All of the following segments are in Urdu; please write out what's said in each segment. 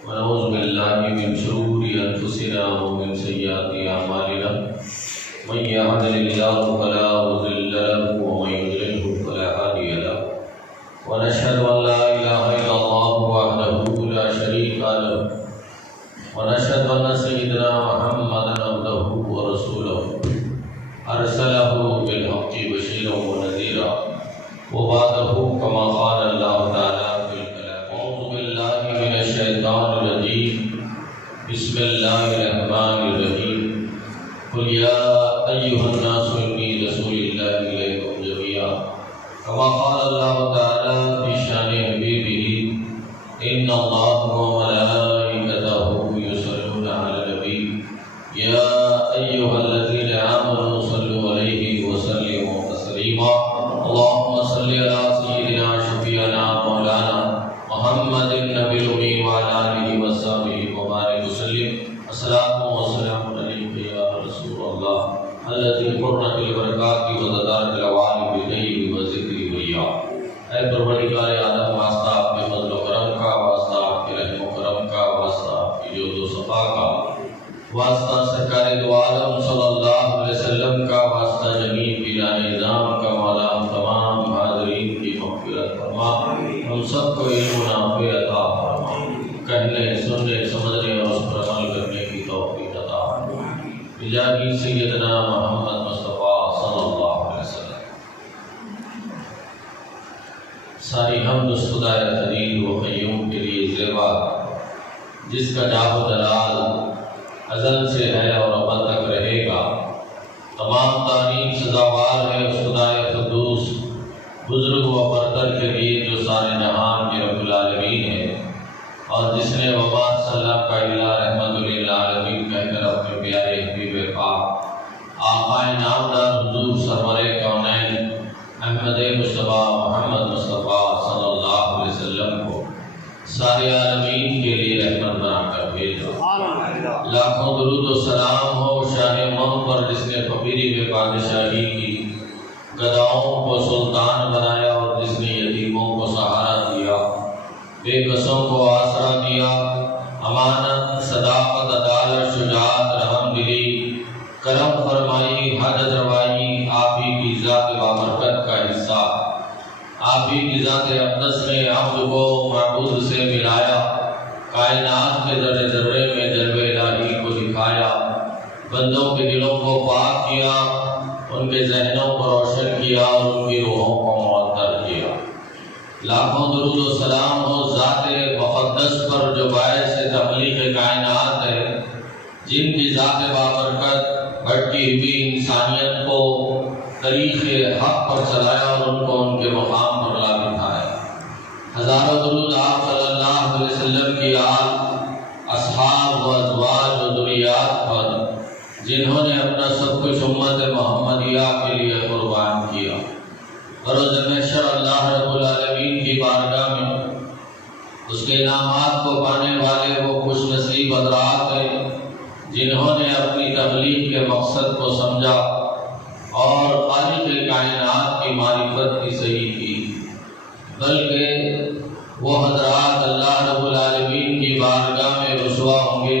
ونعوذ بالله من شرور أنفسنا ومن سيئات أعمالنا من يهده الله فلا مضل له ومن يضلل فلا هادي له ونشهد أن لا إله إلا الله وحده لا شريك له ونشهد أن سيدنا محمدا عبده ورسوله أرسله بالحق بشيرا ونذيرا وبعده كما قال الله تعالى في الكلام أعوذ بالله من الشيطان الرجيم بسم الله الرحمن الرحيم قل يا أيها الناس إني رسول الله إليكم جميعا كما قال الله تعالى في شأن حبيبه إن الله وملائكته يصلون على النبي يا أيها الذين آمنوا صلوا عليه وسلموا تسليما اللهم صل على سيدنا شفيعنا مولانا محمد النبي الأمي وعلى آله وصحبه وبارك وسلم الصلاة والسلام عليك يا رسول الله الذي قرنت البركات وزادت العوالم بغيب وذكر وإياه اے پروردگار عالم واسطہ آپ کے فضل و کرم کا واسطہ آپ کے رحم و کرم کا واسطہ آپ کی جود و صفا کا واسطہ سرکار دو عالم صلی اللہ علیہ وسلم کا واسطہ جمیع پیران نظام کا مولا تمام حاضرین کی مغفرت فرما ہم سب کو علم و نافع عطا فرما کہنے سننے سمجھنے اور اس پر عمل کرنے کی توفیق عطا فرما بجاہ سیدنا محمد مصطفیٰ صلی اللہ علیہ وسلم ساری حمد اس خدا خلیل و قیوم کے لیے زیبا جس کا جاه و جلال ازل سے ہے اور ابد تک رہے گا تمام تعریف سزاوار ہے اس خدا قدوس بزرگ و برتر کے لیے جو سارے جہان کے رب العالمین ہے اور جس نے وبا صلی اللہ کا الہ رحمت للعالمین کہہ کر اپنے پیارے حبیب پاک آقا نامدار حضور سرور کونین احمد مصطفیٰ محمد مصطفیٰ صلی اللہ علیہ وسلم کو سارے عالمین کے لیے رحمت بنا کر بھیجا لاکھوں درود و سلام ہو شاہ امم پر جس نے فقیری میں بادشاہی کی گداؤں کو سلطان بنایا اور جس نے یتیموں کو سہارا دیا بے کسوں کو آسرا دیا امانت صداقت عدالت شجاعت رحم دلی کرم فرمائی حاجت روائی آپ ہی کی ذات بابرکت کا حصہ آپ ہی کی ذات اقدس نے عبد کو معبود سے ملایا کائنات کے ذرے ذرے میں جلوے الہی کو دکھایا بندوں کے دلوں کو پاک کیا ان کے ذہنوں کو روشن کیا اور ان کی روحوں کو معطر کیا لاکھوں درود و سلام ہو ذات مقدس پر جو باعث تخلیق کائنات ہے جن کی ذات بابرکت بھٹکی ہوئی انسانیت کو طریق حق پر چلایا اور ان کو ان کے مقام پر لا بٹھایا ہزاروں درود آپ صلی اللہ علیہ وسلم کی آل اصحاب و ازواج و ذریات پر جنہوں نے اپنا سب کچھ امت محمدیہ کے لیے قربان کیا بروز محشر اللہ رب العالمین کی بارگاہ میں اس کے انعامات کو پانے والے وہ خوش نصیب حضرات ہیں جنہوں نے اپنی تخلیق کے مقصد کو سمجھا اور خالق کائنات کی معرفت کی صحیح کی بلکہ وہ حضرات اللہ رب العالمین کی بارگاہ میں رسوا ہوں گے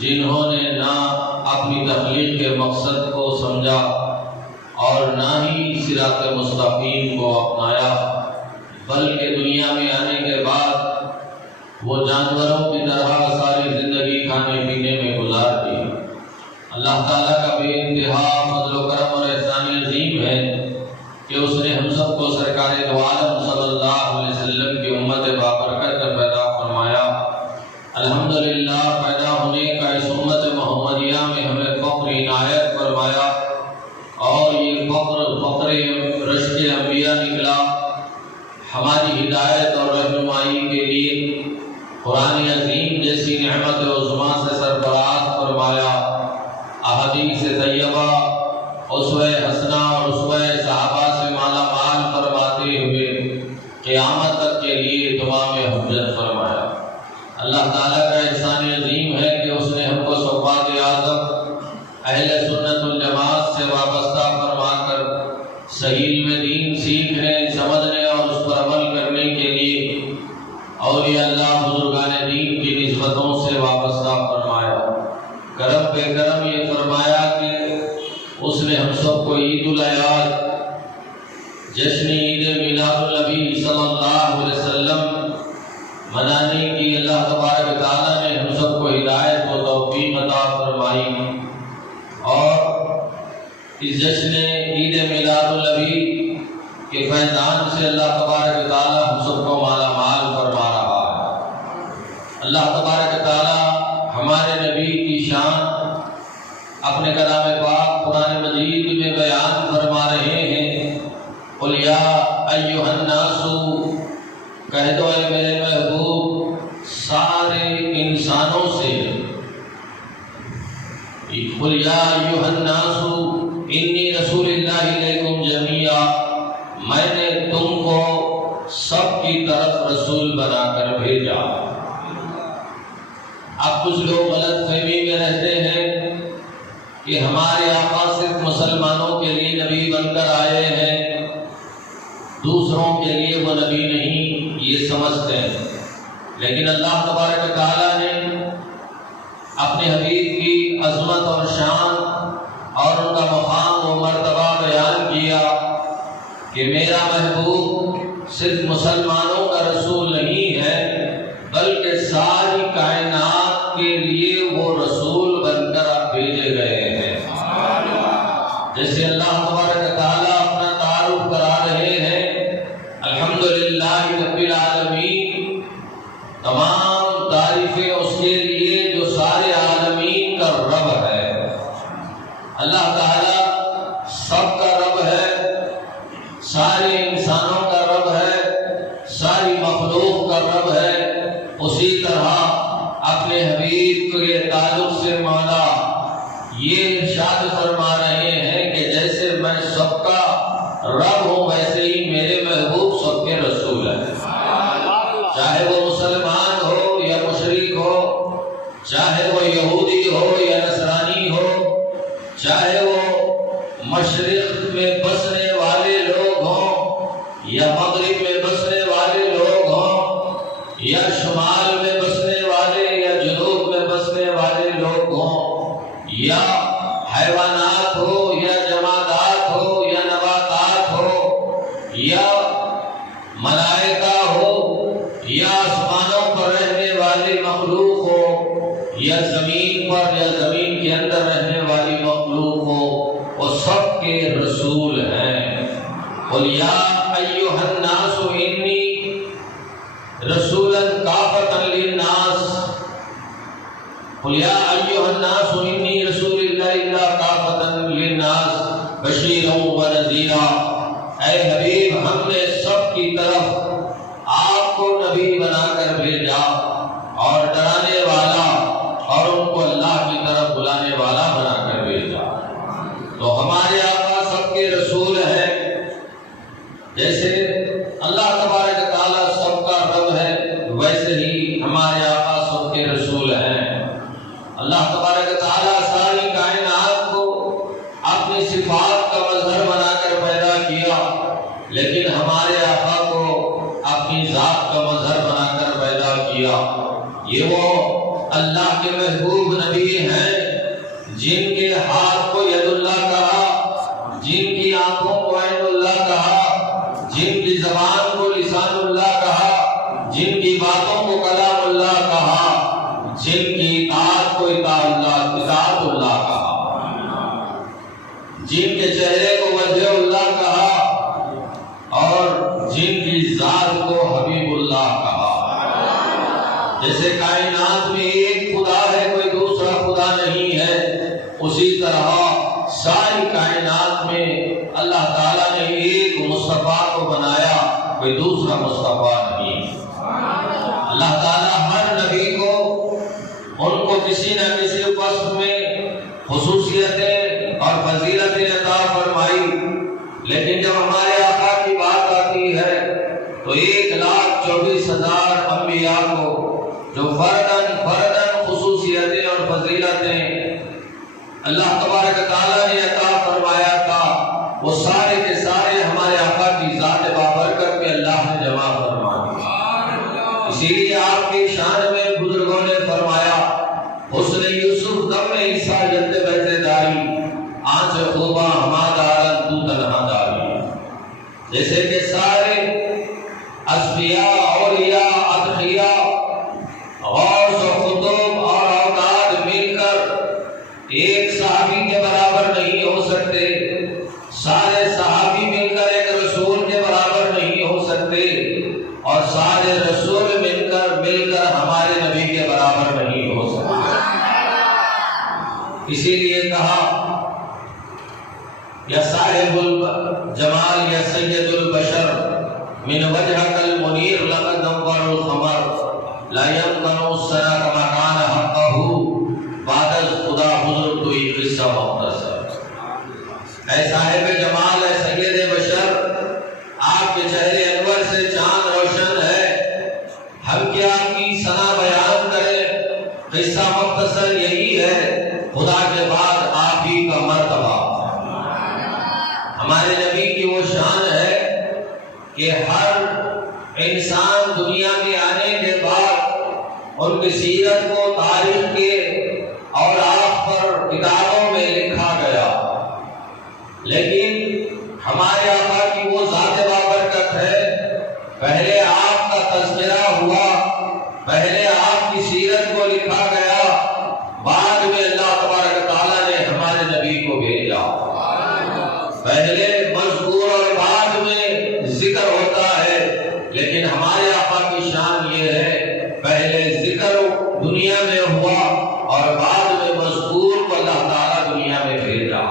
جنہوں نے نہ اپنی تخلیق کے مقصد کو سمجھا اور نہ ہی صراط مستقیم کو اپنایا بلکہ دنیا میں آنے کے بعد وہ جانوروں کی طرح ساری زندگی کھانے پینے میں گزار دی اللہ تعالیٰ کا بے انتہا فضل و کرم اور احسان عظیم ہے کہ اس نے ہم سب کو سرکار دو عالم صلی اللہ علیہ وسلم کی امت بابرکت پیدا فرمایا الحمدللہ پیدا ہونے کا اس امت محمدیہ میں ہمیں فخر عنایت فرمایا اور یہ فخر رشد انبیاء نکلا ہماری ہدایت اور رہنمائی کے لیے قرآن عظیم جیسی نعمت عظمیٰ سے سرفراز فرمایا احادیث طیبہ اسوہ حسنہ اور اسوہ صحابہ سے مالا مال فرماتے ہوئے قیامت تک کے لیے تمام حجت فرمایا اللہ تعالیٰ کا احسان عظیم ہے کہ اس نے ہم کو صحبات اعظم اہل سنت الجماعت سے وابستہ فرما کر صحیح میں دین سیکھنے سمجھنے اور اس پر عمل کرنے کے لیے اولیاء اللہ بزرگان دین کی نسبتوں سے وابستہ فرمایا۔ کرم پہ کرم یہ فرمایا کہ اس نے ہم سب کو عید الاعیاد جشن عید میلاد النبی صلی اللہ علیہ وسلم منانے کی اللہ تبارک و تعالیٰ نے ہم سب کو ہدایت و توفیق عطا فرمائی، اور اس جشن عید میلاد النبی کے فیضان سے اللہ تبارک و تعالیٰ ہم سب کو مالا مال فرما رہا ہے۔ اللہ تبارک و تعالیٰ ہمارے نبی کی شان اپنے کلام پاک قرآن مجید میں بیان فرما رہے ہیں۔ قل یا ایھا الناس، کہہ دو اے میرے محبوب سارے انسانوں سے، قل یا ایھا الناس انی رسول اللہ الیکم جمیعا، میں نے تم کو سب کی طرف رسول بنا کر بھیجا۔ اب کچھ لوگ غلط فہمی میں رہتے ہیں کہ ہمارے آقا صرف مسلمانوں کے لیے نبی بن کر آئے ہیں، دوسروں کے لیے وہ نبی نہیں، یہ سمجھتے ہیں۔ لیکن اللہ تبارک و تعالیٰ نے اپنے حبیب کی عظمت اور شان اور ان کا مقام و مرتبہ بیان کیا کہ میرا محبوب صرف مسلمانوں کا رسول نہیں ہے، بلکہ ساری کائنات کے لیے وہ رسول بن کر آپ بھیجے گئے ہیں۔ جیسے اللہ تبارک تعالیٰ اپنا تعارف کرا رہے ہیں، الحمدللہ رب العالمین، تمام تعریفیں اس کے لیے جو سارے عالمین کا رب ہے۔ اللہ تعالیٰ سب کا رب ہے، سارے انسانوں کا رب ہے، ساری مخلوق کا رب ہے۔ اسی طرح اپنے حبیب کے تعلق سے مولا یہ ارشاد فرما رہے ہیں کہ جیسے میں سب کا رب ہوں ویسے ہی میرے محبوب سب کے رسول ہیں، چاہے وہ مسلمان ہو یا مشرک ہو، چاہے وہ یہودی ہو یا نصرانی ہو، چاہے وہ مشرق میں بسنے والے لوگ ہوں یا مغرب میں بسنے والے لوگ ہوں، یا شمال میں بسنے والے یا جنوب میں بسنے والے لوگ ہوں، یا حیوانات ہو یا جمادات ہو یا نباتات ہو یا ملائکہ ہو یا آسمانوں پر رہنے والی مخلوق ہو یا زمین پر یا زمین کے اندر رہنے والی مخلوق ہو، وہ سب کے رسول ہیں۔ قل یا ایھا الناس انی رسولا کافۃ للناس، قل یا ایھا الناس انی رسول اللہ کافۃ للناس بشیرا ونذیرا، اے حبیب ہم نے سب کی طرف آپ کو نبی بنا کر بھیجا اور ڈرانے والا اور ان کو اللہ کی طرف بلانے والا بنا کر بھیجا۔ تو ہمارے آقا سب کے رسول ہیں، جیسے اللہ تبارک تعالیٰ سب کا رب ہے ویسے ہی ہمارے آقا سب کے رسول ہیں۔ اللہ تبارک تعالیٰ ساری کائنات کو اپنی صفات کا مظہر بنا کر پیدا کیا، لیکن ہمارے آقا کو اپنی ذات کا مظہر بنا کر پیدا کیا۔ یہ وہ اللہ کے محبوب نبی ہیں جن کے ہاتھ کو ید اللہ کہا، جن کی آنکھوں کو عین اللہ کہا، جن کی زبان کو لسان اللہ کہا، جن کی باتوں کو کلام اللہ کہا، جن کی اطاعت کو اطاعت اللہ کہا، جن کے چہرے کو وجہ اللہ کہا اور جن کی ذات کو حبیب اللہ کہا۔ جیسے کائنات میں ایک خدا ہے، کوئی دوسرا خدا نہیں ہے، اسی طرح ساری کائنات میں اللہ تعالیٰ نے ایک مصطفیٰ کو بنایا، کوئی دوسرا مصطفیٰ نہیں۔ اللہ تعالیٰ ہر نبی کو ان کو کسی نہ کسی وصف میں خصوصیتیں اور فضیلتیں عطا فرمائی، لیکن جب ہمارے آقا کی بات آتی ہے تو 1,24,000 انبیاء کو جو فرداً خصوصیتیں اور فضیلتیں اللہ تبارک تعالیٰ نے عطا فرمایا تھا، وہ سارے کے سارے ہمارے آقا کی ذات بابرکت کے اللہ نے جمع فرما دیا۔ اسی لیے آپ کی شان میں بزرگوں نے اسی لیے کہا یا صاحب الجمال یا سید البشر من وجهك المنیر لقد نور القمر لا يمكن السنا كما كان حقه بعد خدا حضور کوئی قصہ مختصر۔ اے صاحب جمال اے سید بشر، آپ کے چہرے انور سے چاند روشن ہے، ہم کیا آپ کی ثنا بیان کریں؟ قصہ مختصر یہی ہے، خدا کے بعد آپ ہی کا مرتبہ۔ ہمارے نبی کی وہ شان ہے کہ ہر انسان دنیا میں آنے کے بعد ان کی سیرت کو تاریخ کے اور آپ پر کتابوں میں لکھا گیا، لیکن ہمارے آقا کی وہ ذات بابرکت ہے، پہلے آپ کا تذکرہ ہوا، پہلے آپ کی سیرت کو لکھا گیا، بعد میں اللہ تبارک تعالیٰ نے ہمارے نبی کو بھیجا۔ پہلے مذکور اور بعد میں ذکر ہوتا ہے، لیکن ہمارے آقا کی شان یہ ہے پہلے ذکر دنیا میں ہوا اور بعد میں مذکور کو اللہ تعالیٰ دنیا میں بھیجا۔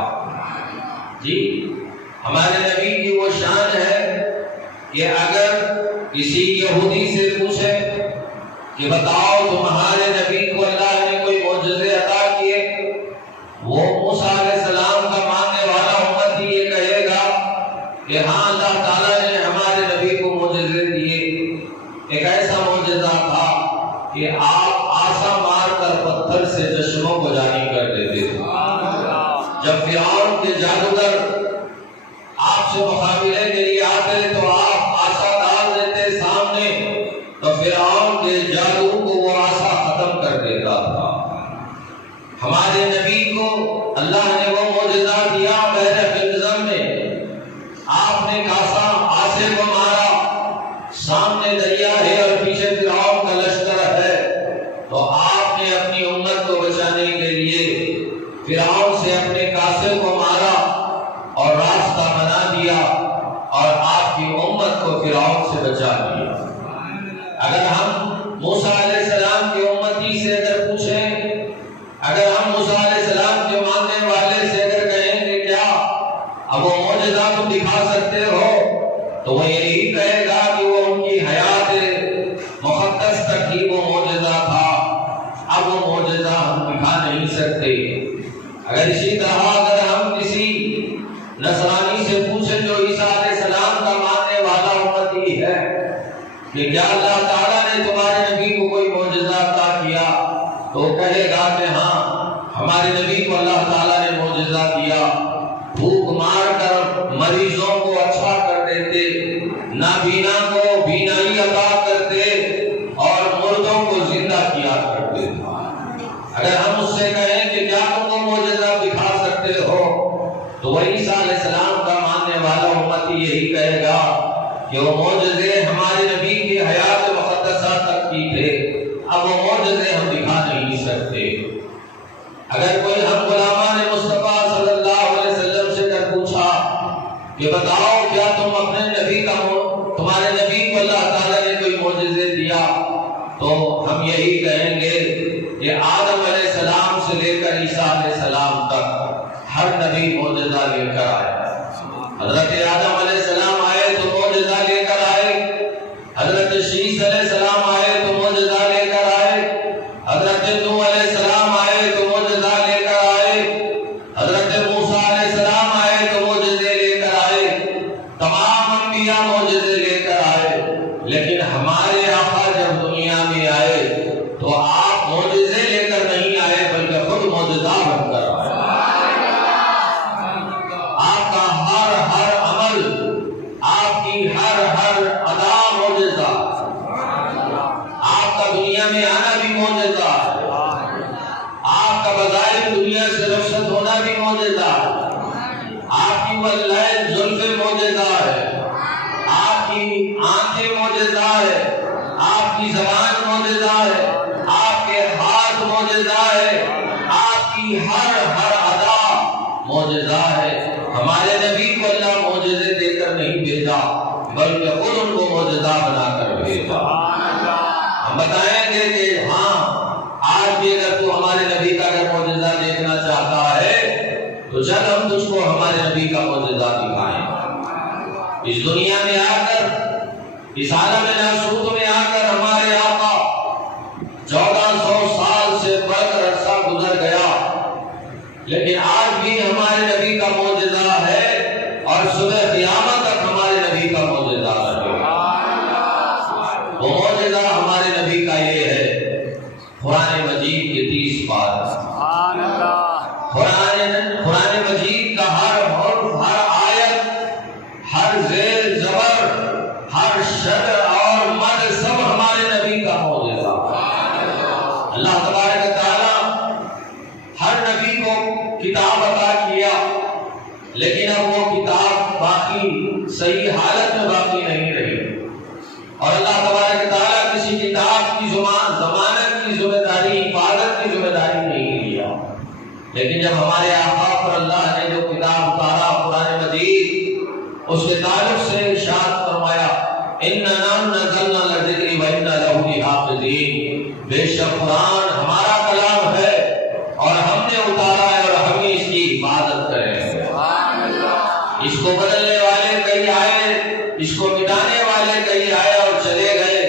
جی ہمارے نبی کی وہ شان ہے کہ اگر کسی یہودی سے پوچھے کہ بتاؤ تمہارے نبی کو اللہ نے کوئی معجزے عطا کیے، وہ موسیٰ علیہ السلام کا ماننے والا امت ہی یہ کہے گا کہ ہاں اللہ تعالیٰ نے ہمارے نبی کو معجزے دیے۔ ایک ایسا معجزہ تھا کہ آپ آسا مار کر پتھر سے چشموں کو جاری کر دیتے تھے۔ جب فرعون کے جادوگر آپ سے مقابلے کے لیے آتے تو آپ آسا ڈال دیتے سامنے، تو فرعون کے جادو کو وہ آسا ختم کر دیتا تھا۔ ہمارے نبی کو اللہ نے وہ معجزہ دیا بحر خنزر میں، آپ نے آسے کو مارا، سامنے دریا ہے اور پیچھے فرعون کا لشکر ہے، تو آپ نے اپنی امت کو بچانے کے لیے فرعون سے اپنے کاسے کو مارا اور راستہ بنا دیا اور آپ کی امت کو فرعون سے بچا دیا۔ اگر ہم موسیٰ علیہ السلام کی امتی سے اگر پوچھیں، اگر ہم موسیٰ علیہ السلام کے ماننے والے سے اگر کہیں کہ کیا اب وہ معجزہ تم دکھا سکتے ہو، تو وہ یہی کہے گا کہ وہ ان کی حیات مقدس تک ہی وہ معجزہ تھا، اب وہ معجزہ ہم دکھا نہیں سکتے۔ اگر اسی طرح اگر ہم کسی نصرانی سے پوچھیں جو عیسیٰ علیہ السلام کا ماننے والا امتی ہے کہ کیا اللہ تعالیٰ نے تمہارے نبی کو کوئی معجزہ عطا کیا، تو کہے گا کہ ہاں ہمارے نبی کو اللہ تعالیٰ نے معجزہ دیا، بھوک مار کر مریضوں کو اچھا کر دیتے، نابینا کو بینائی عطا کرتے اور مردوں کو زندہ کیا کرتے۔ اگر ہم اس سے کہیں کہ کیا تم کو معجزہ دکھا سکتے ہو، تو وہ عیسیٰ علیہ السلام کا ماننے والا امتی یہی کہے گا کہ وہ معجزے ہمارے نبی کی حیات مقدسہ تک کی تھے، اب وہ معجزے ہم دکھا نہیں سکتے۔ اگر کوئی ہم غلامان مصطفیٰ صلی اللہ علیہ وسلم سے کر پوچھا کہ بتاؤ کیا تم اپنے نبی کا تمہارے نبی کو اللہ تعالیٰ نے کوئی معجزے دیا، تو ہم یہی کہیں گے کہ آدم علیہ السلام سے لے کر عیسیٰ علیہ السلام تک ہر نبی معجزہ لے کر آئے۔ حضرت آدم علیہ السلام آئے تو معجزہ لے کر آئے، حضرت شیس علیہ السلام آئے تو معجزہ لے کر آئے، حضرت نوح علیہ السلام آئے تو معجزہ لے کر آئے، حضرت موسیٰ علیہ السلام آئے تو معجزے لے کر آئے، تمام انبیاء معجزے لے کر آئے، لیکن ہمارے آقا جب دنیا میں آئے تو آپ معجزے لے کر نہیں آئے بلکہ خود معجزہ بن کر آئے۔ آپ کا ہر عمل، آپ کی ہر ادا معجزہ، آپ کا دنیا میں آنا بھی معجزہ ہے، آپ کا بظاہر دنیا سے رخصت ہونا بھی معجزہ ہے، آپ کی واللہ زلف معجزہ ہے، آپ کی آنکھیں معجزہ ہے، آپ کی زبان معجزہ ہے، آپ کے ہاتھ معجزہ ہے، آپ کی ہر ادا معجزہ ہے۔ ہمارے نبی کو اللہ معجزے دے کر نہیں بھیجا بلکہ خود ان کو معجزہ بنا کر بھیجا۔ ہم بتائیں گے کہ ہاں آج بھی اگر تو ہمارے نبی کا اگر معجزہ دیکھنا چاہتا اس عالم ناسوت میں آ کر ہمارے آقا 1400 سال سے بڑھ کر عرصہ گزر گیا، لیکن آج بھی ہمارے نبی کا معجزہ ہے اور صبح قیامت تک ہمارے نبی کا معجزہ رہے گا۔ وہ معجزہ ہمارے نبی کا یہ ہے، قرآن مجید کے 30 پارے۔ قرآن مجید کا ہر حرف، ہر آیت، ہر زیر زبر، ہر شد اور مد سب ہمارے نبی کا معجزہ۔ اللہ تبارک تعالیٰ ہر نبی کو کتاب عطا کیا، لیکن اب وہ کتاب باقی صحیح حالت میں باقی نہیں رہی، اور اللہ تبارک تعالیٰ کسی کتاب کی ضمانت کی ذمہ داری، حفاظت کی ذمہ داری نہیں لیا۔ لیکن جب ہمارے آقا پر اللہ نے جو کتاب اتارا قرآن مجید، اس کے تعلق سے ارشاد فرمایا اِنَّا نَحْنُ نَزَّلْنَا الذِّكْرَ وَإِنَّا لَهُ لَحَافِظُونَ، بے شک قرآن ہمارا کلام ہے اور ہم نے اتارا ہے اور ہم ہی اس کی حفاظت کریں گے۔ اس کو بدلنے والے کئی آئے، اس کو مٹانے والے کئی آئے اور چلے گئے،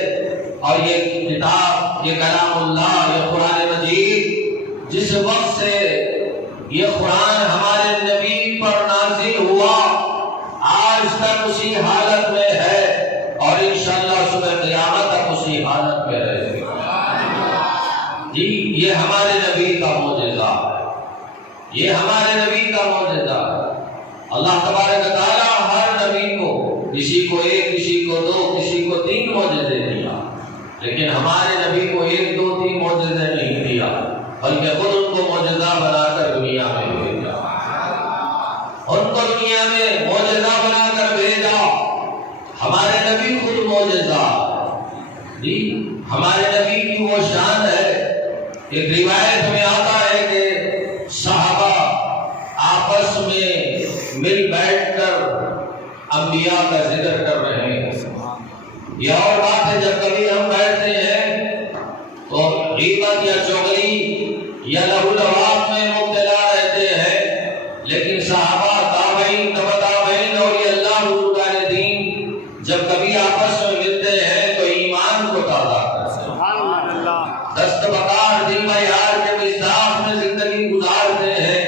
اور یہ کتاب، یہ کلام اللہ، یہ قرآن مجید جس وقت سے یہ قرآن ہمارے نبی پر نازل ہوا آج تک اسی حالت میں ہے، اور انشاءاللہ صبح قیامت تک اسی حالت میں رہے گا۔ جی یہ ہمارے نبی کا معجزہ ہے، یہ ہمارے نبی کا معجزہ ہے۔ اللہ تبارک تعالیٰ ہر نبی کو، کسی کو ایک، کسی کو دو، کسی کو 3 معجزے دیا، لیکن ہمارے نبی کو 1 2 3 معجزے نہیں دیا، بلکہ خود ان کو معجزہ بنا کر دنیا میں بھیجا، ان کو دنیا میں معجزہ بنا کر بھیجا۔ ہمارے نبی خود معجزہ، جی ہمارے نبی کی وہ شان ہے۔ ایک روایت میں آتا ہے کہ صحابہ آپس میں مل بیٹھ کر انبیاء کا ذکر کر رہے ہیں۔ یہ اور بات ہے جب کبھی ہم بیٹھتے ہیں تو غیبت یا چغلی یا لہو لعاب میں مبتلا رہتے ہیں، لیکن صحابہ، تابعین، تبع تابعین، اور یہ اللہ بزرگان دین جب کبھی آپس میں ملتے ہیں تو ایمان کو تازہ کرتے ہیں، دست بکار دل معیار کے مزاج میں زندگی گزارتے ہیں۔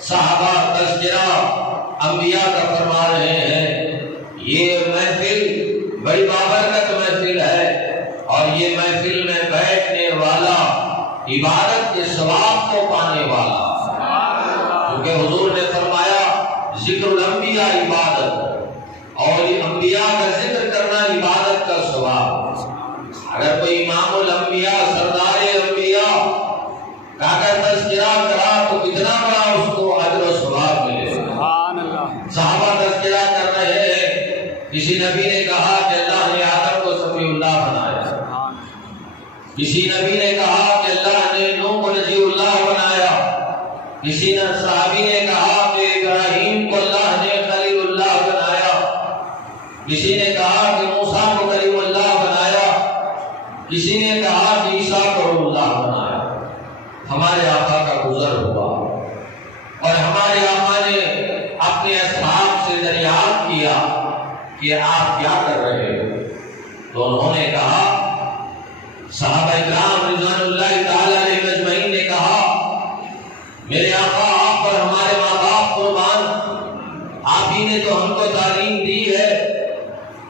صحابہ تذکرہ انبیاء کا فرما رہے ہیں، یہ محفل بڑی بابرکت محفل ہے، اور یہ محفل میں بیٹھنے والا عبادت کے ثواب کو پانے والا، کیونکہ حضور نے فرمایا ذکر الانبیاء عبادت، اور انبیاء کا ذکر کرنا عبادت کا ثواب۔ اگر کوئی امام الانبیاء، سردار انبیاء کا اگر تذکرہ کرا تو کتنا بڑا اس کو اجر و ثواب ملے گا۔ صحابہ تذکرہ کر رہے ہیں، کسی نبی نے کہا کہ اللہ نے آدم کو صفی اللہ بنایا، کسی نبی نے کہا کہ اللہ نے نوح کو نجی اللہ بنایا، کسی صحابی نے کہا کہ ابراہیم کو اللہ نے خلیل اللہ بنایا، کسی نے کہا کہ موسیٰ کو کلیم اللہ بنایا، کسی نے کہا کہ عیسیٰ کو روح اللہ بنایا۔ ہمارے آقا کا گزر ہوا اور ہمارے آقا نے اپنے اصحاب سے دریافت کیا کہ آپ کیا کر رہے ہو؟ تو انہوں نے کہا، صحابہ اکرام رضوان اللہ تعالی علیہ اجمعین نے کہا، میرے آقا آپ پر ہمارے ماں باپ قربان، آپ ہی نے تو ہم کو تعلیم دی ہے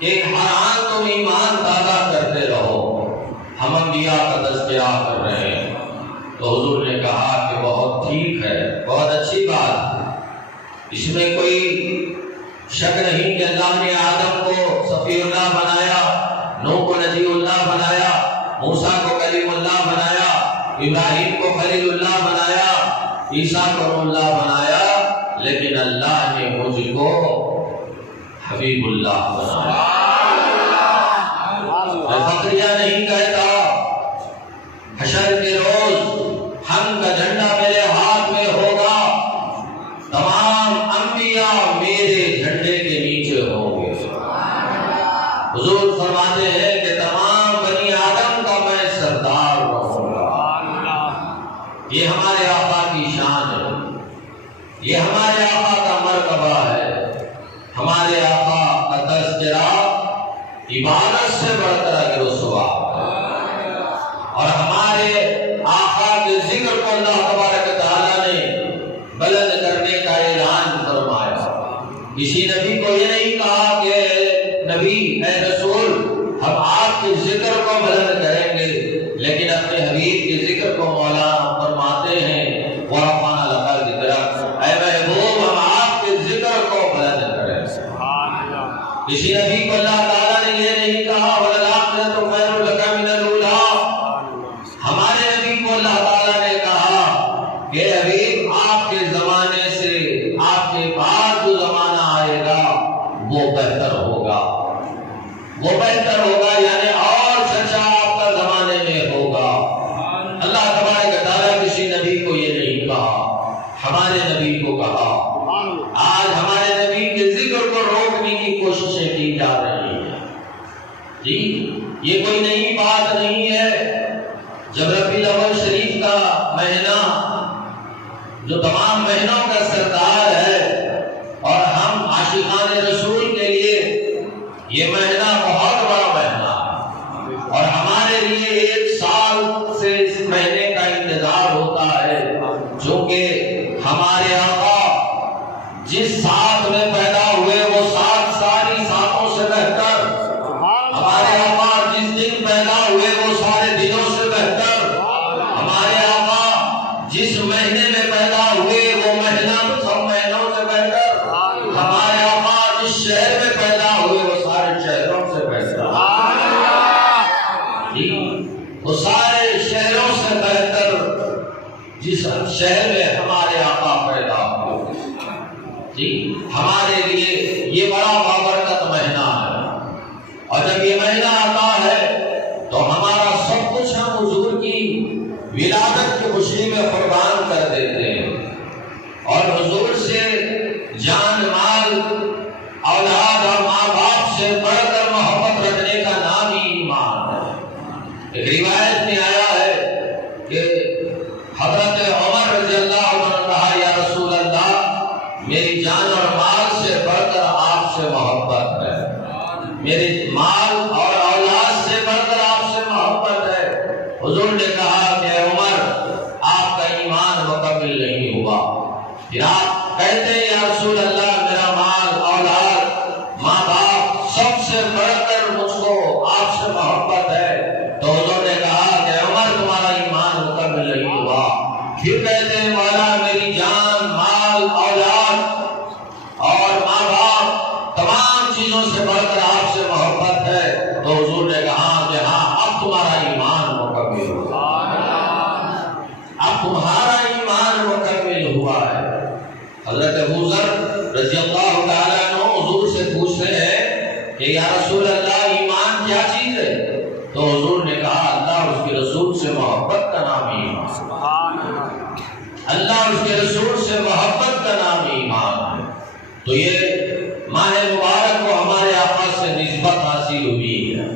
کہ ہر آن تم ایمان تازہ کرتے رہو، ہم انبیاء کا تذکرہ کر رہے ہیں۔ تو حضور نے کہا کہ بہت ٹھیک ہے، بہت اچھی بات ہے، اس میں کوئی شک نہیں کہ اللہ نے آدم کو صفی اللہ بنایا، نوح کو نجی اللہ بنایا، موسیٰ کو کلیم اللہ بنایا، ابراہیم کو خلیل اللہ بنایا، عیسیٰ کو روح اللہ بنایا، لیکن اللہ نے مجھ کو حبیب اللہ بنایا۔ میں فقریہ نہیں کہتا، حشر کے روز ہم کا جھنڈا میرے ہاتھ میں ہوگا، تمام انبیاء میرے جھنڈے کے نیچے ہوں گے۔ حضور فرماتے ہیں کہ تمام بنی آدم کا میں سردار رہوں گا۔ یہ ہمارے آقا کی شان ہے، یہ ہمارے آقا کا مرتبہ ہے۔ ہمارے آقا کا تذکرہ عبادت سے بڑھ کر اجر و ثواب ہے۔ اور ہمارے آقا کے ذکر کو اللہ تبارک و تعالیٰ نے بلند کرنے کا اعلان فرمایا۔ کسی نبی کو یہ نہیں کہا کہ نبی اے رسول ہم آپ کے ذکر کو بلند کریں گے، لیکن اپنے حبیب کے ذکر کو مولا فرماتے ہیں وَرَفَعْنَا لَكَ ذِكْرَكَ، اے محبوب ہم آپ کے ذکر کو بلند کریں۔ کسی نبی کو اللہ تعالیٰ نے یہ نہیں کہا وَلَلْآخِرَةُ خَيْرٌ لَكَ مِنَ الْأُولَىٰ، ہمارے نبی کو اللہ تعالیٰ نے کہا کہ حبیب آپ کے زمانے سے آپ کے بعد جو زمانہ آئے گا وہ بہتر ہوگا، وہ بہتر ہوگا، یعنی اور چرچا آپ کا زمانے میں ہوگا۔ اللہ تبارک و تعالیٰ کسی نبی کو یہ نہیں کہا، ہمارے نبی کو کہا۔ آج ہمارے نبی کے ذکر کو روکنے کی کوششیں کی جا رہی ہیں۔ جی یہ کوئی نئی بات نہیں ہے۔ جب ربیع الاول شریف کا مہینہ جو تمام مہینوں کا سردار ہے اور ہم عاشقان رسول کے لیے یہ مہینہ بہت بڑا مہینہ ہے، اور ہمارے لیے ایک سال سے اس مہینے کا انتظار ہوتا ہے، چونکہ ہمارے آقا جس ساتھ میں پیدا ہوئے وہ سات ساری ساتوں سے بہتر، ہمارے آقا جس دن پیدا ہوئے وہ سارے دنوں سے بہتر، ہمارے آقا جس مہینے میں پیدا ہوئے وہ مہینہ سب مہینوں سے بہتر، ہمارے آقا جس شہر میں پیدا ہوئے وہ سارے شہروں سے بہتر، وہ سارے شہروں سے بہتر جس شہر میں ہمارے آقا پیدا ہوئے۔ جی ہمارے لیے یہ بڑا بابرکت مہینہ ہے، اور جب یہ مہینہ آتا ہے تو ہمارا سب کچھ ہم حضور کی ولادت کی خوشی میں قربان کر دیتے ہیں، اور حضور سے جان مال اولاد اور ماں باپ سے بڑھ کر محبت رکھنے کا نام ہی ایمان ہے۔ ایک روایت میں آیا ہے کہ حضرت عمر رضی اللہ عنہ نے کہا یا رسول اللہ میری جان اور مال سے بڑھ کر آپ سے محبت ہے، میری مال اور اولاد سے بڑھ کر آپ سے محبت ہے۔ حضور نے کہا کہ عمر آپ کا ایمان مکمل نہیں ہوا۔ پھر آپ کہتے ہیں یا رسول اللہ میرا مال اولاد ماں باپ سب سے بڑھ کر مجھ کو آپ سے محبت ہے، تو حضور نے کہا کہ عمر تمہارا ایمان مکمل نہیں ہوا۔ پھر کہتے ہیں مولا میری جان مال اولاد اور ماں باپ تمام چیزوں سے بڑھ کر آپ سے محبت ہے، تو حضور نے کہا کہ ہاں اب تمہارا ایمان مکمل ہوا، اب تمہارا ایمان مکمل ہوا ہے۔ حضرت ابو ذر رضی اللہ تعالیٰ عنہ حضور سے پوچھتے ہیں کہ یا رسول اللہ ایمان کیا چیز ہے؟ تو حضور نے کہا اللہ اور اس کے رسول سے محبت کا نام ایمان، اللہ اور اس کے رسول سے محبت کا نام ایمان ہے۔ تو یہ ماہ مبارک کو ہمارے آقا سے نسبت حاصل ہوئی ہے،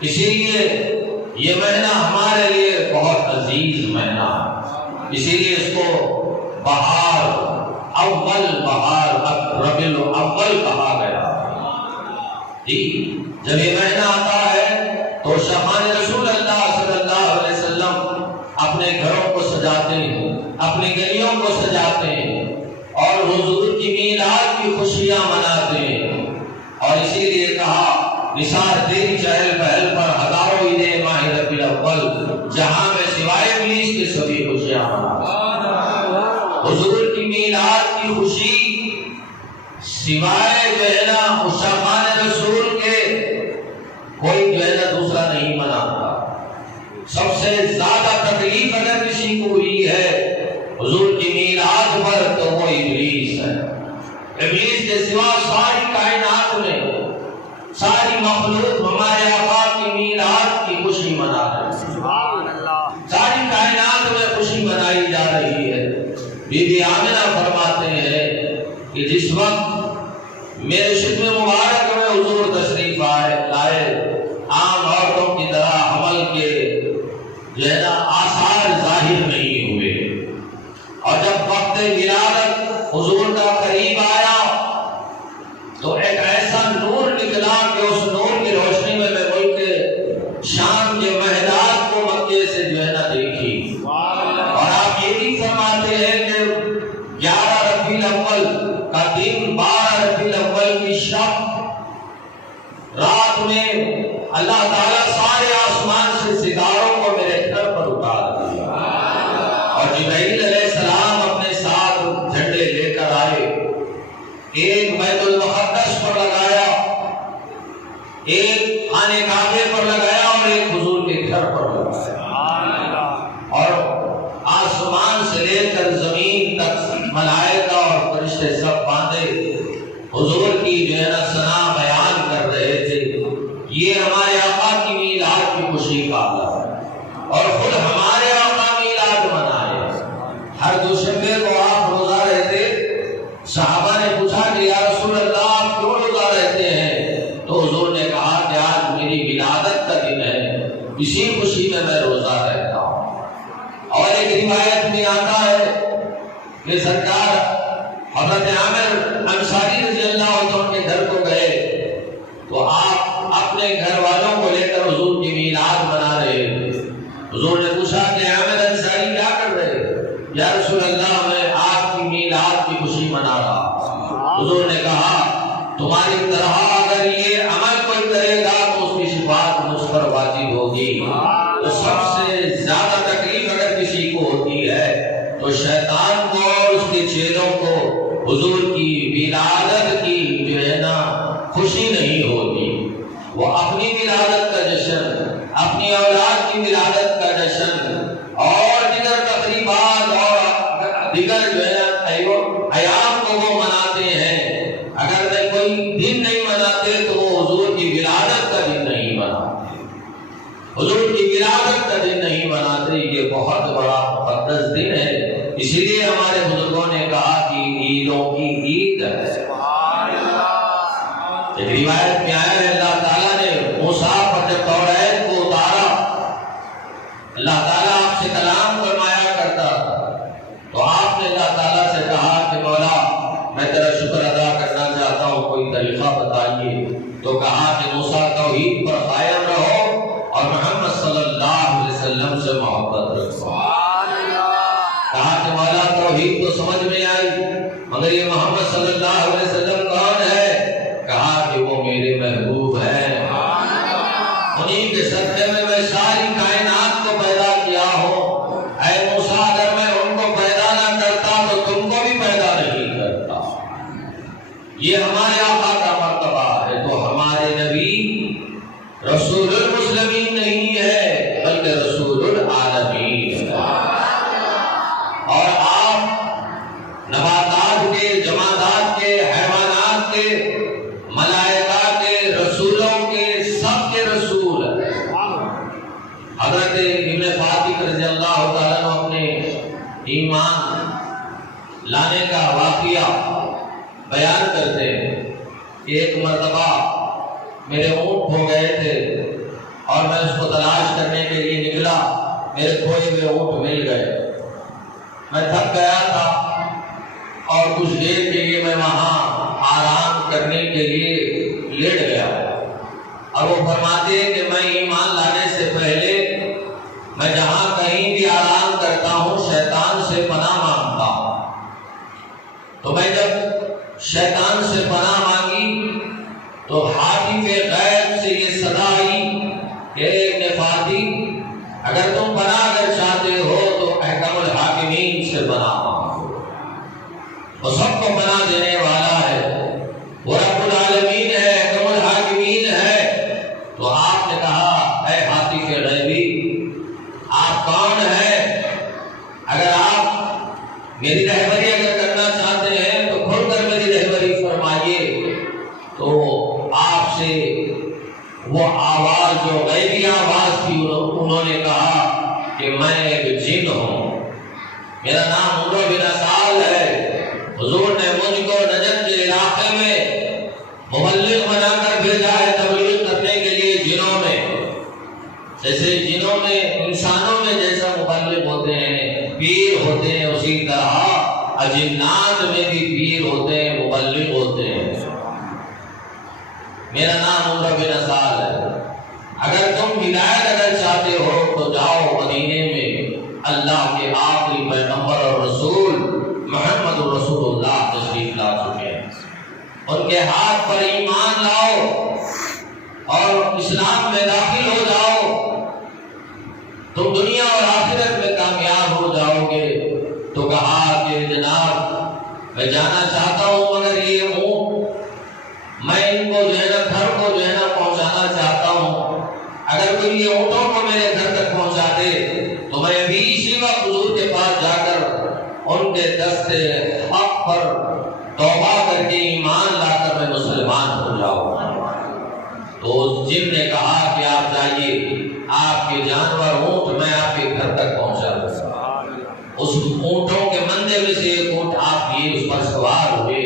اسی لیے یہ مہینہ ہمارے لیے بہت عزیز مہینہ ہے، اسی لیے اس کو بہار اول بہار ربیع الاول کہا گیا۔ جی جب یہ مہینہ آتا ہے تو شاہان رسول اللہ صلی اللہ علیہ وسلم اپنے گھروں کو سجاتے ہیں، اپنی گلیوں کو سجاتے ہیں، اور حضور کی میلاد کی خوشیاں مناتے ہیں، اور اسی لیے کہا نثار تیری چہل پہل پر ہزاروں عیدیں ماہ ربیع الاول، جہاں میں سوائے ابلیس کے سبھی خوشیاں مناتے ہیں۔ حضور کی میلاد کی خوشی سوائے جو ہے نا مشافان رسول کے کوئی جو ہے نا دوسرا نہیں مناتا۔ سب سے زیادہ تکلیف اگر کسی کو ہوئی ہے حضور کی میلاد پر تو وہ ابلیس ہے۔ ابلیس کے سوا ساری کائنات میں ساری مخلوق ہمارے آقا کی میلاد کی خوشی منا رہی ہے، سبحان اللہ، ساری کائنات میں خوشی منائی جا رہی ہے۔ بی بی آمنہ فرماتے ہیں کہ جس وقت میرے شکم مبارک میں حضور تشریف لائے عام عورتوں کی طرح حمل کے جو ہے نا آثار ظاہر نہیں ہوئے، اور جب وقت ولادت حضور کا قریب آیا تو ایک ایسا نور نکلا کہ اس نور کی روشنی سے لے کر زمین تک ملائکہ اور فرشتے سب باندھے حضور کی جو ہے نا ثنا بیان کر رہے تھے۔ یہ ہمارے آقا کی میلاد کی خوشی کا عالم ہے، اور خود ہمارے آقا میلاد منائے۔ ہر دوشنبے کو آپ روزہ رہتے، صحابہ نے پوچھا کہ یا رسول اللہ آپ کیوں روزہ رہتے ہیں؟ تو حضور نے کہا کہ آج میری ولادت کا دن ہے، اسی خوشی میں میں روزہ رہتا ہوں۔ اور ایک روایت میں آتا ہے کہ سرکار حضرت عامر انصاری رضی اللہ عنہ کے گھر کو گئے تو آپ اپنے گھر والوں کو لے کر حضور کی میلاد منا رہے تھے۔ حضور نے پوچھا کہ عامر انصاری کیا کر رہے؟ یا رسول اللہ میں آپ کی میلاد کی خوشی منا رہا۔ حضور نے کہا تمہاری طرح اگر یہ عمل کوئی کرے گا تو اس کی شفاعت مجھ پر واجب ہوگی۔ تو سب سے زیادہ تکلیف اگر کسی کو ہوتی ہے تو شیطان کو اور اس کے چیلوں کو حضور کی ولادت کی جو ہے نا خوشی نہیں ہوتی۔ وہ اپنی ولادت کا جشن، اپنی اولاد کی ولادت کا جشن اور دیگر تقریبات اور دیگر جو ہے ایام کو وہ مناتے ہیں۔ اگر میں کوئی دن نہیں مناتے تو وہ حضور کی ولادت کا دن نہیں مناتے، حضور کی ولادت کا دن نہیں مناتے۔ یہ بہت بڑا مقدس دن ہے، اسی لیے ہمارے بزرگوں نے کہا کہ عیدوں کی عید ہے۔ ایک روایت میں آیا ہے اللہ تعالیٰ نے موسیٰ پر جب توریت کو اتارا، اللہ تعالیٰ آپ سے کلام فرمایا کرتا تو آپ نے اللہ تعالیٰ سے کہا کہ مولا میں تیرا شکر ادا کرنا چاہتا ہوں، کوئی طریقہ بتائیے۔ تو کہا کہ موسیٰ توحید پر قائم رہو اور محمد صلی اللہ علیہ وسلم سے محبت رکھو۔ کہا کہ مولا توحید تو سمجھ میں آئی مگر یہ محمد صلی اللہ علیہ وسلم کون ہے؟ کہا کہ وہ میرے محبوب ہیں، انہیں کے صدقے میں ساری کائنات کو پیدا کیا ہوں۔ اے موسیٰ اگر میں ان کو پیدا نہ کرتا تو تم کو بھی پیدا نہیں کرتا۔ یہ ہمارے آقا کا مرتبہ ہے۔ تو ہمارے نبی رسول المسلمین نہیں ہے بلکہ رسول العالمین ہے، اور آپ نباتات کے، جمادات کے، حیوانات کے، ملائکہ کے، رسولوں کے، سب کے رسول ہیں۔ حضرت ابن فاطق رضی اللہ تعالیٰ عنہ اپنے ایمان لانے کا واقعہ بیان کرتے ہیں کہ ایک مرتبہ میرے اونٹ کھو گئے تھے اور میں اس کو تلاش کرنے کے لیے نکلا، میرے کھوئے ہوئے اونٹ مل گئے۔ میں تھک گیا تھا اور کچھ دیر کے لیے میں وہاں آرام کرنے کے لیے لیٹ گیا، اور وہ فرماتے ہیں کہ میں ایمان لانے سے پہلے میں جہاں کہیں بھی آرام کرتا ہوں شیطان سے پناہ مانگتا ہوں۔ تو میں جب شیطان سے پناہ مانگی تو حاطف غیب سے یہ صدا آئی کہ ابن فاطق اگر تم پناہ اگر چاہتے ہو تو احکم الحاکمین سے پناہ مانگو، وہ سب کو پناہ دینے والا ہے، وہ رب العالمین ہے، احکم الحاکمین ہے۔ تو آپ نے کہا اے حاطف غیبی آپ کون ہیں؟ اگر آپ میری رہبری اگر کرنا چاہتے ہیں تو کھل کر میری رہبری فرمائیے۔ تو آپ سے وہ آواز جو غیبی آواز تھی انہوں نے کہا کہ میں ایک جن ہوں، میرا نام عمر بن اسال ہے، حضور نے مجھ کو نجد کے علاقے میں مبلغ بنا کر بھیجا ہے تبلیغ کرنے کے لیے جنوں میں۔ جیسے جنوں میں انسانوں میں جیسا مبلغ ہوتے ہیں، پیر ہوتے ہیں، اسی طرح اجنات میں بھی پیر ہوتے ہیں، مبلغ ہوتے ہیں۔ میرا نام عمر بن اسال ہے، اگر تم ہدایت اگر چاہتے ہو تو جاؤ مدینے میں اللہ کے آخری پیغمبر اور رسول محمد رسول اللہ تشریف لا چکے ہیں، ان کے ہاتھ پر ایمان لاؤ اور اسلام میں داخل ہو جاؤ، تم دنیا اور آخرت میں کامیاب ہو جاؤ گے۔ تو کہا کہ جناب میں جانا چاہتا ہوں مگر یہ میں ان کو جو ہے نا گھر کو جو ہے نا پہنچانا چاہتا ہوں، اگر کوئی یہ اونٹوں کو میرے گھر تک پہنچا دے تو میں ابھی اسی وقت حضور کے پاس جا کر ان کے دست حق پر توبہ کر کے ایمان لا کر میں مسلمان ہو جاؤں۔ تو اس جن نے کہا کہ آپ جائیے، آپ کے جانور اونٹ میں آپ کے گھر تک پہنچا دوں۔ اس اونٹوں کے مندے میں سے ایک اونٹ آپ لیے اس پر سوار ہوئے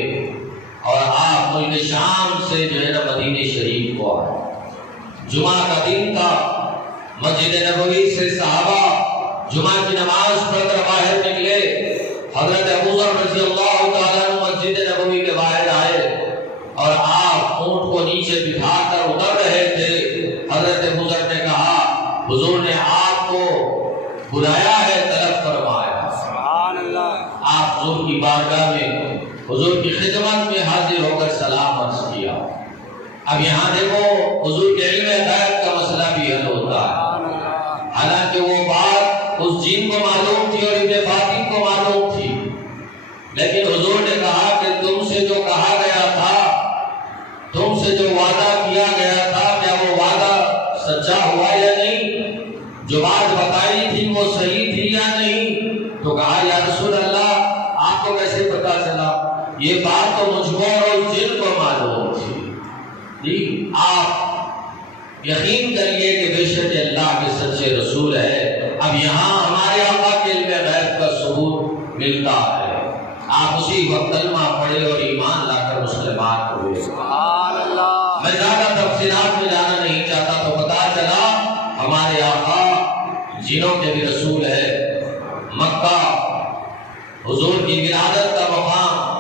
اور آپ ملک شام سے جو ہے نا مدینہ شریف کو آئے۔ جمعہ کا دن تھا، مسجد نبوی سے صحابہ جمعہ کی نماز پڑھ کر باہر نکلے۔ حضرت ابوذر رضی اللہ تعالیٰ عنہ مسجد نبوی کے باہر آئے اور آپ اونٹ کو نیچے بٹھا کر اتر رہے تھے۔ حضرت ابوذر نے کہا حضور نے آپ کو بلایا ہے، طلب فرمایا۔ سبحان اللہ۔ آپ حضور کی بارگاہ میں حضور کی خدمت میں حاضر ہو کر سلام عرض کیا۔ اب یہاں دیکھو حضور کے علم غیب کا مسئلہ بھی حل ہوتا ہے، حالانکہ وہ بات اس جن کو معلوم تھی اور ابن فاطم کو معلوم تھی، لیکن حضور نے کہا کہ تم سے جو کہا گیا تھا، تم سے جو وعدہ کیا گیا تھا، کیا وہ وعدہ سچا ہوا یا نہیں؟ جو بات بتائی تھی وہ صحیح تھی یا نہیں؟ تو کہا یا رسول اللہ آپ کو کیسے پتا چلا؟ یہ بات تو مجھ کو اور اس جن کو معلوم تھی۔ جی آپ یقین کریے کہ بے شک اللہ کے سچے رسول ہے۔ اب یہاں ہمارے آقا کے علم غیب کا ثبوت ملتا ہے۔ آپ اسی وقت کلمہ پڑھے اور ایمان لا کر مسلمان ہوئے۔ سبحان اللہ۔ میں زیادہ تفصیلات میں جانا نہیں چاہتا، تو پتا چلا ہمارے آقا جنوں کے بھی رسول ہے۔ مکہ حضور کی ولادت کا مقام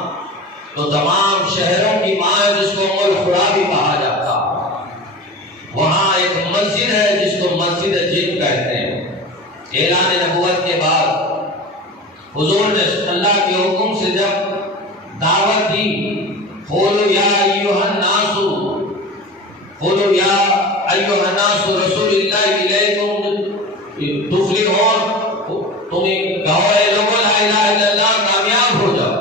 تو تمام شہروں کی ماں ہے، جس کو ام القری بھی کہا جاتا۔ وہاں ایک مسجد ہے جس کو مسجد جن کہتے ہیں۔ اعلان نبوت کے بعد حضور نے اللہ کے حکم سے جب دعوت دی، قولوا یا ایھا الناس، قولوا یا ایھا الناس رسول اللہ الیکم تفلحون، تم کہو اے لوگوں لا الہ الا اللہ، کامیاب ہو جاؤ۔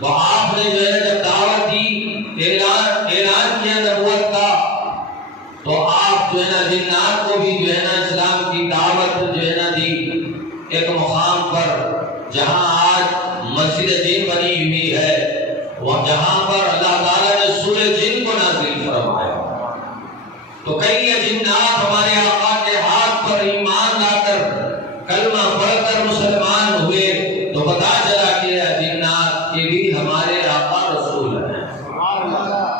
تو آپ نے جو ہے جب دعوت دی، اعلان کیا نبوت کا، تو آپ جو ہے نا جنات کو بھی جو ہے نا اسلام کی دعوت جو ہے نا دی ایک مقام پر، جہاں آج مسجد جن بنی ہوئی ہے، وہ جہاں پر اللہ تعالیٰ نے سورہ جن کو نازل فرمایا۔ تو کئی جنات ہمارے آقا کے ہاتھ پر ایمان لا کر کلمہ پڑھ کر مسلمان ہوئے، تو پتا چلا کہ جنات کے بھی ہمارے آقا رسول ہیں۔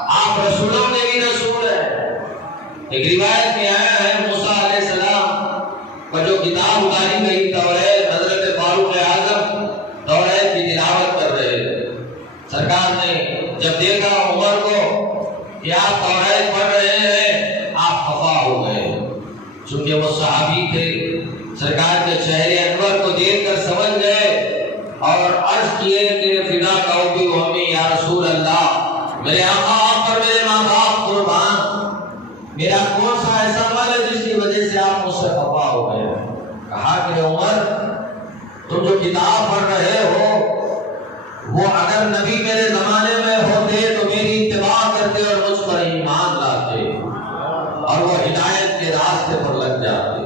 آپ رسولوں کے بھی رسول ہیں۔ ایک روایت میں آیا ہے موسیٰ علیہ السلام پر جو کتاب اتاری گئی توریت، حضرت فاروق اعظم توریت کی تلاوت کر رہے تھے۔ سرکار نے جب دیکھا عمر کو کہ آپ توریت پڑھ رہے ہیں، آپ خفا ہو گئے، چونکہ وہ صحابی تھے۔ سرکار کے چہرے انور کو دیکھ کر سمجھ گئے اور عرض کیے کہ فدا کعبی و امی یا رسول اللہ، میرے آقا آپ پر میرے ماں باپ قربان، میرا کون سا ایسا عمل ہے جس کی وجہ سے آپ مجھ سے خفا ہو گئے؟ کہا کہ عمر تم جو کتاب پڑھ رہے ہو وہ اگر نبی میرے زمانے میں ہوتے تو میری اتباع کرتے اور مجھ پر ایمان لاتے اور وہ ہدایت کے راستے پر لگ جاتے۔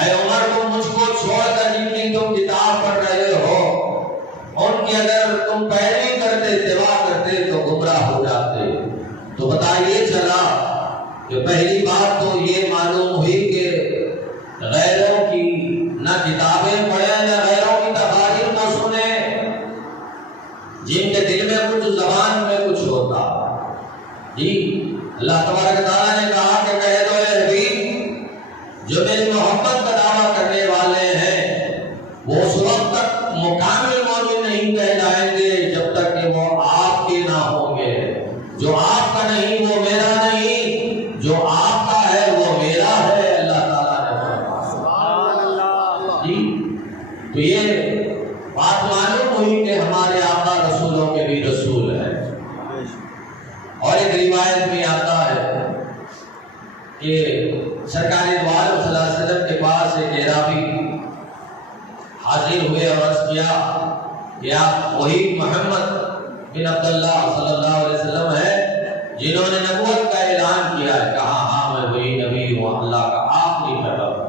اے عمر تم مجھ کو چھوڑ کر جن کی تم کتاب پڑھ رہے ہو ان کی اگر تم پیروی کرتے اتباع کرتے تو گمراہ ہو جاتے۔ تو پتہ یہ چلا کہ پہلی بات تو یہ معلوم ہوئی کہ غیروں کی نہ کتابیں پڑھیں نہ غیروں کی تقاریر نہ سنیں، جن کے دل میں کچھ زبان میں کچھ ہوتا۔ جی اللہ تبارک تعالیٰ نے کہا کہ کہہ دو اے حبیب جو میری محبت کا دعویٰ کرنے والے ہیں وہ اس وقت تک مکمل مومن نہیں کہلائیں گے جب تک کہ وہ آپ کے نہ ہوں گے۔ جو آپ کا نہیں وہ میرا نہیں، جو آپ کا ہے وہ میرا ہے، اللہ تعالیٰ نے فرمایا۔ سبحان اللہ۔ جی تو یہ بات معلوم ہوئی کہ ہمارے آقا رسولوں کے بھی رسول ہیں۔ اور ایک روایت میں آتا ہے کہ سرکار دو عالم صلی اللہ علیہ وسلم کے پاس ایک اعرابی حاضر ہوئے اور عرض کیا کہ آپ وہی محمد بن عبداللہ صلی اللہ علیہ وسلم ہے جنہوں نے نبوت کا اعلان کیا ہے؟ کہا ہاں میں وہی نبی ہوں، اللہ کا آخری پیغمبر۔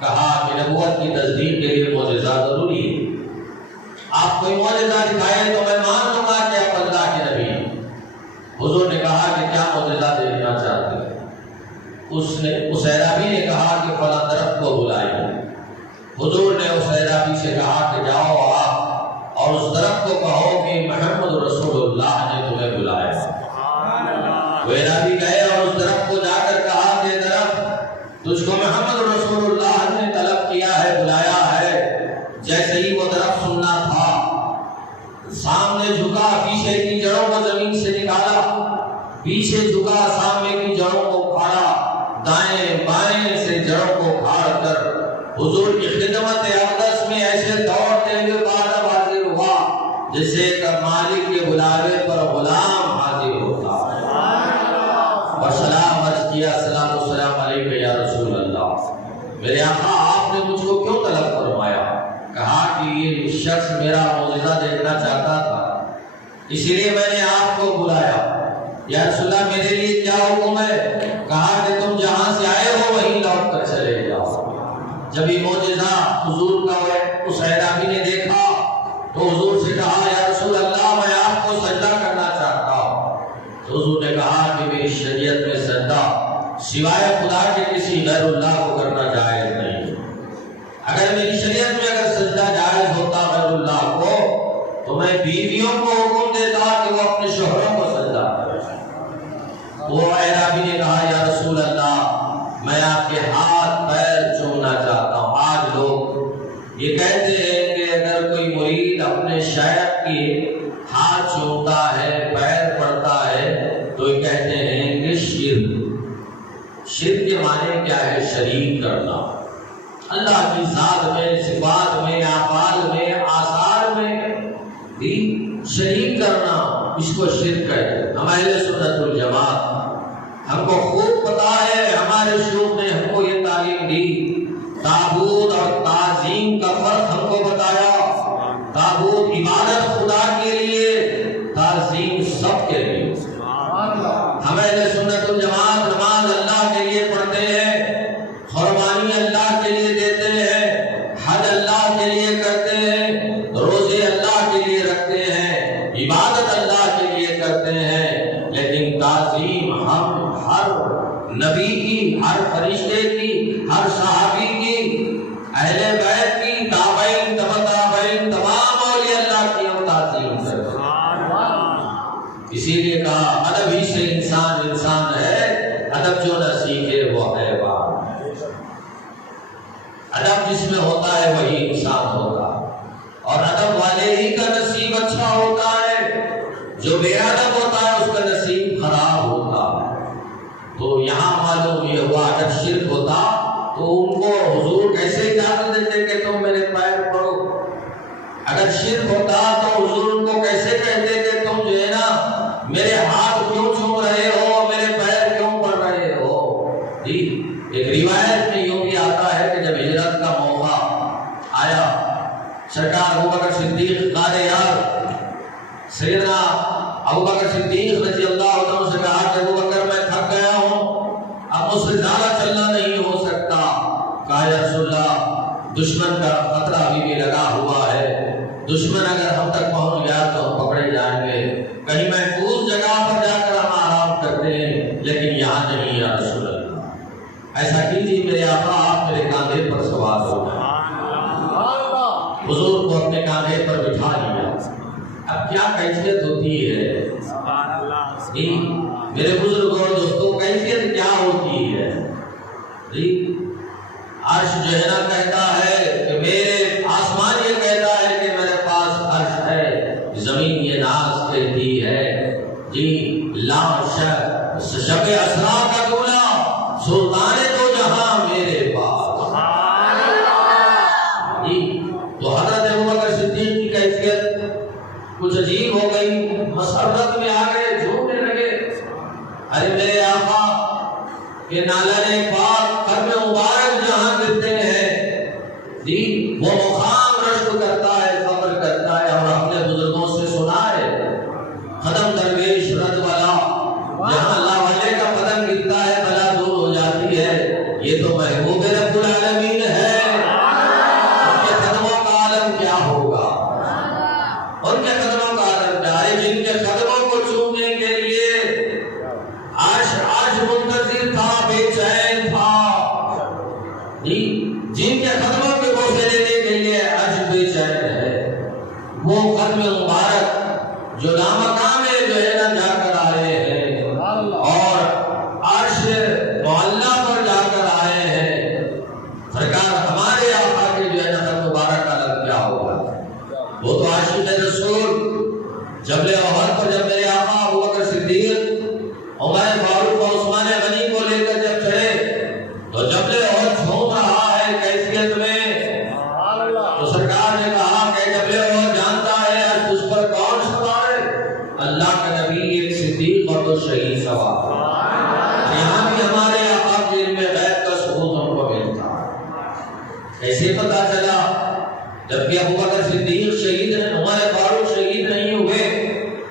کہا کہ نبوت کی تصدیق کے لیے معجزہ ضروری ہے، کوئی معجزہ دکھائے تو میں مان لوں گا کہ آپ اللہ کے نبی ہیں۔ حضور نے کہا کہ کیا معجزہ دیکھنا چاہتے ہیں؟ اس اعرابی نے کہا کہ فلاں درخت کو بلائیے۔ حضور نے اس اعرابی سے کہا کہ جاؤ آپ اور اس درخت کو کہو کہ محمد رسول اللہ نے تمہیں بلایا۔ وہ اعرابی گئے اور اس درخت کو جا کر کہا کہ درخت تجھ کو محمد رسول اللہ نے طلب کیا ہے، بلایا ہے۔ جیسے ہی وہ درخت سننا تھا، سامنے جھکا، پیچھے کی جڑوں کو زمین سے نکالا، پیچھے جھکا، سامنے کی جڑوں کو اکھاڑا، دائیں بائیں سے جڑوں کو اکھاڑ کر حضور کی خدمت اقدس میں ایسے دوڑتے ہوئے باہر حاضر ہوا جیسے ایک مالک کے بلاوے پر غلام حاضر ہوتا ہے۔ اور سلام عرض کیا، السلام والسلام علیکم یا رسول اللہ، میرے آقا آپ نے مجھ کو کیوں طلب فرمایا؟ کہا کہ یہ شخص میرا معجزہ دیکھنا چاہتا تھا، اسی لیے میں نے آپ کو بلایا۔ یا رسول اللہ میرے لیے کیا حکم ہے؟ کہا کہ تم جہاں سے آئے ہو وہیں لوٹ کر چلے جاؤ۔ جب یہ معجزہ حضور کا اس اعرابی نے دیکھا تو حضور سے کہا یا رسول اللہ میں آپ کو سجدہ کرنا چاہتا ہوں۔ تو حضور نے کہا کہ میری شریعت میں سجدہ سوائے خدا کے کسی غیر اللہ کو کرنا جائز نہیں۔ اگر میری شریعت میں اگر سجدہ جائز ہوتا غیر اللہ کو تو میں بیویوں کو حکم دیتا کہ وہ اپنے شوہروں کو سجدہ کریں۔ وہ اعرابی نے کہا یا رسول اللہ میں آپ کے ہاتھ پیر چومنا چاہتا ہوں۔ آج لوگ یہ کہتے ہیں کہ اگر کوئی مرید اپنے شیخ کی ہاتھ چومتا ہے، پیر پڑتا ہے تو یہ کہتے ہیں کہ شرک کے معنی کیا ہے؟ شریک کرنا، اللہ کی ذات میں، صفات میں، افعال میں، آثار میں بھی شریک کرنا، اس کو شرک کہتے ہیں۔ ہم اہل سنت والجماعت ہم کو خوب پتا ہے، ہمارے شیوخ نے ہم کو یہ تعلیم دی، تعبد اور تعظیم کا فرق ہم کو بتایا۔ تعبد عبادت خدا کے لیے، تعظیم سب کے لیے۔ ہم اہل سنت والجماعت نماز اللہ کے لیے پڑھتے ہیں، قربانی اللہ کے لیے دیتے ہیں، حج اللہ کے لیے کرتے ہیں، روزے اللہ کے لیے رکھتے ہیں، عبادت اللہ کے لیے کرتے ہیں، لیکن تعظیم ہم ہر نبی کی، ہر فرشتے کی، ہر صحابی کی، اہل بیت کی، تابعین، تبع تابعین، تمام اولیاء اللہ کی ہم تعظیم کرتے ہیں۔ اسی لیے کہا ادب ہی سے انسان انسان ہے، ادب جو نہ سیکھے وہ حیوان۔ ادب جس میں ہوتا ہے وہی انسان ہوتا، اور ادب والے ہی کا نصیب اچھا ہوتا ہے، جو بے ادب ہوتا ہے اس کا نصیب خراب ہوتا ہے۔ تو یہاں معلوم یہ ہوا اگر شرک ہوتا تو ان کو حضور کیسے اجازت دیتے کہ تم میرے پیر پڑو؟ اگر شرک ہوتا تو حضور ان کو کیسے کہتے کہ تم جو ہے نا میرے ہاتھ کیوں چوم رہے ہو، میرے پیر کیوں پڑ رہے ہو؟ جی ایک روایت میں یوں بھی آتا ہے کہ جب ہجرت کا موقع آیا، سرکار ابوبکر صدیق قاریار سیدنا ابوبکر صدیق رضی اللہ عنہ سے کہا کہ ابوبکر میں تھک گیا ہوں، اب مجھ سے زیادہ چلنا نہیں ہو سکتا۔ کہا یا رسول اللہ دشمن کا خطرہ ابھی بھی لگا ہوا ہے، دشمن اگر ہم تک پہنچ گیا تو ہم پکڑے جائیں گے، کہیں محفوظ جگہ پر جا کر ہم آرام کرتے ہیں، لیکن یہاں نہیں یا رسول اللہ۔ ایسا کیجیے میرے آقا آپ میرے کاندھے پر سوار ہو جائیں۔ حضور کو اپنے کاندھے پر بٹھا لیا۔ اب کیا کیفیت ہوتی ہے میرے بزرگوں اور دوستوں، کیفیت کیا ہوتی ہے؟ عرش جو ہے نا کہتا ہے کہ میرے آسمان یہ کہتا ہے کہ میرے پاس عرش ہے، زمین یہ ناز کہتی ہے جی لا شب اسرا کا دولا سلطان تو جہاں میرے پاس۔ تو حضرت ابوبکر صدیق کی کیفیت کچھ عجیب ہو گئی، مسرت میں آ گئے، جھومنے لگے۔ ارے میرے آقا کہ نالے پاک قدم مبارک جہاں گرتے ہیں جی وہ مقام رشک کرتا ہے، فخر کرتا ہے، اور اپنے بزرگوں سے سنا ہے قدم درویش رد والا، جہاں اللہ والے کا قدم گرتا ہے بلا دور ہو جاتی ہے۔ یہ تو محبوب رب العالمین ہے، ان کے قدموں کا عالم کیا ہوگا؟ ختم مبارک جو لامکان میں جو ہے نا جا کر آئے ہیں اور عرش معلیٰ پر جا کر آئے ہیں، سرکار ہمارے آقا کے جو ہے نا ختم مبارک کا لگ کیا ہوگا؟ وہ تو عاشق رسول جبل احد پر جب میرے آقا ابو بکر صدیق عمر فاروق اور عثمان غنی کو لے کر جب چڑھے تو جبل احد جھوم رہا ہے کیفیت میں، تو سرکار نے کہا کہ جبل احد جانتا ہے آج تجھ پر کون سوار ہے؟ اللہ کا نبی، ایک صدیق اور دو شہید سوار۔ یہاں بھی ہمارے آقا کے علم غیب کا ثبوت ہم کو ملتا ہے۔ کیسے پتا چلا؟ جبکہ ابو بکر صدیق شہید ہیں، عمر فاروق شہید نہیں ہوئے،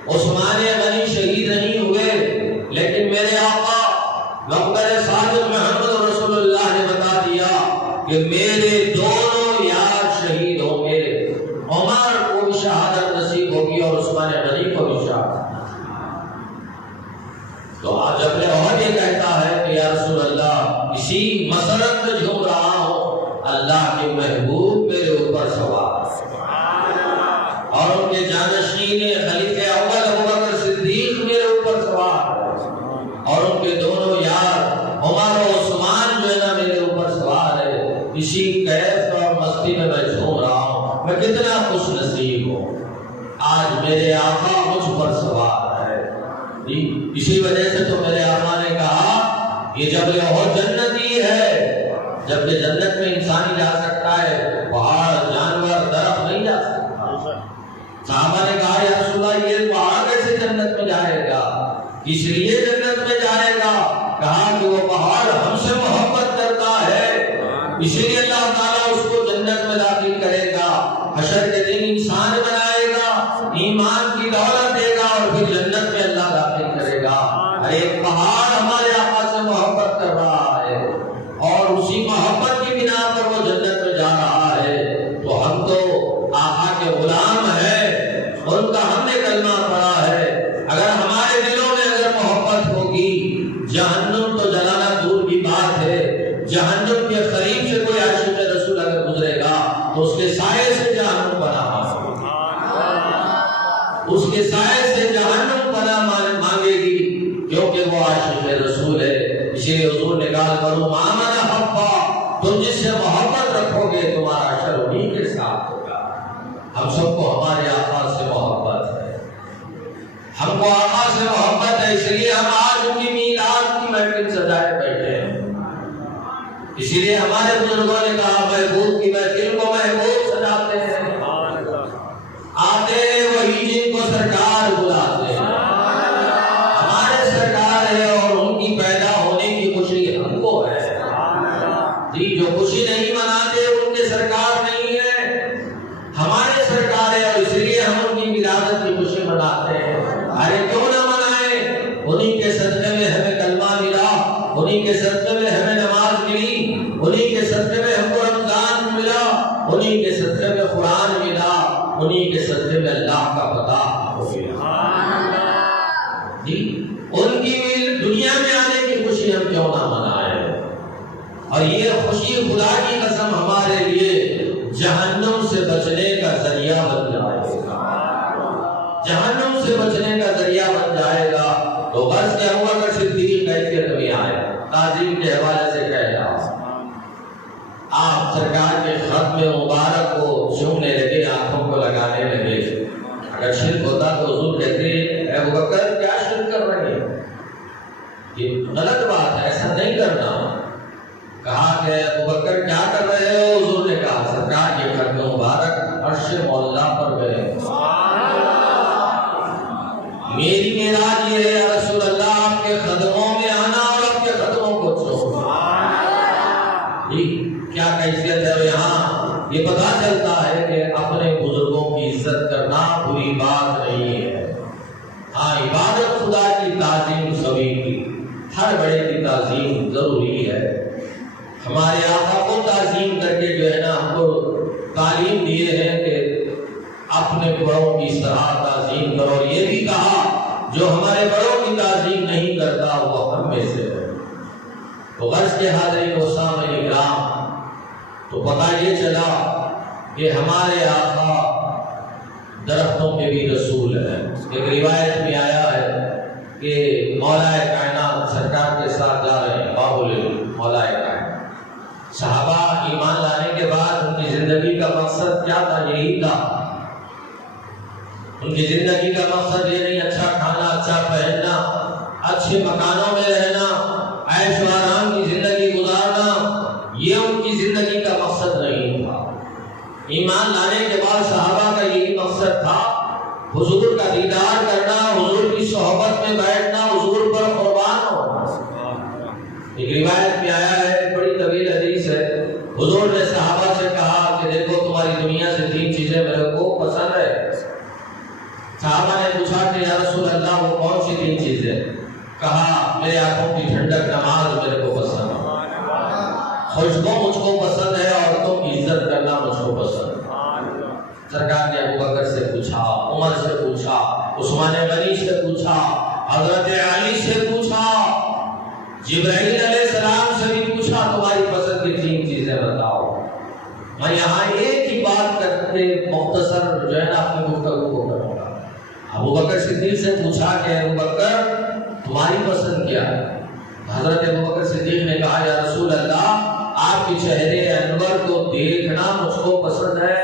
عثمان غنی شہید نہیں ہوئے، لیکن میرے آقا مقبر صادق محمد رسول اللہ نے بتا دیا کہ میرے دونوں یار شہید ہوں گے، عمر کو بھی شہادت نصیب ہوگی اور عثمان غنی کو بھی شہادت۔ تو آج جبل احد یہ کہتا ہے کہ یا رسول اللہ اسی مسرت میں جھوم رہا ہوں، اللہ کے محبوب میرے اوپر سوار اور ان کے جانشین خلیفہ اول ابو بکر صدیق میرے اوپر سوار اور ان کے دونوں یار عمر و عثمان جو ہے نا میرے اوپر سوار ہے۔ اسی کیف اور مستی میں جھوم رہا ہوں، میں کتنا خوش نصیب ہوں، آج میرے آقا مجھ پر سوار ہے۔ اسی وجہ سے تو میرے آقا نے کہا یہ جبل احد جنتی ہے۔ جب کہ جنت میں انسان ہی جا سکتا ہے، پہاڑ جانور درخت نہیں جا سکتا۔ صحابہ نے کہا یا رسول اللہ یہ پہاڑ کیسے جنت میں جائے گا؟ اس لیے جنت میں جائے گا، کہا کہ وہ پہاڑ ہم سے محبت کرتا ہے، اسی لیے اللہ تعالیٰ اس کو جنت میں داخل کرے گا، حشر کے دن انسان بنائے گا، ایمان کی دولت دے گا اور پھر جنت میں اللہ داخل کرے گا۔ ایک پہاڑ ہمارے آقا سے محبت کر رہا ہے اور اسی محبت کی بنا پر وہ جنت میں جا رہا ہے، تو ہم تو آقا کے غلام ہیں، ان کا ہم نے کلمہ پڑھا ہے۔ اگر ہمارے دلوں میں اگر محبت ہوگی، جہنم تو جلانا دور کی بات ہے، جہنم کے قریب سے کوئی عاشق رسول اگر گزرے گا تو اس کے سائے سے جہنم پناہ مانگے گی، اس کے سائے سے جہنم پناہ مانگے گی، کیونکہ وہ عاشق رسول ہے۔ اسی لیے حضور نے کہا کرو مامن حبا، تم جس سے محبت رکھو گے تمہارا حشر انہی کے ساتھ ہوگا۔ ہم سب کو ہمارے آقا سے محبت ہے، ہم کو آقا سے محبت ہے، اس لیے ہم آج ان کی میلاد کی محفل سجائے بیٹھے ہیں۔ اسی لیے ہمارے بزرگوں نے کہا محبوب کی محفل کو محبوب سجاتے ہیں، آتے وہی جن کو سرکار بلاتے ہیں، ہمارے سرکار ہے اور ان کی پیدا ہونے کی خوشی ہم کو ہے۔ جی جو خوشی نہیں مناتے ان کے سرکار نہیں ہے، ہمارے سرکار ہے اور اس لیے ہم ان کی ولادت کی خوشی مناتے ہیں۔ ارے کیوں نہ منائیں، انہی کے صدقے میں ہمیں کلمہ ملا، انہی کے صدقے میں ہمیں نماز ملی، انہی کے صدقے میں ہم کو رمضان ملا، انہی کے صدقے میں قرآن ملا، انہی کے صدقے میں اللہ کا پتہ ہو گیا۔ جی ان کی دنیا میں آنے کی خوشی ہم کیوں نہ منائیں؟ اور یہ خوشی خدا کی قسم ہمارے لیے جہنم سے بچنے کا ذریعہ بن جائے گا، جہنم سے بچنے کا ذریعہ بن جائے گا۔ تو بس کیا ہوا کہ صدیق کیفیت میں آئے، تعظیم کے حوالے سے کہہ رہا، آپ سرکار کے ختم مبارک کو چومنے لگے، آنکھوں کو لگانے لگے۔ اگر شرک ہوتا تو حضور کہتے اے ابو بکر کیا شرک کر رہے ہیں، یہ غلط بات ہے، ایسا نہیں کرنا۔ کہا کہ ابو بکر کیا کر رہے ہو؟ حضور نے کہا سرکار کے ختم مبارک عرش معلیٰ پر گئے، میری معراج یہ ہے یا رسول اللہ آپ کے قدموں میں آنا اور آپ کے قدموں کو چھوڑنا۔ کیا کیفیت ہے یہاں؟ یہ پتا چلتا ہے کہ اپنے بزرگوں کی عزت کرنا بری بات نہیں ہے۔ ہاں عبادت خدا کی تعظیم سبھی کی، ہر بڑے کی تعظیم ضروری ہے۔ ہمارے آقا کو تعظیم کر کے جو ہے نا ہم کو تعلیم دیے ہیں کہ اپنے بڑوں کی اس طرح تعظیم کرو، اور یہ بھی کہا جو ہمارے بڑوں کی تعظیم نہیں کرتا وہ ہم میں سے ہے۔ تو غرض کے حاضرین و سامعین کرام، تو پتہ یہ چلا کہ ہمارے آقا درختوں کے بھی رسول ہیں۔ ایک روایت میں آیا ہے کہ مولا کائنات سرکار کے ساتھ جا رہے ہیں، بابل مولا کائنات۔ صحابہ ایمان لانے کے بعد ان کی زندگی کا مقصد کیا تھا؟ یہی تھا۔ ان کی زندگی کا مقصد یہ نہیں اچھا کھانا، اچھا پہننا، اچھے مکانوں میں رہنا، عیش و آرام کی زندگی گزارنا، یہ ان کی زندگی کا مقصد نہیں تھا۔ ایمان لانے کے بعد صحابہ کا یہی مقصد تھا، حضور کا دیدار کرنا، حضور کی صحبت میں بیٹھنا، حضور پر قربان ہونا۔ ایک روایت میں آیا ہے، بڑی طویل حدیث ہے، حضور نے صحابہ سے کہا کہ دیکھو تمہاری دنیا سے 3 چیزیں میرے کو پسند ہے۔ صحابہ نے پوچھا کہ یا رسول اللہ وہ کون سی 3 چیزیں؟ کہا میرے آنکھوں کی ٹھنڈک نماز میرے کو پسند ہے، خوشبو مجھ کو پسند ہے، عورتوں کی عزت کرنا مجھ کو پسند ہے۔ سرکار نے ابو بکر سے پوچھا، عمر سے پوچھا، عثمان غنی سے پوچھا، حضرت علی سے پوچھا، جبرائیل علیہ السلام سے بھی پوچھا، تمہاری پسند کی 3 چیزیں بتاؤ۔ میں یہاں ایک ہی بات کر کے مختصر جو ہے نا اپنی گفتگو کو کروں گا۔ ابو بکر صدیق سے پوچھا کہ ابو بکر تمہاری پسند کیا ہے؟ حضرت ابو بکر صدیق نے کہا یا رسول اللہ آپ کے چہرے انور کو دیکھنا مجھ کو پسند ہے۔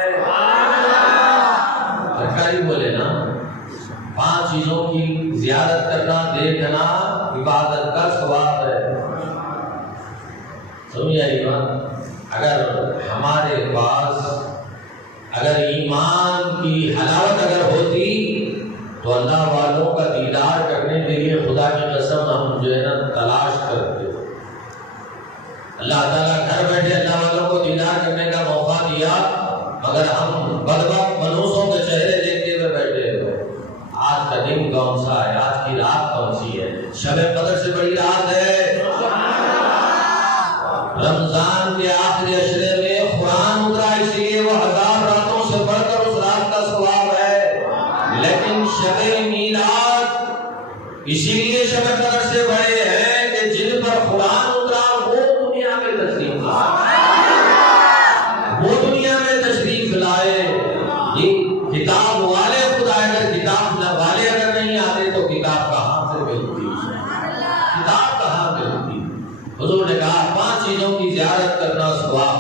سرکاری بولے نا 5 چیزوں کی زیارت کرنا، دیکھنا عبادت کا ثواب ہے۔ سمجھے ایمان؟ اگر ہمارے پاس اگر ایمان کی حلاوت اگر ہوتی تو اللہ والوں کا دیدار کرنے کے لیے خدا کی قسم ہم جو ہے نا تلاش کرتے۔ اللہ تعالیٰ گھر بیٹھے اللہ والوں کو دیدار کرنے کا موقع دیا، مگر ہم بدبخت منحوسوں کے چہرے دیکھتے ہوئے بیٹھے ہوئے۔ آج کا دن کون سا ہے؟ آج کی رات کون سی ہے؟ شب قدر سے بڑی رات ہے۔ رمضان کے آخری عشرے میں قرآن اترا، اس لیے وہ 1000 راتوں سے بڑھ کر اس رات کا ثواب ہے۔ لیکن شب میلاد اسی لیے شب قدر سے بڑے ہیں کہ جن پر قرآن اترا وہ دنیا میں تشریف لائے، وہ دنیا میں تشریف لائے۔ یہ کتاب والے خدا اگر کتاب والے اگر نہیں آتے تو کتاب کہاں سے ملتی؟ کتاب کہاں ملتی؟ حضور نے کہا 5 چیزوں کی زیارت کرنا ثواب،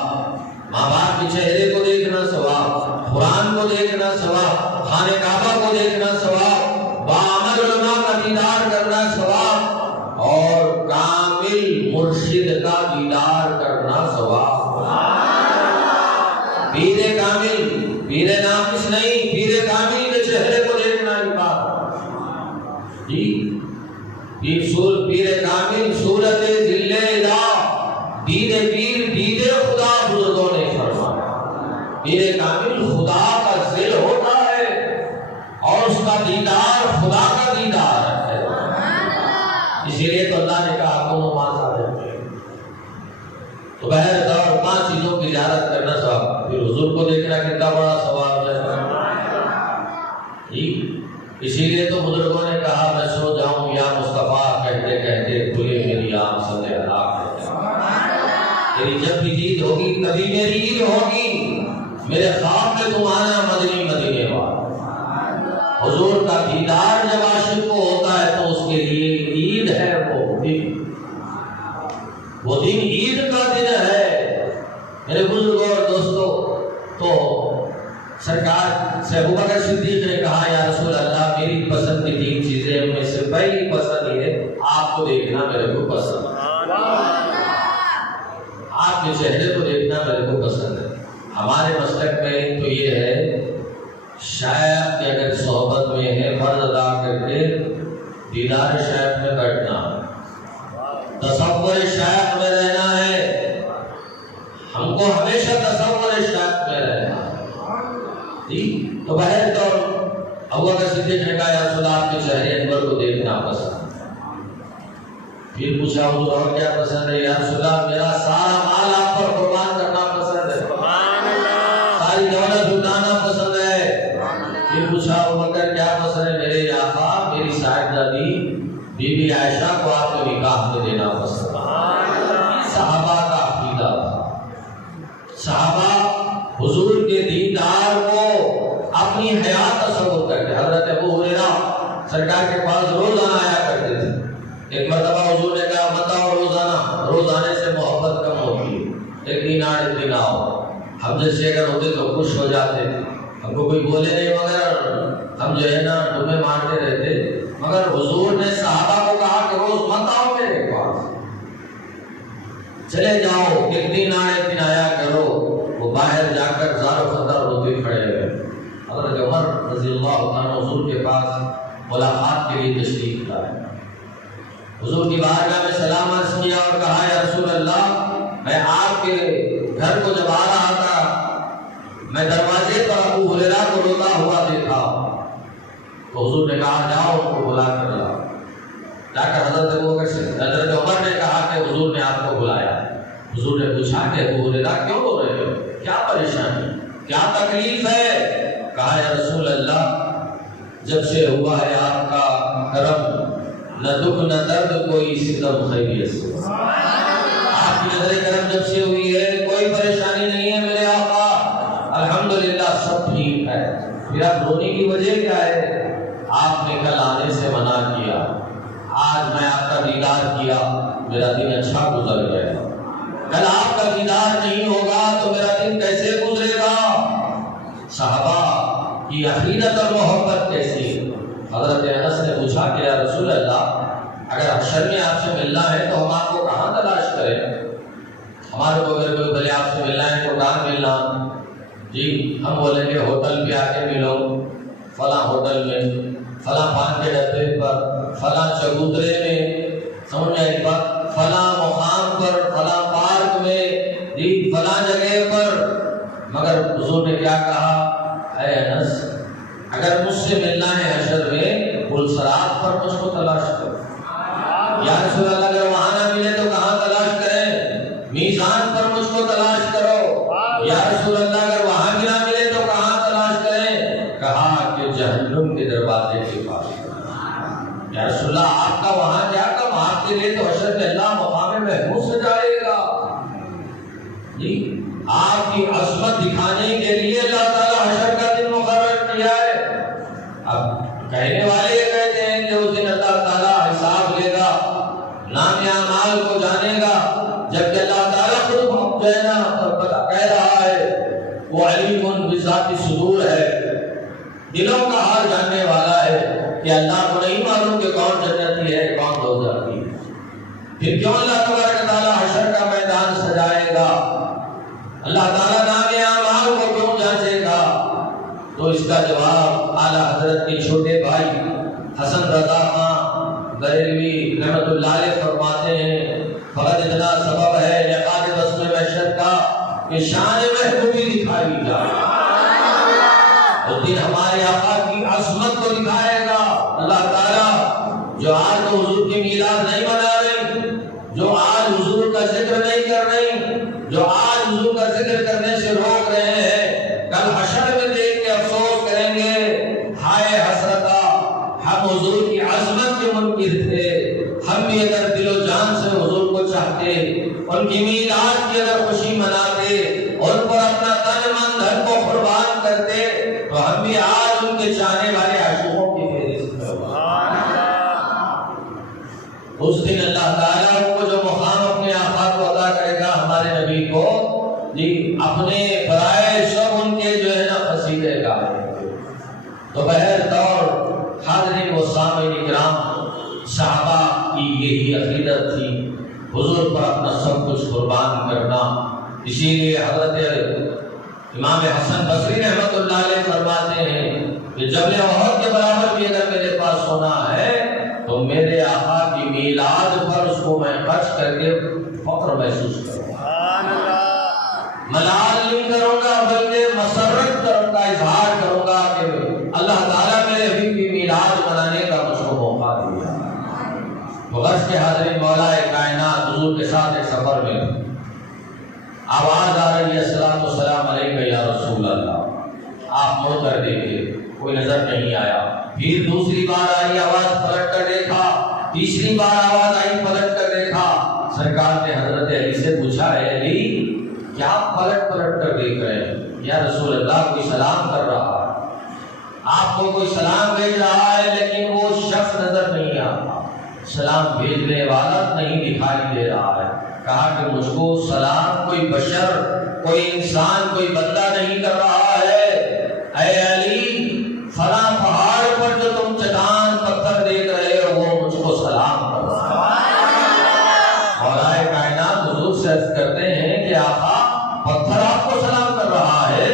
ماں باپ کے چہرے کو دیکھنا ثواب، قرآن کو دیکھنا ثواب، خانہ کعبہ کو دیکھنا ثواب، باعمل علماء کا دیدار کرنا ثواب، اور کامل مرشد کا دیدار کرنا ثواب۔ پیر کامل، پیر ناقص نہیں، پیر کامل کے چہرے کو دیکھنا عبادت۔ جی پیر کامل صورت ذل الہ، دید پیر دید خدا بزرگوں نے فرمایا۔ پیر کامل خدا کا ذل ہوتا ہے اور اس کا دیدار خدا کا دیدار ہے۔ اسی لیے تو اللہ نے کہا تم ماں ہے۔ تو بہرحال 5 چیزوں کی زیارت کرنا ثواب، پھر حضور کو دیکھنا کتنا بڑا ثواب ہے۔ اسی لیے تو بزرگوں نے کہا میں سو جاؤں یا مصطفیٰ کہتے کہتے کھلے میری آنکھ صدے ہلاک ہے۔ تیری جب بھی عید ہوگی تبھی میری عید ہوگی، میرے خواب میں تم آنا مدنی مدینے والا۔ حضور کا دیدار جب عاشق کو ہوتا ہے تو اس کے لیے عید ہے، وہ دن عید کا دن ہے۔ میرے بزرگوں اور دوستوں، تو سرکار سے ابو بکر صدیق نے کہا یا رسول اللہ میری پسند کی 3 چیزیں میں سے پہلی پسند یہ ہے آپ کو دیکھنا میرے کو پسند ہے، آپ کے چہرے کو دیکھنا میرے کو پسند ہے۔ ہمارے مسلک میں تو یہ ہے شیخ کہ اگر صحبت میں ہے فرض ادا کر کے دیدار شیخ میں بیٹھنا، تصور شیخ میں رہنا ہے، ہم کو ہمیشہ تصور شیخ میں رہنا ہے۔ تو بہر طور ابو بکر صدیق نے کہا یا رسول اللہ آپ کے چہرے انور کو دیکھنا پسند ہے۔ پھر پوچھا حضور اور کیا پسند ہے؟ یا رسول اللہ میرا سارا مال آپ پر قربان کرنا پسند ہے، ساری دولت لٹانا پسند ہے۔ پھر پوچھا ابو بکر کیا پسند ہے؟ میرے آقا میری صاحبزادی بی بی عائشہ کو آپ کے نکاح میں دینا پسند ہے۔ صحابہ کا عقیدہ تھا، صحابہ حضور کے دیندار کو اپنے اپنی حیات تصور کرتے. حضرت ابو ہریرہ سرکار کے پاس روزانہ آیا کرتے تھے. ایک مرتبہ حضور نے کہا مت آؤ روزانہ، روزانے سے محبت کم ہوتی ہے، ایک دن آڑ دن آؤ. ہم جیسے اگر ہوتے تو خوش ہو جاتے، ہم کو کوئی بولے نہیں، مگر ہم جو ہے نا ڈوبے مارتے رہتے. مگر حضور نے صحابہ کو کہا کہ روز مت آؤ میرے پاس، چلے جاؤ، ایک دن آئے دن آیا کرو. وہ باہر جا کر زار و خطر ہوتے کھڑے ہوئے. حضرت عمر رضی اللہ عنہ حضور کے پاس ملاقات کے لیے تشریف لائے. حضور کی بارگاہ میں سلام عرض کیا اور کہا یا رسول اللہ، میں آپ کے گھر کو جب آ رہا تھا میں دروازے پر ابو ہریرہ کو روتا ہوا دیکھا. تو حضور نے کہا جاؤ ان کو بلا کر لاؤ. جا کر حضرت عمر نے کہا کہ حضور نے آپ کو بلایا. حضور نے پوچھا کہ ابو ہریرہ کیوں رو رہے ہو، کیا پریشانی، کیا تکلیف ہے؟ کہا یا رسول اللہ، جب سے ہوا ہے آپ کا کرم، نہ دکھ نہ درد کوئی ستم خیریت سے. آپ کی نظر کرم جب سے ہوئی ہے کوئی پریشانی نہیں ہے میرے آقا، الحمدللہ سب ٹھیک ہے. پھر اب رونے کی وجہ کیا ہے؟ آپ نے کل آنے سے منع کیا، آج میں آپ کا دیدار کیا، میرا دن اچھا گزر گیا. کل آپ کا دیدار نہیں ہوگا تو میرا دن کیسے گزرے گا؟ صحابہ کی عقیدت اور محبت کیسی؟ حضرت انس نے پوچھا کہ یا رسول اللہ، اگر حشر میں آپ سے ملنا ہے تو ہم آپ کو کہاں تلاش کریں؟ ہمارے کو اگر کوئی بھلے آپ سے ملنا ہے تو کہاں ملنا؟ جی ہم بولیں گے ہوٹل پہ آ کے ملو، فلاں ہوٹل میں، فلاں پان کے ڈبے پر، فلاں چبوترے میں، سمجھ ایک بات، فلاں مقام پر، فلاں پارک میں، جی فلاں جگہ پر. مگر حضور نے کیا کہا؟ اے انس، اگر مجھ سے ملنا ہے حشر میں، پلسرات پر مجھ کو تلاش کرو. یا رسول اللہ اگر وہاں نہ ملے تو کہاں تلاش کریں؟ میزان پر مجھ کو تلاش کرو. یا رسول اللہ اگر وہاں بھی نہ ملے تو کہاں تلاش کریں؟ کہا کہ جہنم کے دروازے کے پاس. یا رسول اللہ آپ کا وہاں کیا کم، آپ کے لیے تو حشر میں اللہ مقام محمود سے جائے گا. جی آپ کی عظمت دکھانے کے لیے اللہ تعالیٰ حشر کا دن مقرر کیا ہے. اب کہنے والے یہ کہتے ہیں کہ اس دن اللہ تعالیٰ حساب لے گا، نام اعمال کو جانے گا، جبکہ اللہ تعالیٰ خود جو ہے نا کہہ رہا ہے وہ علیم بذات الصدور ہے، دلوں کا حال جاننے والا ہے، کہ اللہ کو نہیں معلوم کہ کون جنتی ہے کون دوزخی ہے. پھر کیوں اللہ تبارک تعالیٰ حشر کا میدان سجائے گا؟ اللہ تعالیٰ نام اعمال کو کیوں جانچے گا؟ تو اس کا جواب اعلیٰ حضرت کے چھوٹے بھائی حسن رضا خان بریلوی رحمۃ اللہ علیہ فرماتے ہیں، فقط اتنا سبب ہے لقاء بزم محشر کا کہ شان محبوبی دکھائی جائے. اس دن ہمارے آقا کی عظمت کو دکھائے گا اللہ تعالیٰ. جو آج تو حضور کی میلاد نہیں منا رہی، جو آج حضور کا ذکر نہیں کر رہی، جو آج حضور کا ذکر کرنے سے روک رہے ہیں، کل حشر میں دیکھ کے افسوس کریں گے، ہائے حسرتا، ہم حضور کی عظمت کے منکر تھے. ہم بھی اگر دل و جان سے حضور کو چاہتے، ان کی میلاد کی اگر خوشی مناتے، ان پر اپنا تن من دھن کو قربان کرتے، تو ہم بھی آج ان کے چاہنے والے عاشقوں کی فہرست میں ہوگا. اس دن اللہ تعالیٰ کو جو مقام اپنے آقا کو عطا کرے گا، ہمارے نبی کو، جی اپنے برائے سب ان کے جو ہے نا قصیدے گائیں. تو بہر طور حاضرین و سامعین کرام، صحابہ کی یہی عقیدت تھی، حضور پر اپنا سب کچھ قربان کرنا. اسی لیے حضرت امام حسن بصری رحمۃ اللہ علیہ فرماتے ہیں کہ جبل احد کے برابر بھی اگر میرے پاس سونا ہے تو میرے آقا کی میلاد پر اس کو میں خرچ کر کے فخر محسوس کروں گا، ملال نہیں کروں گا بلکہ مسرت کروں گا، اظہار کروں گا کہ اللہ تعالیٰ میرے حبیب کی میلاد منانے کا مجھ کو موقع دیا. تو غرض کے حاضرین، مولا کائنات حضور کے ساتھ ایک سفر میں آواز آ رہی ہے السلام والسلام علیکہ یا رسول اللہ. آپ مڑ کر دیکھے، کوئی نظر نہیں آیا. پھر دوسری بار آئی آواز، پلٹ کر دیکھا. تیسری بار آواز آئی، پلٹ کر دیکھا. سرکار نے حضرت علی سے پوچھا، اے علی کیا پلٹ کر دیکھ رہے ہیں؟ یا رسول اللہ کوئی سلام کر رہا. آپ کو کوئی سلام بھیج رہا ہے لیکن وہ شخص نظر نہیں آتا، سلام بھیجنے والا نہیں دکھائی دے رہا ہے۔ کہا کہ مجھ کو سلام کوئی بشر، کوئی انسان، کوئی بندہ نہیں کر رہا ہے۔ اے علی، فلاں پہاڑ پر جو تم چٹان پتھر دیکھ رہے ہو وہ مجھ کو سلام کر رہا ہے۔ مولا کائنات حضور سے عرض کرتے ہیں کہ آقا پتھر آپ کو سلام کر رہا ہے؟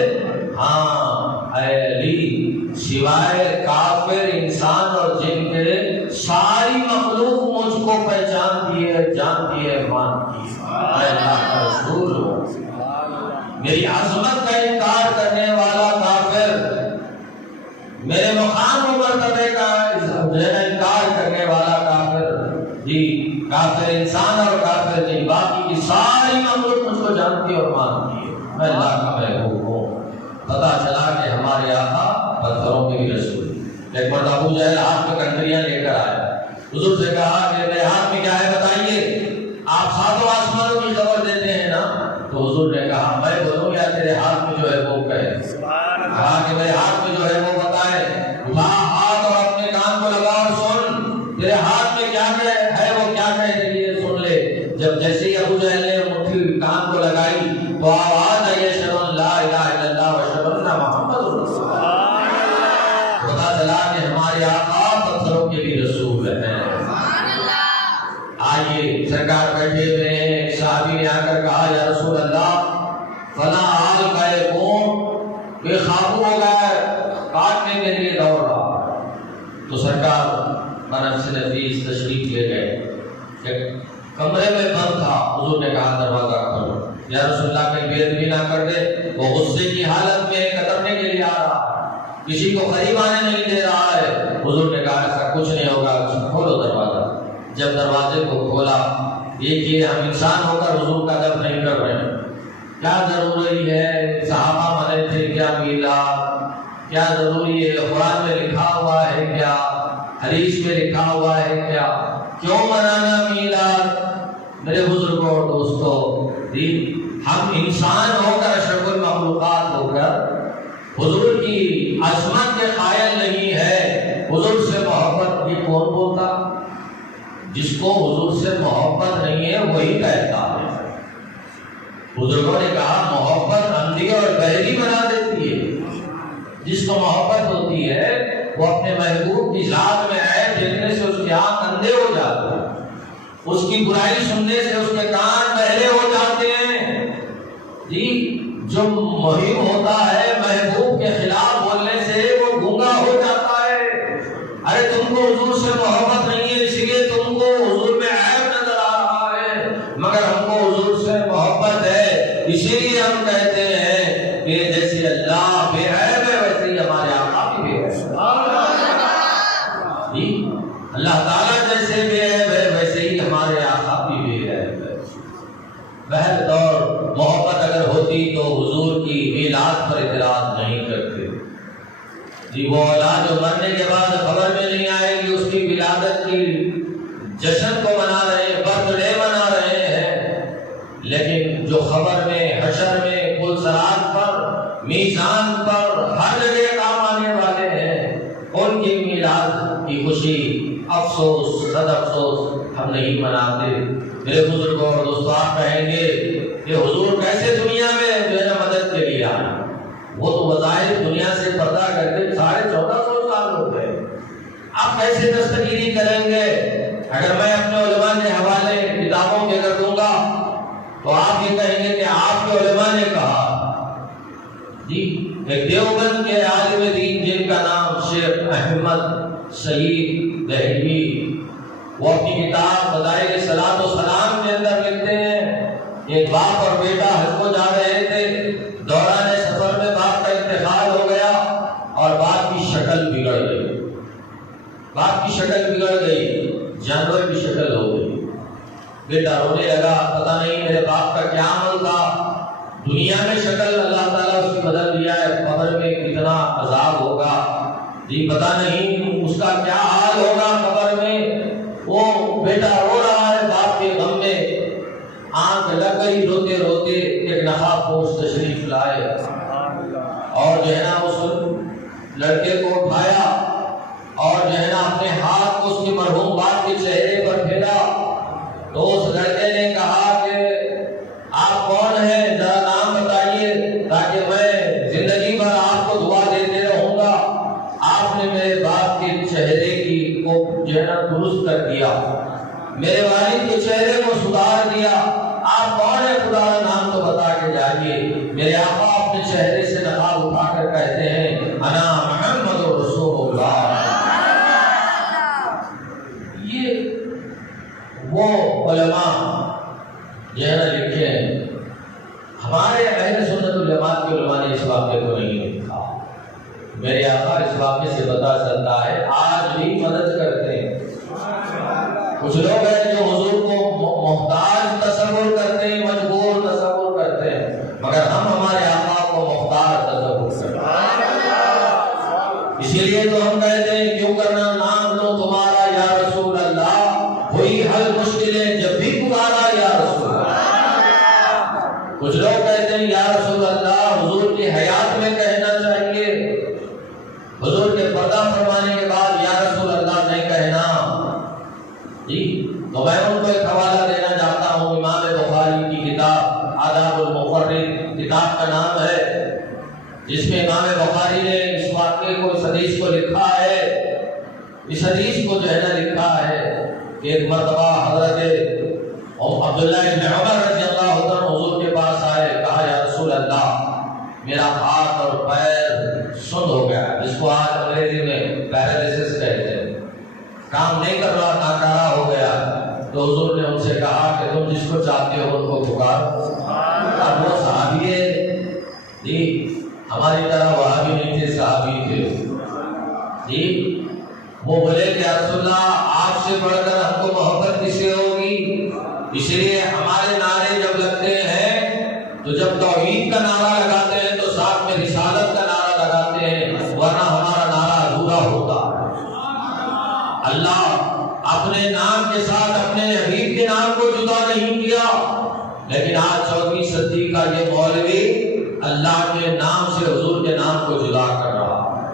ہاں اے علی، سوائے کافر انسان اور جن کے ساری مخلوق مجھ کو پہچانتی ہے، جانتی ہے، مانتی ہے۔ اے اللہ کا رسول، میری عظمت کا انکار کرنے والا کافر، میرے مقام و مرتبے کا انکار کرنے والا کافر، جی کافر انسان اور کافر جن، باقی کی ساری مخلوق مجھ کو جانتی اور مانتی ہے۔ میں اللہ کا محبوب ہوں۔ پتا چلا کہ ہمارے آقا پتھروں کے بھی رسول۔ ایک مرتبہ ابو جہل ہاتھ میں کنکریاں لے کر آیا، حضور سے کہا کہ میرے ہاتھ میں کیا ہے بتائیے، آپ ساتوں آسمانوں کی خبر دیتے ہیں نا؟ تو حضور نے کہا میں بولوں یا تیرے ہاتھ میں جو ہے وہ کہے؟ کہا کہ میرے ہاتھ میں جو ہے وہ بتائے۔ اٹھا ہاتھ اور اپنے کان کو لگا اور سن، تیرے ہاتھ میں کیا ہے وہ کیا کہے دیکھیے، سن لے۔ جب جیسے ہی ابو جہل نے مٹھی کان کو لگائی تو آواز آئی اشہد ان لا الہ الا اللہ و اشہد ان محمد رسول اللہ۔ پتا چلا کہ ہمارے آقا پتھروں کے بھی رسول ہیں۔ آئیے سرکار بیٹھے ہوئے ہیں، ایک صحابی نے آ کر کہا یا رسول اللہ فلاں حال کا ایک اونٹ بے قابو ہو گیا ہے، کاٹنے کے لیے دوڑ رہا ہے۔ تو سرکار بنفس نفیس تشریف لے گئے، ایک کمرے میں بند تھا، حضور نے کہا دروازہ کھولو۔ یا رسول اللہ کہیں بے ادبی نہ کر دے، وہ غصے کی حالت میں کترنے کے لیے آ رہا، کسی کو قریب آنے نہیں دے رہا ہے۔ حضور نے کہا ایسا کچھ نہیں ہوگا، کھولو دروازہ۔ جب دروازے کو کھولا، دیکھیے ہم انسان ہو کر حضور کا ادب نہیں کر رہے ہیں، کیا ضروری ہے؟ صحابہ مرے تھے کیا میلاد؟ کیا ضروری ہے؟ قرآن میں لکھا ہوا ہے کیا؟ حدیث میں لکھا ہوا ہے کیا؟ کیوں منانا میلاد؟ میرے بزرگوں اور دوستوں، ہم انسان ہو کر اشرف المخلوقات ہو کر حضور کی عظمت کے قائل نہیں ہے۔ حضور سے محبت یہ کون بولتا؟ جس کو حضور سے محبت نہیں ہے وہی کہتا ہے۔ بزرگوں نے کہا محبت اندھی اور بہری بنا دیتی ہے۔ جس کو محبت ہوتی ہے وہ اپنے محبوب کی ذات میں عیب دیکھنے سے اس کے آنکھ اندھے ہو جاتے ہیں، اس کی برائی سننے سے اس کے کان بہرے ہو جاتے ہیں۔ جی جو مہم ہوتا ہے محبوب کے خلاف بولنے سے وہ گونگا ہو جاتا ہے۔ ارے تم کو حضور سے محبت نہیں ہے، اس لیے تم کو حضور میں عیب نظر آ رہا ہے، مگر ہم کو حضور سے محبت ہے، اسی لیے ہم کہتے ہیں کہ جیسے اللہ بے عیب ہے ویسے ہی ہمارے آقا بھی بے عیب ہے۔ جی اللہ تعالیٰ جیسے بے عیب ہے ویسے ہی ہمارے آقا بھی بے عیب ہے۔ بہر دور محبت اگر ہوتی تو حضور کی میلاد پر اعتراض نہیں کرتے۔ جی وہ اولاد جو مرنے کے بعد خبر میں نہیں آئے گی، اس کی ولادت کی جشن کو منا رہے ہیں، برتھ ڈے منا رہے ہیں، لیکن جو خبر میں، حشر میں، پل صراط پر، میزان پر، ہر جگہ کام آنے والے ہیں، ان کی میلاد کی خوشی افسوس، صد افسوس ہم نہیں مناتے۔ میرے بزرگوں اور دوستوں، آپ کہیں گے کہ حضور کیسے دنیا میں جو ہے نا مدد کے لیے آئے؟ وہ تو بظاہر دنیا سے پردہ کر کے 1450 سال ہو گئے، آپ کیسے دستگیری کریں گے؟ اگر میں اپنے علماء کے حوالے کتابوں کے کر دوں گا تو آپ یہ کہیں گے کہ آپ کے علماء نے کہا۔ جی ایک دیوبند کے عالم دین جن کا نام شیخ احمد سعید دہلوی، وہ اپنی کتاب فضائل صلاۃ و سلام کے اندر لکھتے ہیں، ایک باپ اور بیٹا حج کو جا رہے تھے، دوران سفر میں باپ کا انتقال ہو گیا اور باپ کی شکل بگڑ گئی، باپ کی شکل بگڑ گئی، جانور کی شکل ہو گئی۔ بیٹا رونے لگا، پتہ نہیں میرے باپ کا کیا عمل تھا، دنیا میں شکل اللہ تعالیٰ اس کی بدل دیا ہے، قبر میں کتنا عذاب ہوگا، جی پتہ نہیں اس کا کیا حال ہوگا قبر میں۔ وہ بیٹا رو رہا ہے باپ کے غم میں، آنکھ لگ گئی روتے روتے، ایک نقاب پوش تشریف لائے اور جو ہے نا اس لڑکے کو اٹھایا اور جو ہے نا اپنے ہاتھ کو اس کے مرحوم باپ کے چہرے پر پھیرا تو اس لڑکے نے کہا کہ آپ کون ہیں، ذرا نام بتائیے تاکہ میں زندگی بھر آپ کو دعا دیتے رہوں گا۔ آپ نے میرے باپ کے چہرے کو جو ہے نا درست کر دیا، میرے والد کے چہرے کو سدھار دیا۔ آپ کون ہیں، خدا کا نام تو بتا کے جائیے۔ میرے آقا اپنے چہرے سے نقاب اٹھا کر کہتے ہیں انا محمد رسول اللہ۔ یہ وہ علماء جو ہے نا لکھے ہیں، ہمارے اہل سنت الجماعت کے علماء نے اس واقعے کو نہیں لکھا۔ میرے آقا اس واقعے سے پتہ چلتا ہے آج بھی مدد کرتے ہیں۔ کچھ لوگ ہیں جو حضور کو محتاج تصور کرتے ہیں، مجبور تصور کرتے ہیں، مگر ہم ہمارے آقا کو محتاج تصور کرتے ہیں۔ اسی لیے تو ہم کہتے ہیں کیوں کرنا نام لو تمہارا یا رسول اللہ، ہوئی حل مشکلیں جب بھی پکارا یا رسول اللہ۔ کچھ لوگ کہتے ہیں یا رسول اللہ حضور کی حیات میں کہنا چاہیے، حضور کے پردہ فرمانے کے بعد یا رسول اللہ نہیں کہنا۔ جی تو میں ان کو ایک حوالہ دینا چاہتا ہوں، امام بخاری کی کتاب آداب المفرد کتاب کا نام ہے، جس میں امام بخاری نے اس واقعے کو، اس حدیث کو لکھا ہے۔ اس حدیث کو جو ہے نا لکھا ہے کہ ایک مرتبہ حضرت عبداللہ بن عمر رضی اللہ عنہ حضور کے پاس آئے، کہا یا رسول اللہ میرا ہاتھ اور پیر سند ہو گیا، جس کو آج انگریزی میں پیرالیسس کہتے ہیں، کام نہیں کر رہا، ناکارہ ہو گیا۔ تو حضور نے ان سے کہا کہ تم جس کو چاہتے ہو ان کو پکارو۔ اب وہ صحابی ہے جی، ہماری طرح وہابی نہیں تھے، صحابی تھے جی۔ وہ بولے کہ یا رسول اللہ آپ سے بڑھ کر ہم کو محبت کس سے ہوگی، اس لیے ہمارے نعرے جب لگتے ہیں تو جب توحید کا نعرہ لگاتے ہیں تو ساتھ میں رسالت کا نعرہ لگاتے ہیں، ورنہ ہمارا نعرہ ادھورا ہوتا ہے۔ اللہ اپنے نام کے ساتھ اپنے حبیب کے نام کو جدا نہیں کیا، لیکن آج 14ویں صدی کا یہ مولوی اللہ کے نام سے حضور کے نام کو جدا کر رہا ہے۔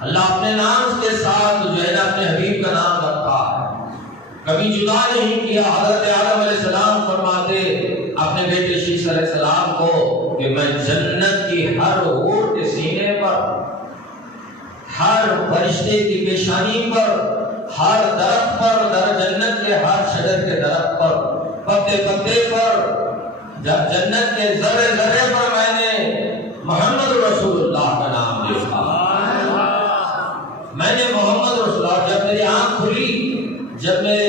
اللہ اپنے نام کے ساتھ جو ہے نا اپنے حبیب کا نام رکھا ہے، کبھی جدا نہیں کیا۔ حضرت آدم علیہ السلام فرماتے اپنے بیٹے شیش علیہ السلام کو کہ میں جنت کی ہر حور کے سینے پر، ہر فرشتے کی پیشانی پر، ہر درخت پر، در جنت کے ہر شجر کے درخت پر، پتے پتے پر، جنت کے ذرے ذرے پر میں نے محمد رسول اللہ کا نام دیکھا۔ میں نے محمد رسول اللہ، جب میری آنکھ کھلی، جب میرے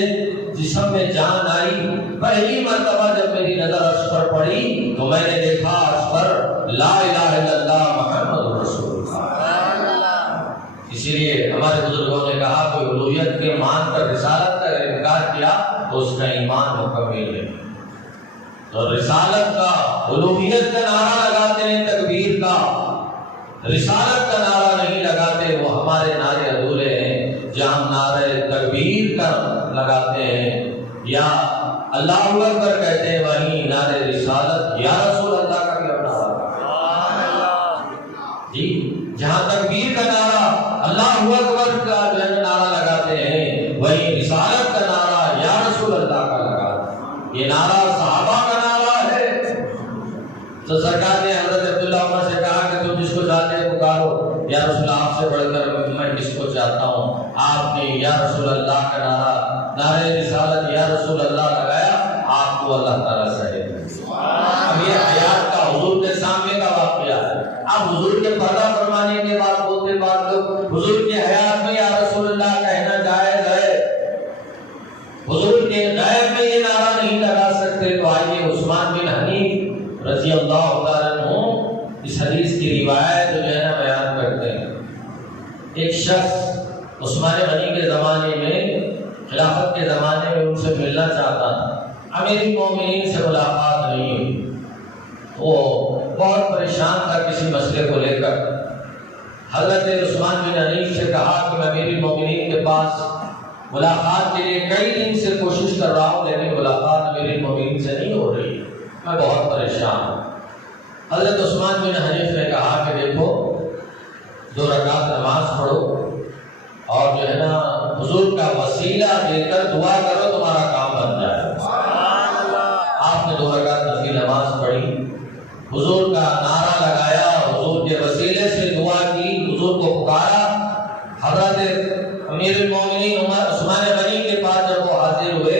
جسم میں جان آئی، پہلی مرتبہ جب میری نظر عرش پر پڑی تو میں نے دیکھا عرش پر لا الہ الا اللہ محمد رسول اللہ۔ اسی لیے ہمارے بزرگوں نے کہا کوئی الوہیت کے مان کر رسالت کا انکار کیا تو اس کا ایمان مکمل ہے۔ تو رسالت کا، الوہیت کا نعرہ لگاتے ہیں، تکبیر کا، رسالت کا نعرہ نہیں لگاتے، وہ ہمارے نعرے ادھورے ہیں۔ جہاں نعرے تکبیر کا لگاتے ہیں یا اللہ اکبر کہتے ہیں، وہیں نعرے رسالت یا رسول اللہ کا بھی اپنا جی۔ جہاں تکبیر کا نعرہ، اللہ اکبر کا جو ہے نعرہ لگاتے ہیں، وہیں رسالت کا نعرہ یا رسول اللہ کا لگاتے ہیں۔ یہ نعرہ صحابہ کا نعرہ ہے۔ تو سرکار نے حضرت عبداللہ عمر سے کہا کہ تم جس کو چاہتے ہیں پکارو، یا رسول اللہ آپ سے بڑھ کر میں کس کو چاہتا ہوں۔ آپ نے یا رسول اللہ کا نعرہ، نعرہ رسالت یا رسول اللہ لگایا، آپ کو اللہ تعالیٰ سے اب یہ حیات کا حضور کے سامنے کا واقعہ ہے۔ اب حضور کے پردہ فرمانے کے بعد بولتے بعد لوگ حضور کی حیات میں یا رسول اللہ کہنا جائز ہے، حضور کے غیب میں یہ نعرہ نہیں لگا سکتے۔ تو آئیے عثمان بن حنیف رضی اللہ تعالیٰ عنہ اس حدیث کی روایت جو ہے نا بیان کرتے ہیں۔ ایک شخص عثمان غنی کے زمانے میں، خلافت کے زمانے میں ان سے ملنا چاہتا تھا، امیر المومنین سے ملاقات نہیں ہوئی۔ وہ بہت پریشان تھا کسی مسئلے کو لے کر۔ حضرت عثمان بن حنیف سے کہا کہ میں امیر المومنین کے پاس ملاقات کے لیے کئی دن سے کوشش کر رہا ہوں، لیکن ملاقات امیر المومنین سے نہیں ہو رہی، میں بہت پریشان ہوں۔ حضرت عثمان بن حنیف نے کہا کہ دیکھو کا وسیلہ دے کر دعا کرو، تمہارا کام بن جائے۔ آپ نے 2 رکعت نفل نماز پڑھی، حضور کا نعرہ لگایا، حضور کے وسیلے سے دعا کی، حضور کو پکارا۔ حضرت امیر المومنین عثمان غنی کے پاس جب وہ حاضر ہوئے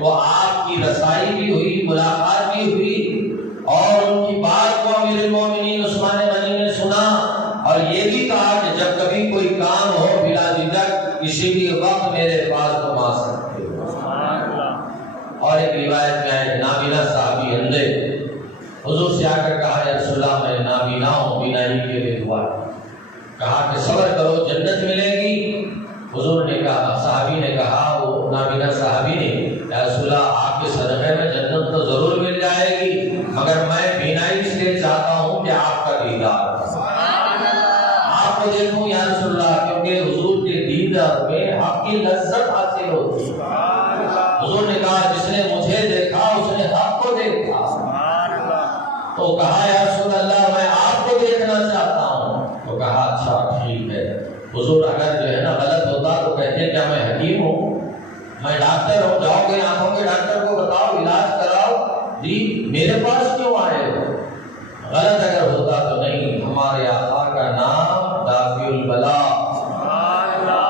تو آپ کی رسائی بھی ہوئی، ملاقات بھی ہوئی، اور ان کی بات کو امیر المومنین عثمان غنی نے سنا، اور یہ بھی کہا کہ جب کبھی کوئی کام ہو بلا جھجک کسی بھی وقت میرے پاس تم آ سکتے ہو۔ اور ایک روایت میں ہے نابینا صحابی اندھے حضور سے آ کر کہا یا رسول اللہ میں نابینا ہوں، بینائی کے لیے دعا۔ کہا کہ صبر کرو جنت ملے گی۔ حضور نے کہا، صحابی نے کہا، وہ نابینا صحابی نے، یا رسول اللہ آپ کے صدقے میں جنت تو ضرور مل جائے گی، مگر میں بینائی اس لیے چاہتا ہوں کہ آپ کا دیدار آپ کو دیکھوں یا رسول اللہ، کیونکہ حضور کے دیدار میں حق کی لذت حاصل ہوتی ہے۔ حضور نے کہا جس نے مجھے دیکھا اس نے حق کو دیکھا۔ تو کہا یا رسول اللہ میں آپ کو دیکھنا چاہتا ہوں۔ تو کہا اچھا ٹھیک ہے۔ حضور اگر جو ہے نا غلط ہوتا تو کہتے کیا میں حکیم ہوں، میں ڈاکٹر ہوں، جاؤ گے آنکھوں کے ڈاکٹر کو بتاؤ علاج کراؤ، جی میرے پاس کیوں آئے ہو؟ غلط اگر ہوتا تو نہیں، ہمارے آقا کا نام دافع البلا،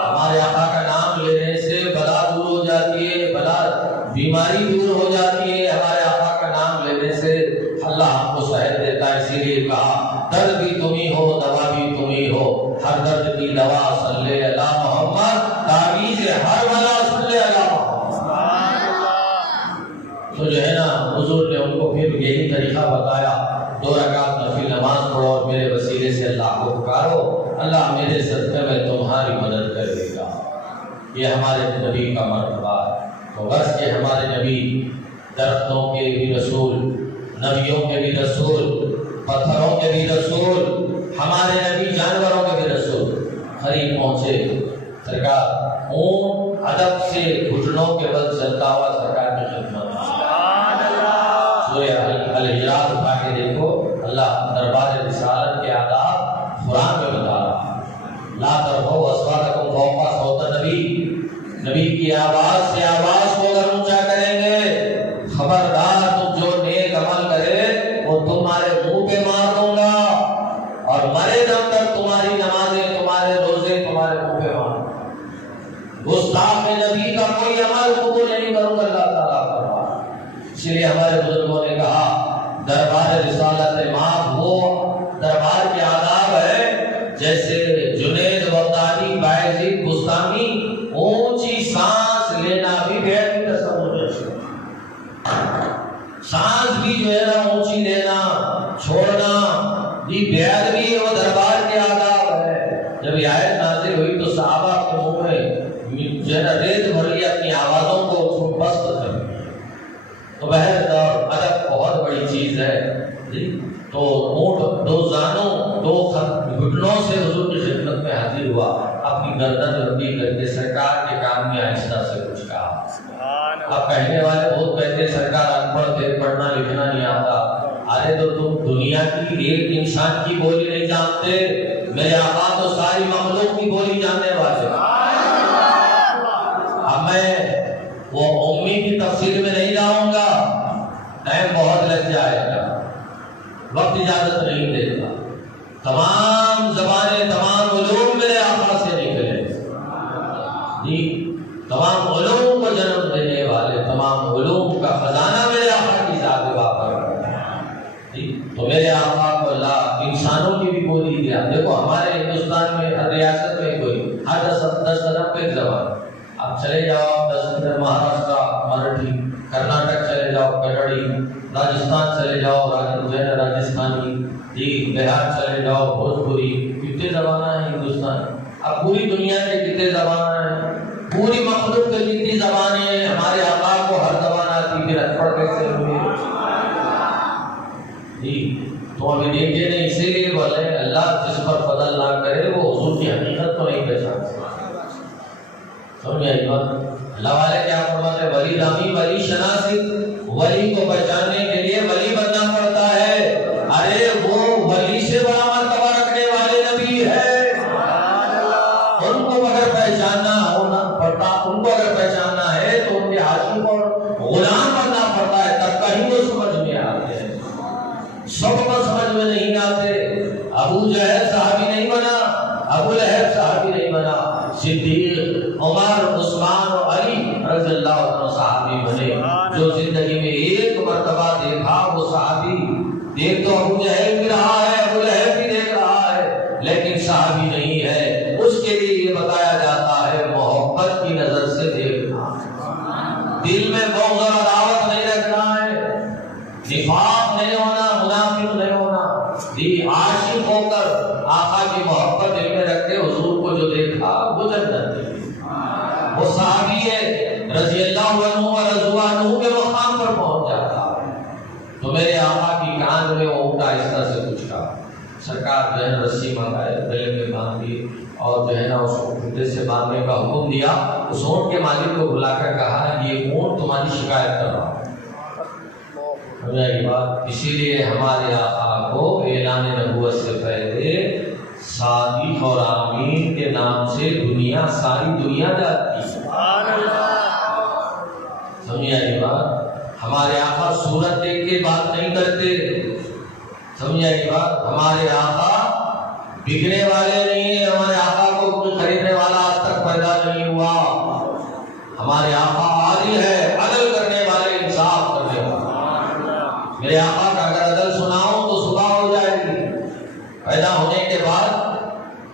ہمارے آقا کا نام لینے سے بلا دور ہو جاتی ہے، بلا بیماری دور ہو جاتی ہے، ہمارے آقا کا نام لینے سے اللہ ہم کو صحت دیتا ہے۔ اسی لیے کہا درد بھی تم ہی ہو، دوا بھی تم ہی ہو، ہر درد کی دوا صلی علی محمد، تعویذ ہر بلا صلی علی محمد۔ تو جو ہے نا حضور نے ان کو پھر یہی طریقہ بتایا، 2 رکعت نفل نماز پڑھو اور میرے وسیلے سے اللہ کو پکارو، اللہ میرے صدقے میں تمہاری مدد کرے گا۔ یہ ہمارے نبی کا مرتبہ ہے۔ تو غرض کہ ہمارے نبی درختوں کے بھی رسول، نبیوں کے بھی رسول، پتھروں کے بھی رسول، ہمارے نبی جانوروں کے بھی رسول۔ قریب پہنچے سرکار، اونٹ ادب سے گھٹنوں کے بل چلتا ہوا سرکار کی خدمت۔ سورہ الحجرات اٹھا کے دیکھو، اللہ دربار رسالت کے آداب قرآن میں بتا رہا ہے۔ لا ترفعوا اصواتکم فوق صوت النبی، نبی کی آواز سے آواز کو اگر اونچا کریں گے، خبردار تم جو نیک عمل کرے وہ تمہارے منہ پہ مار دوں گا، اور مرے دم تک تمہاری نمازیں، تمہارے روزے تمہارے منہ پہ مار، گستاخ نبی کا کوئی عمل قبول نہیں کروں گا، اللہ تعالیٰ فرماتا۔ اس لیے ہمارے بزرگوں نے کہا دربار رسالت ماں وہ دربار کے آداب ہے جیسے جنید بغدادی، بایزید بستامی، اونچی سانس لینا بھی بیعت کی تصور جیسے، سانس بھی جو ہے نا اونچی لینا چھوڑنا بھی بیعت بھی وہ دربار کے آداب ہے۔ جب یہ آیت نازل ہوئی تو صحابہ کے منہ میں جو ہے نا ریت بھر لی، اپنی آوازوں کو بست کر دیا۔ تو بہر ادب بہت بڑی چیز ہے جی۔ تو اونٹ 2 زانوں 2 گھٹنوں سے حضور کی خدمت میں حاضر ہوا، اپنی گردن لمبی کر کے سرکار کے کام میں آہستہ سے کچھ کہا۔ اب کہنے والے بہت کہتے سرکار ان پڑھ تھے، پڑھنا لکھنا نہیں آتا۔ ارے تو تم دنیا کی ایک انسان کی بولی نہیں جانتے، میرے آقا تو ساری مخلوق کی بولی جاننے والے۔ اب میں وہ امی کی تفصیل میں نہیں جاؤں گا، ٹائم بہت لگ جائے گا، وقت اجازت نہیں دیتا۔ تمام زبانیں، تمام علوم میرے آقا سے نکلے جی، تمام علوم کو جنم دینے والے، تمام علوم کا خزانہ میرے آقا کی ذات واپر جی۔ تو میرے آقا کو اللہ انسانوں کی بھی بولی دیا۔ دیکھو ہمارے ہندوستان میں ہر ریاست میں کوئی ہر 10 قدم پہ ایک زبان، آپ چلے جاؤ 10 قدم مہاراشٹر مراٹھی، کرناٹک چلے جاؤ کنڑی، راجستھان چلے جاؤ راجستھانی جی، بہار چلے جاؤ بھوجپوری، کتنے زبانیں ہیں ہندوستان۔ اب پوری دنیا کے کتنے زبانیں ہیں، پوری مخلوق کے کتنی زبانیں ہیں، ہمارے آقا کو ہر زبان آتی، پھر انپڑھ کیسے ہوئے جی۔ تو ابھی دیکھے نہیں، اسی لیے بولے اللہ جس پر فضل نہ کرے وہ حضور کی حقیقت کو نہیں پہچان سکتا۔ سمجھے اللہ والے کیا فرماتے ہیں، ولی نامی ولی شناسی، ولی کو پہچاننے کے لیے ولی بننا پڑتا ہے۔ ارے وہ ولی سے بڑا مرتبہ رکھنے والے نبی ہے، ان کو اگر پہچاننا ہونا پڑتا، ان ابو جہل صحابی نہیں بنا، ابو لہب صحابی نہیں بنا، صدیق، عمر، عثمان اور علی رضی اللہ عنہ صحابی بنے۔ جو زندگی میں ایک مرتبہ دیکھا وہ صحابی، دیکھ تو ابو جہل بھی رہا ہے، ابو لہب بھی دیکھ رہا ہے، لیکن صحابی نہیں ہے۔ اس کے لیے یہ بتایا جاتا ہے محبت کی نظر سے دیکھنا، دل میں بغض اور عداوت نہیں رکھنا ہے، نفاق نہیں ہونا، منافق نہیں ہونا، عاشق ہو کر آقا کی محبت دل میں رکھتے حضور کو جو دیکھا وہ جنت، وہ صحابی ہے رضی اللہ عنہ و رضوانہ کے مقام پر پہنچ جاتا ہے۔ تو میرے آقا کی کان میں وہ اونٹ آہستہ سے کچھ کہا، سرکار جو ہے رسی منگائے، گلے میں باندھ دی اور جو ہے نا اس کو پھٹے سے باندھنے کا حکم دیا۔ اس اونٹ کے مالک کو بلا کر کہا یہ اونٹ تمہاری شکایت کر رہا ہے۔ بات اسی لیے ہمارے آقا کو اعلان نبوت سے پہلے صادق اور آمین کے نام سے دنیا، ساری دنیا جاتی ہے۔ سبحان اللہ، سمجھا یہ بات؟ ہمارے آقا صورت دیکھ کے بات نہیں کرتے، سمجھا یہ بات؟ ہمارے آقا بکنے والے نہیں ہیں، ہمارے آقا کو کوئی خریدنے والا آج تک پیدا نہیں ہوا۔ ہمارے آقا عادل ہے، عدل کرنے والے، انصاف کرنے والے۔ میرے آقا کا اگر عدل سناؤں تو صبح ہو جائے گی۔ پیدا ہونے کے بعد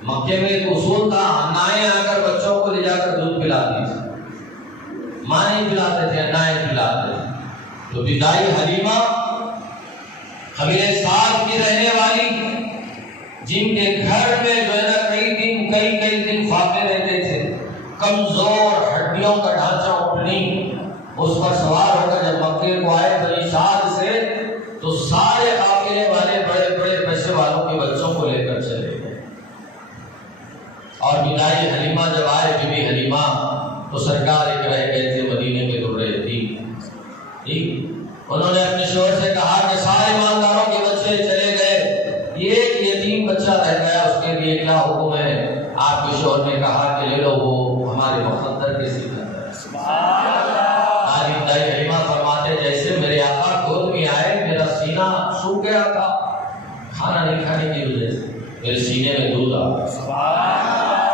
مکے میں ایک اصول تھا، نائیں آ کر بچوں کو لے جا کر دودھ پلاتی تھی، ماں نہیں پلاتے تھے، نائیں پلاتے تھے۔ تو بدائی حلیمہ قبیلہ سعد کی رہنے والی، جن کے گھر میں جو ہے نا کئی دن فاقے رہتے تھے، کمزور ہڈیوں کا ڈھانچہ اٹھنی، اس پر سوار ہو کر جب مکے کو آئے بنی سعد سے، تو سارے قافلے والے بڑے بڑے پیسے والوں کے بچوں کو لے کر چلے گئے۔ اور بدائی حلیمہ جب آئے، بی بی حلیمہ، تو سرکار ایک رہ گئے تھے، مدینے کے دور رہے تھی۔ انہوں نے اپنے شوہر سے کہا کہ سارے مالداروں کے بچے چلے گئے، ایک یتیم بچہ رہ گیا، اس کے لیے کیا حکم ہے؟ آپ کے شوہر نے کہا کہ لے لو، وہ ہمارے مقدر کے سیدھا ہے۔ سبحان اللہ۔ آج بدائی حلیمہ فرماتے جیسے میرے آقا گود میں آئے، میرا سینہ سوکھ گیا تھا کھانا نہیں کھانے کی وجہ سے، میرے سینے میں دودھ آ،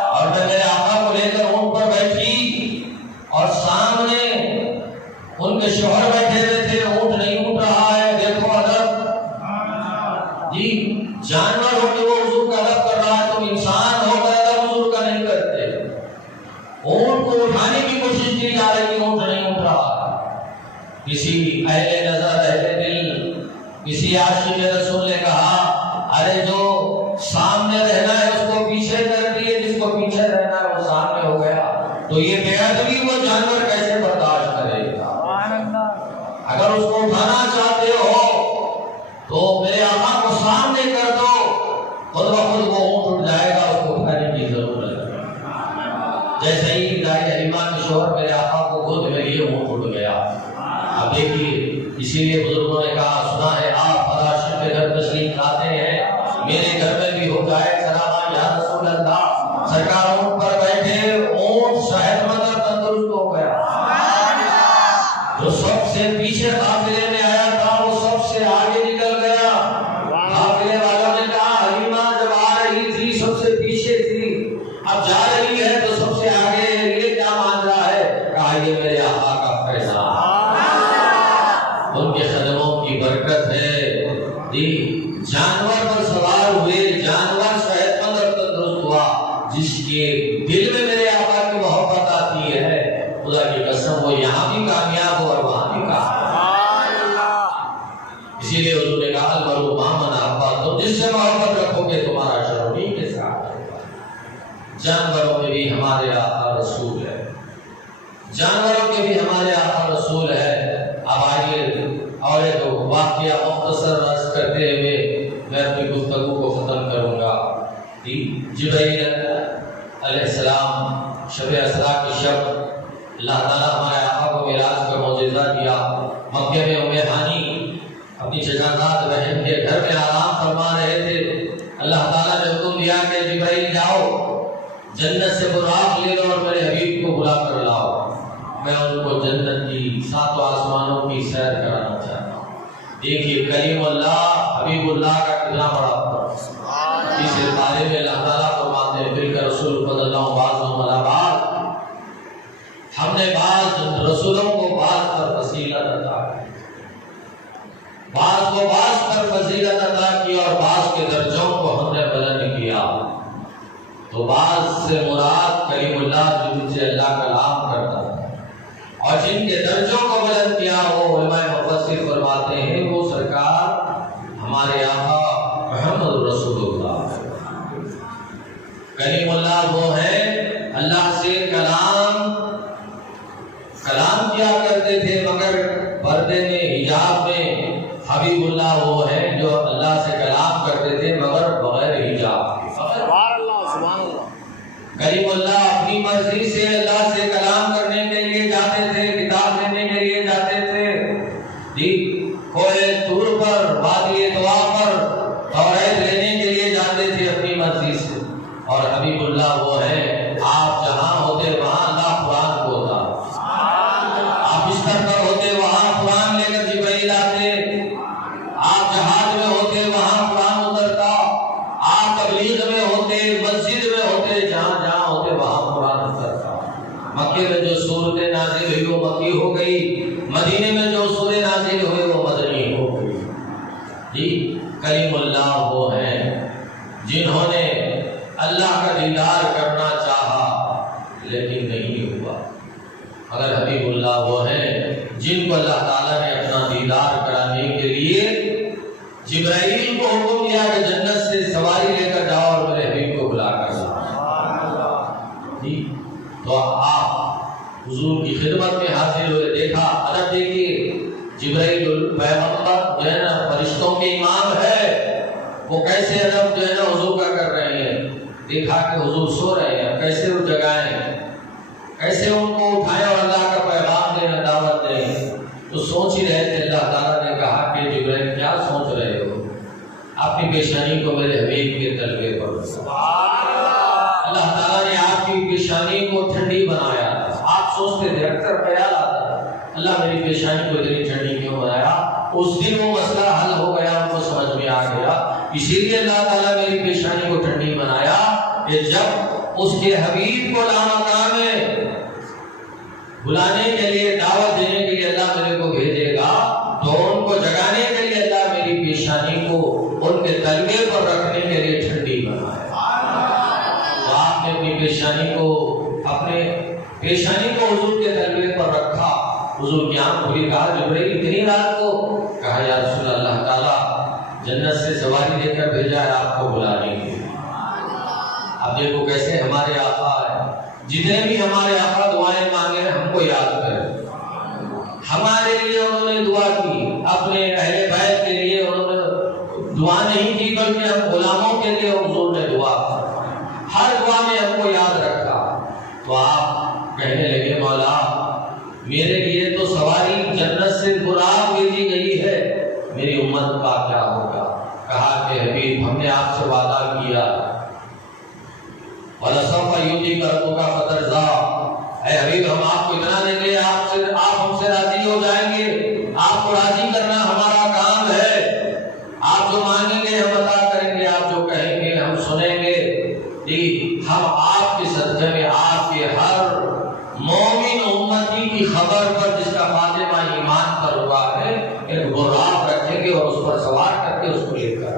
اور میں میرے آقا کو لے کر اونٹ پر بیٹھی، اور سامنے ان کے شوہر بیٹھے ہوئے تھے، اونٹ نہیں اٹھ رہا ہے، دیکھو ادب جی، جانور ہو کے وہ حضور کا ادب کر رہا ہے، تم انسان ہو کر ادب حضور کا نہیں کرتے۔ اونٹ کو اٹھانے کی کوشش کی جا رہی ہے، اونٹ نہیں اٹھ رہا۔ کسی اہل نظر، اہل دل، کسی عاشق رسول نے کہا ارے جو سامنے رہنا ہے اس کو پیچھے کر دیے، جس کو پیچھے رہنا ہے وہ سامنے ہو گیا، تو یہ بے ادبی وہ جانور کیسے برداشت کرے گا؟ اگر اس کو اٹھانا چاہتے ہو تو میرے آقا کو سامنے کر دو، خود بخود وہ اونٹ اٹھ جائے گا، اس کو اٹھانے کی ضرورت ہے۔ جیسے ہی بدائی حلیمہ کے شوہر میرے آقا کو گود میں لیے، اونٹ اٹھ گیا۔ اب دیکھیے، اسی لیے بزرگوں نے کہا، سنا ہے آپ عاشق کے گھر تشریف لاتے ہیں، میرے گھر میں بھی ہو جائے سلام یا رسول اللہ۔ سرکار اونٹ پر بیٹھے، اونٹ صحت مند اور تندرست ہو گیا۔ جو سب سے پیچھے قافلے میں آیا تھا وہ سب سے آگے نکل گیا۔ قافلے والوں نے کہا حلیمہ جب آ رہی تھی سب سے پیچھے تھی، اب جا رہی ہے تو سب سے آگے، یہ کیا مان رہا ہے؟ کہا یہ میرے آقا کا فیصلہ، ان کے قدموں کی برکت ہے۔ جانور پر سوار ہوئے، جانور صحت مند اور تندرست ہوا، جس کے دل میں میرے آقا کی محبت آتی ہے، خدا کی قسم وہ یہاں بھی کامیاب ہو اور وہاں بھی کامیاب۔ اسی لیے حضور نے کہا المرء مع من احب، تم جس سے محبت رکھو گے تمہارا شر انہیں کے ساتھ ہوگا۔ جانوروں میں بھی ہمارے آقا رسول ہے، جانوروں کے بھی ہمارے آقا رسول ہے۔ اب آئیے اور ایک واقعہ مختصر عرض کرتے ہوئے میں اپنی گفتگو کو ختم کروں گا۔ جبرائیل علیہ السلام شب اسراء کی شب اللہ تعالیٰ ہمارے آقا کو معراج کا معجزہ دیا۔ مکہ میں ام ہانی اپنی چچازاد بہن کے گھر میں آرام فرما رہے تھے، اللہ تعالیٰ نے حکم دیا کہ جبرائیل جاؤ جنت سے براق لے لو اور میرے حبیب کو بلا کر لاؤ، میں ان کو جنت کی ساتوں آسمانوں کی سیر کرانا چاہتا ہوں۔ دیکھیے کلیم اللہ حبیب اللہ کا کتنا بڑا فرق۔ سے بارے میں اللہ تعالیٰ فرماتے ہیں پھر رسول صلی اللہ علیہ وسلم ہم نے بعض رسولوں کو بعض پر فضیلت عطا کی، بعض کو بعض پر فضیلت عطا کی اور بعض کے درجوں کو ہم نے بلند کیا۔ تو بعض سے مراد کلیم اللہ جن سے اللہ کلام کرتا ہے، اور جن کے درجوں کو بلند کیا وہ علماء مفسر فرماتے ہیں وہ سرکار ہمارے آقا محمد رسول اللہ۔ کلیم اللہ وہ ہے اللہ سے کلام کیا کرتے تھے مگر پردے میں حجاب میں۔ حبیب اللہ وہ ہے جو اللہ سے کلام کرتے تھے مگر بغیر حجاب کے۔ کلیم اللہ اپنی مرضی سے اللہ سے کلام کرنے کے لیے جاتے تھے، کتاب لینے کے لیے جاتے تھے، کوہ طور پر، وادی طوا پر توریت لینے کے لیے جاتے تھے اپنی مرضی سے۔ اور حبیب اللہ وہ ہے آپ جہاں ہوتے وہاں اللہ قرآن کو ہوتا، آپ بستر پر ہوتے وہاں قرآن لے کر جبرائیل آتے، آپ جہاد میں ہوتے وہاں قرآن اترتا، آپ تبلیغ میں ہوتے، مسجد میں ہوتے، جہاں جہاں ہوتے وہاں قرآن اترتا۔ مکے میں جو سورتیں نازل ہوئی وہ مکی ہو گئی، مدینے میں جو سورتیں نازل ہوئی وہ مدنی ہو گئی۔ جی کلیم اللہ وہ ہیں جنہوں نے اللہ کا دیدار کرنا چاہا لیکن نہیں ہوا، اگر حبیب اللہ وہ ہیں جن کو اللہ تعالیٰ نے اپنا دیدار کرانے کے لیے جبرائیل کو حکم دیا کہ جنت سے سواری لے کر جاؤ اور میرے حبیب کو بلا کر لاؤ، جی تو آپ حضور کی خدمت میں حاضر ہوئے، دیکھا ادب دیکھیے، جبرائیل پیغمبر جو ہے نا فرشتوں کے امام ہے، وہ کیسے ادب جو ہے نا حضور کا کر رہے ہیں، دیکھا کہ حضور سو رہے ہیں، کیسے وہ جگائیں، کیسے ان کو اٹھائیں اور اللہ کا پیغام دیں، دعوت دیں۔ تو سوچ ہی رہے تھے، اللہ تعالیٰ نے کہا کہ جبرائیل کیا سوچ رہے ہو، اپنی پیشانی کو میرے حبیب کے تلوے پر اللہ تعالیٰ نے آپ کی پیشانی کو ٹھنڈی بنایا۔ آپ سوچتے تھے، اکثر خیال آتا اللہ میری پیشانی کو اتنی ٹھنڈی کیوں بنایا، اس دن وہ مسئلہ حل ہو گیا، ان کو سمجھ میں آ گیا، اسی لیے اللہ تعالیٰ میری پیشانی کو ٹھنڈی بنایا کہ جب اس کے حبیب کو لامکان میں بلانے کے لیے، دعوت دینے کے لیے اللہ میرے کو بھیجے گا تو ان کو جگانے کے لیے اللہ میری پیشانی کو ان کے تلوے پر رکھنے کے لیے ٹھنڈی بنایا۔ تو آپ نے اپنی پیشانی کو حضور کے تلوے پر رکھا، حضور کی آنکھ کھلی، کہا جبرائیل اتنی رات کو، کہا یا رسول اللہ تعالیٰ جنت سے سواری لے کر بھیجا ہے آپ کو بلانے کے لیے۔ اب دیکھو کیسے ہمارے آقا ہے، جتنے بھی ہمارے آقا دعائیں مانگے ہم کو یاد کریں، ہمارے لیے انہوں نے دعا کی، اپنے اہل بیت کے لیے انہوں نے دعا نہیں کی بلکہ ہم غلاموں کے لیے حضور نے دعا کی، ہر دعا میں ہم کو یاد رکھا۔ تو آپ کہنے لگے مولا میرے لیے تو سواری جنت سے براق بھیجی گئی ہے، میری امت کا کیا ہوگا؟ کہا کہ حبیب ہم نے آپ سے وعدہ کیا، وَلَسَوْفَ يُؤْتِيكَ رَبُّكَ فَتَرْضَىٰ، اے حبیب ہم آپ کو اتنا دیں گے، آپ ہم سے راضی ہو جائیں گے، آپ کو راضی کرنا ہمارا کام ہے، آپ جو مانگیں گے ہم عطا کریں گے، آپ جو کہیں گے ہم سنیں گے۔ جی ہم آپ کے صدقے میں آپ کے ہر مومن امتی کی خبر پر جس کا خاتمہ ایمان پر ہوا ہے ایک براق رکھیں گے اور اس پر سوار کر کے اس کو لے کر،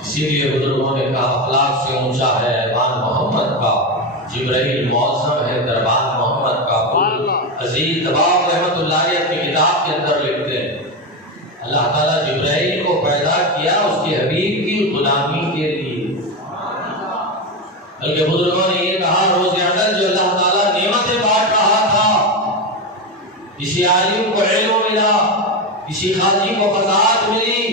اسی لیے بزرگوں نے کہا اخلاق سے اونچا ہے ایوان محمد کا، جبرائیل معظم ہے دربان محمد کا۔ عزیز طباع رحمت اللہ علیہ اپنی کتاب کے اندر لکھتے ہیں اللہ تعالیٰ جبرائیل کو پیدا کیا اس کے حبیب کی غلامی کے لیے، بلکہ بزرگوں نے یہ کہا روز عدل جو اللہ تعالیٰ نعمتیں بانٹ رہا تھا، کسی عالم کو علم ملا، کسی خاجی کو فضاحت ملی،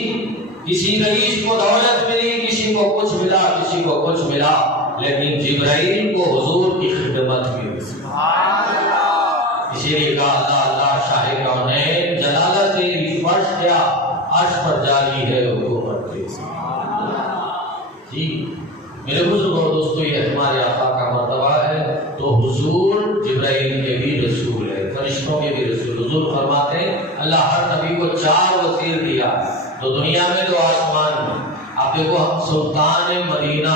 کسی رئیس کو دولت ملی، کسی کو کچھ ملا، کسی کو کچھ ملا، لیکن جبرائیل کو حضور کی خدمت ملی۔ اسی لیے کہا اللہ اللہ شاہ کونین جلالت تیری فرش کیا عرش پر جاری ہے حکومت کی۔ جی میرے بزرگوں اور دوستو یہ ہمارے آقا کا مرتبہ ہے، تو حضور جبرائیل کے بھی رسول ہے، فرشتوں کے بھی رسول۔ حضور فرماتے ہیں اللہ ہر نبی کو 4 وزیر دیا، تو دنیا میں تو آسمان میں، آپ آپ دیکھو سلطان مدینہ،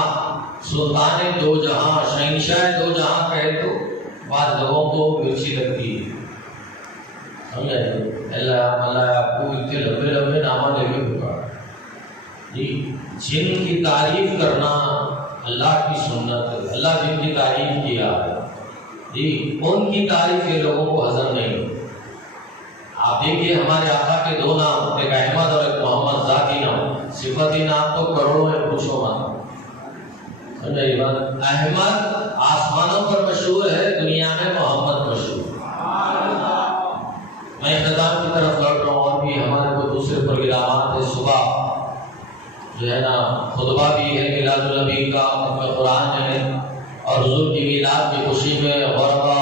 سلطان دو جہاں، شہنشاہ دو جہاں کہے تو بعض لوگوں کو مرچی لگتی ہے، سمجھے؟ اللہ آپ کو اتنے لمبے لمبے نامہ لے کے پکار جی، جن کی تعریف کرنا اللہ کی سنت ہے، اللہ جن کی تعریف کیا ہے جی، ان کی تعریف یہ لوگوں کو ہضم نہیں۔ آپ دیکھیے ہمارے آقا کے دو نام، ایک احمد اور ایک محمد، ذاتی نام، صفتی نام تو کروڑوں میں، پوچھو مت، سمجھے یہ بات؟ احمد آسمانوں پر مشہور ہے، دنیا میں محمد مشہور۔ میں اختتام کی طرف لوٹ رہا ہوں، اور بھی ہمارے کو دوسرے پروگرامات ہیں، صبح جو ہے نا خطبہ بھی ہے میلاد النبی کا، قرآن ہے، اور حضور کی میلاد کی خوشی میں غربا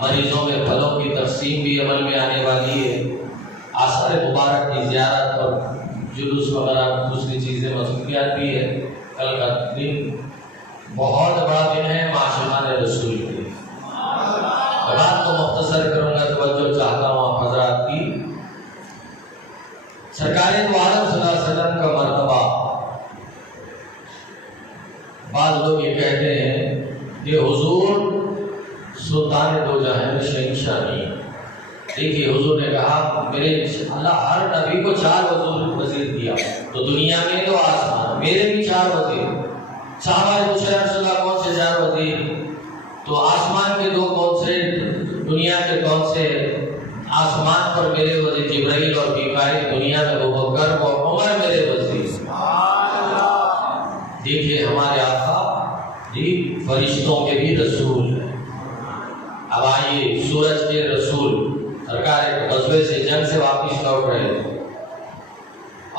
مریضوں میں پھلوں کی تقسیم بھی عمل میں آنے والی ہے، آثار مبارک کی زیارت اور جلوس وغیرہ دوسری چیزیں مصروفیات بھی ہے۔ کل کا دن بہت بڑا دن ہے معاشران رسول کے لیے۔ بات تو مختصر کروں گا، توجہ چاہتا ہوں آپ حضرات کی۔ سرکار دو عالم صلی اللہ علیہ وسلم کا مرتبہ، بعض لوگ یہ کہتے ہیں کہ حضور سلطان دو جہاں میں شہنشاہ نہیں۔ دیکھیے حضور نے کہا میرے اللہ ہر نبی کو 4 وزیر دیا، تو دنیا میں تو آسمان، میرے بھی 4 وزیر۔ صحابہ نے پوچھا یا رسول اللہ کون سے 4 وزیر؟ تو آسمان کے 2 کون سے، دنیا کے کون سے؟ آسمان پر میرے وزیر جبرائیل اور میکائیل، دنیا میں ابوبکر اور عمر میرے وزیر۔ دیکھیے ہمارے آقا جی فرشتوں کے بھی رسول ہیں۔ اب آئیے سورج کے رسول، سرکار ایک غزوے سے، جنگ سے واپس لوٹ رہے تھے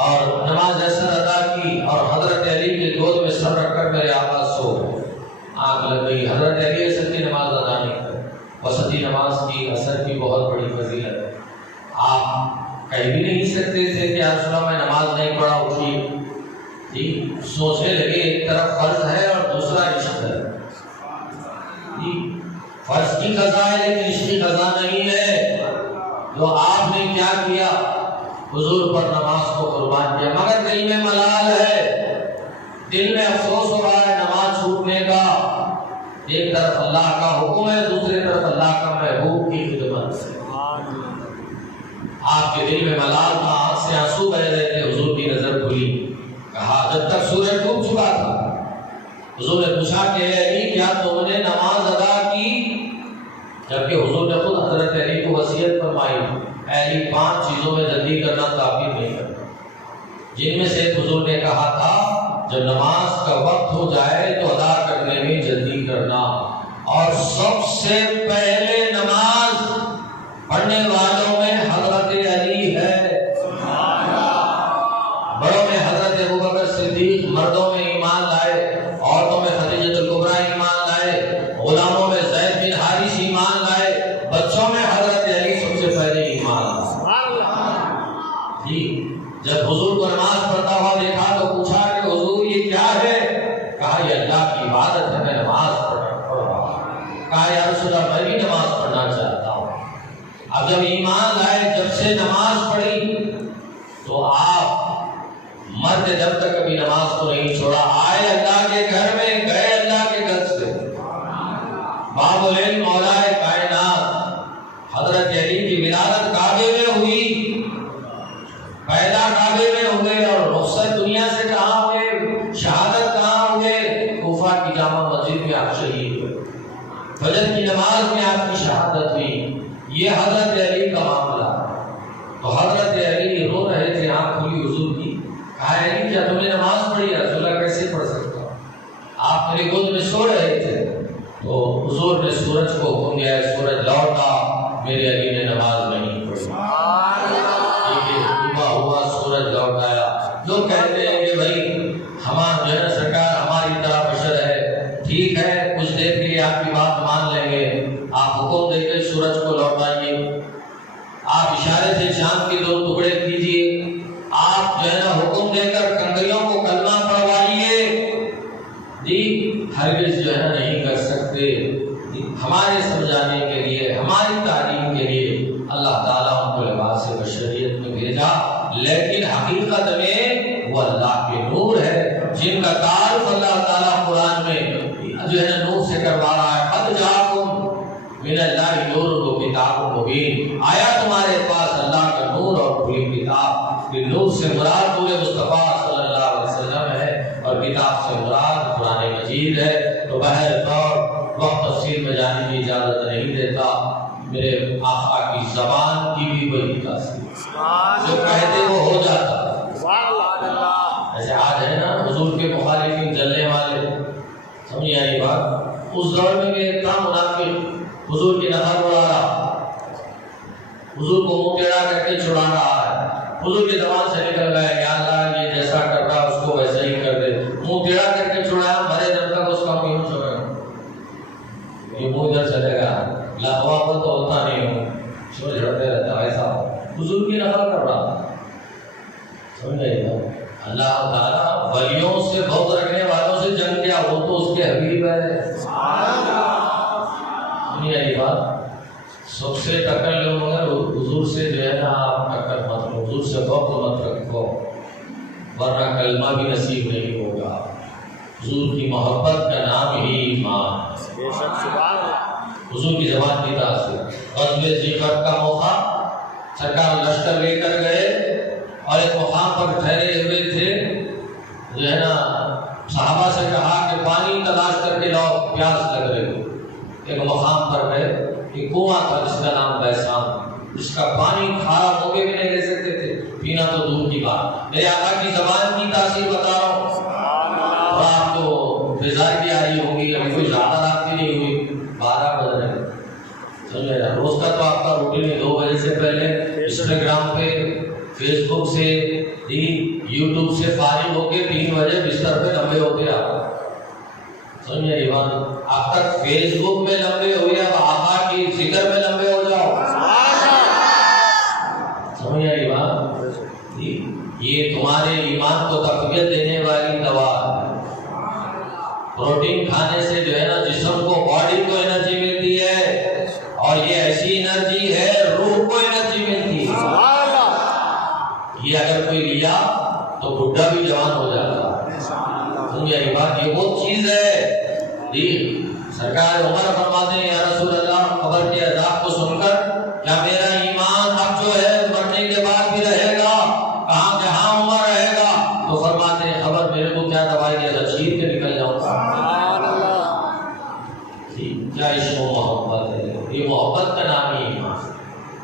اور نماز اثر ادا کی، اور حضرت علی کے گود میں سر رکھ کر میرے آقا سو گئے، آنکھ لگ گئی۔ حضرت علی اثر کی نماز ادا نہیں کر، وسطی نماز کی، اثر کی بہت بڑی فضیلت ہے۔ آپ کہہ بھی نہیں سکتے تھے کہ یا رسول اللہ میں نماز نہیں پڑھا، اٹھیے جی۔ سوچنے لگے ایک طرف فرض ہے اور دوسرا عشق ہے جی، فرض کی قضا ہے لیکن عشق کی قضا نہیں ہے۔ تو آپ نے کیا کیا؟ حضور پر نماز کو قربان کیا، مگر دل میں ملال ہے، دل میں افسوس ہو رہا ہے نماز چھوٹنے کا۔ ایک طرف اللہ کا حکم ہے، دوسری طرف اللہ کا محبوب کی خدمت سے۔ آپ کے دل میں ملال تھا، آنکھ سے آنسو بہ رہے تھے، حضور کی نظر کھلی، کہا جب تک سورج ڈوب چکا تھا۔ حضور نے پوچھا کہ علی کیا تم نے نماز ادا کی؟ جبکہ حضور نے خود حضرت علی کو وصیت فرمائی، علی 5 چیزوں میں جلدی کرنا تعبیر نہیں کرتا، جن میں سے حضور نے کہا تھا جب نماز کا وقت ہو جائے تو ادا کرنے میں جلدی کرنا، اور سب سے پہلے نماز پڑھنے والوں میں حضرت علی ہے، بڑوں میں حضرت ابوبکر صدیق، مردوں میں ایمان لائے، عورتوں میں خدیجہ الکبریٰ ایمان لائے، غلاموں میں زید بن حارث ایمان لائے، بچوں میں حضرت علی سب سے پہلے ایمان لائے جی۔ جب حضور کو نماز پڑھتا ہوا دیکھا تو پوچھا کہ حضور یہ کیا ہے؟ کہا یہ اللہ کی عبادت ہے، میں نماز پڑھ رہا ہوں۔ کہا یا رسول اللہ میں بھی نماز پڑھنا چاہتا ہوں۔ اب جب ایمان لائے، جب سے نماز پڑھی تو آپ مرد جب تک کبھی نماز کو نہیں چھوڑا، آئے اللہ کے گھر میں، گئے اللہ کے گھر سے۔ باب العلم مولا کائنات حضرت علی کی ولادت کعبے میں ہوئی، پیدا کعبے میں ہوئے، اور رخصت دنیا سے کہاں ہوئے، شہادت کہاں ہوئے؟ کوفہ کی جامع مسجد میں آپ شہید ہوئے، فجر کی نماز میں آپ کی شہادت ہوئی۔ یہ حضرت علی کا معاملہ۔ تو حضرت علی رو رہے تھے، آنکھ کھلی حضور کی، کہا علی کیا تم نے نماز پڑھی؟ رسول اللہ کیسے پڑھ سکتا ہوں، آپ میرے گود میں سو رہے تھے۔ تو حضور نے سورج کو حکم دیا، سورج لوٹا، میرے علی نے نماز نہیں پڑھی۔ ڈوبا ہوا سورج لوٹ آیا۔ لوگ کہتے ہیں کہ بھائی ہمارا جو ہے سرکار ہماری طرح بشر ہے، ٹھیک ہے کچھ دیر کے لیے آپ کی بات مان لیں گے، آپ حکم دے کے سورج کو لوٹائیے، آپ اشارے سے چاند کے 2 ٹکڑے کیجیے، آپ جو ہے نا حکم دے کر کنکریوں کو کلمہ پڑھوائیے جی، ہرگز جو ہے نا نہیں کر سکتے۔ ہمارے سمجھانے کے لیے، ہماری تعلیم کے لیے اللہ تعالیٰ ان کو جن کا تعارف اللہ تعالیٰ قرآن میں جو ہے نا نور سے کروا رہا ہے، قد جاءکم من اللہ نور و کتاب مبین، آیا تمہارے پاس اللہ کا نور اور کھلی کتاب۔ یہ نور سے مراد نور مصطفیٰ صلی اللہ علیہ وسلم ہے اور کتاب سے مراد قرآن مجید ہے۔ تو بہرطور وقت تفصیل میں جانے کی اجازت نہیں دیتا، میرے آقا کی زبان کی بھی وہی تاثیر، جو کہتے وہ ہو جاتا۔ ایسے آج ہے نا حضور کے مخالفین جلنے والے، سمجھے آئی بات؟ اس دور میں بھی ایک تھا منافق حضور کی نقل اڑا رہا، حضور کو منہ ٹیڑھا کر کے چھڑا رہا ہے، حضور کی زبان سے نکل گیا یا اللہ یہ جیسا کر رہا اس کو ویسا ہی کر دے، منہ ٹیڑھا کر کے چھڑایا، مرے دم تک اس کا منہ چھوڑا، یہ منہ ادھر چلے گا، لہوا پر تو ہوتا نہیں ہوں، چھوڑ جھڑتے رہتا، ایسا حضور کی نقل کر رہا، سمجھ گئے نا؟ اللہ تعالیٰ ولیوں سے بغض رکھنے والوں سے جنگ کیا، وہ تو اس کے حبیب ہے۔ سنیے یہ بات، سب سے ٹکر لو مگر حضور سے جو ہے نا آپ ٹکر مت لو، حضور سے بغض مت رکھو ورنہ کلمہ بھی نصیب نہیں ہوگا۔ حضور کی محبت کا نام ہی ایمان ہے۔ حضور کی زبان کی تاثیر، غزوہ ذیقرد کا موقع، سرکار لشکر لے کر گئے اور ایک مقام پر ٹھہرے ہوئے تھے، جو ہے نا صحابہ سے کہا کہ پانی تلاش کر کے لاؤ، پیاس لگ رہی۔ ایک مقام پر گئے، ایک کنواں تھا جس کا نام بیسام، جس کا پانی کھارا منہ میں بھی نہیں لے سکتے تھے، پینا تو دور کی بات۔ میرے آقا کی زبان کی تاثیر بتا رہا ہوں، اور آپ کو بیزار بھی آ رہی ہوگی، ابھی کوئی زیادہ رات بھی نہیں ہوئی، 12 بج رہے ہیں، سمجھ رہے ہیں؟ روز کا تو آپ کا روٹین ہے، 2 بجے سے پہلے انسٹاگرام پہ، فیس بک سے، یوٹیوب سے فارغ ہو کے 3 بجے بستر پہ لمبے ہو کے آپ سمجھے یہ بات، آپ تک فیس بک میں لمبے ہوئے، اب آقا کی ذکر میں لمبے ہو جاؤ، سمجھے یہ بات؟ یہ تمہارے ایمان کو تقویت دینے والی دوا ہے۔ پروٹین کھانے سے جو ہے نا جسم کو، باڈی کو انرجی ملتی ہے، اور یہ ایسی انرجی ہے روح کو انرجی ملتی ہے۔ یہ اگر کوئی لیا تو بڈھا بھی جوان ہو جاتا ہے، سمجھے یہ بات؟ یہ وہ چیز ہے۔ سرکار عمر فرماتے ہیں یا رسول اللہ، قبر کے عذاب کو سن کر کیا میرا ایمان اب جو ہے مرنے کے بعد بھی رہے گا؟ کہاں کہ ہاں عمر رہے گا۔ تو فرماتے ہیں خبر میرے کو کیا دوائی دے، چیر کے نکل جاؤں گا۔ کیا عشق و محبت ہے، یہ محبت کا نام ہی ایمان۔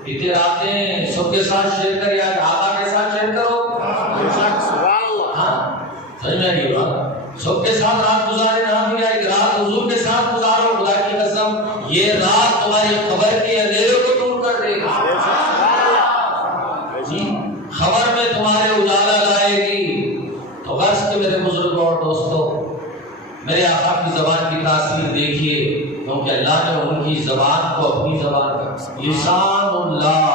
اتنے راتیں سب کے ساتھ شیئر کر، یا آقا کے ساتھ شیئر کرو، ہاں سمجھ میں نہیں بات، سب کے ساتھ رات گزارے، نام بھی آئے، رات حضور کے ساتھ گزارو، خدا کی قسم یہ رات تمہاری قبر کے اندھیرے کو دور کر دے گی، خبر میں تمہارے اجالا لائے گی۔ تو غرض کے میرے بزرگوں اور دوستوں، میرے آقا کی زبان کی تاثیر دیکھیے، کیونکہ اللہ نے ان کی زبان کو اپنی زبان کا لسان اللہ،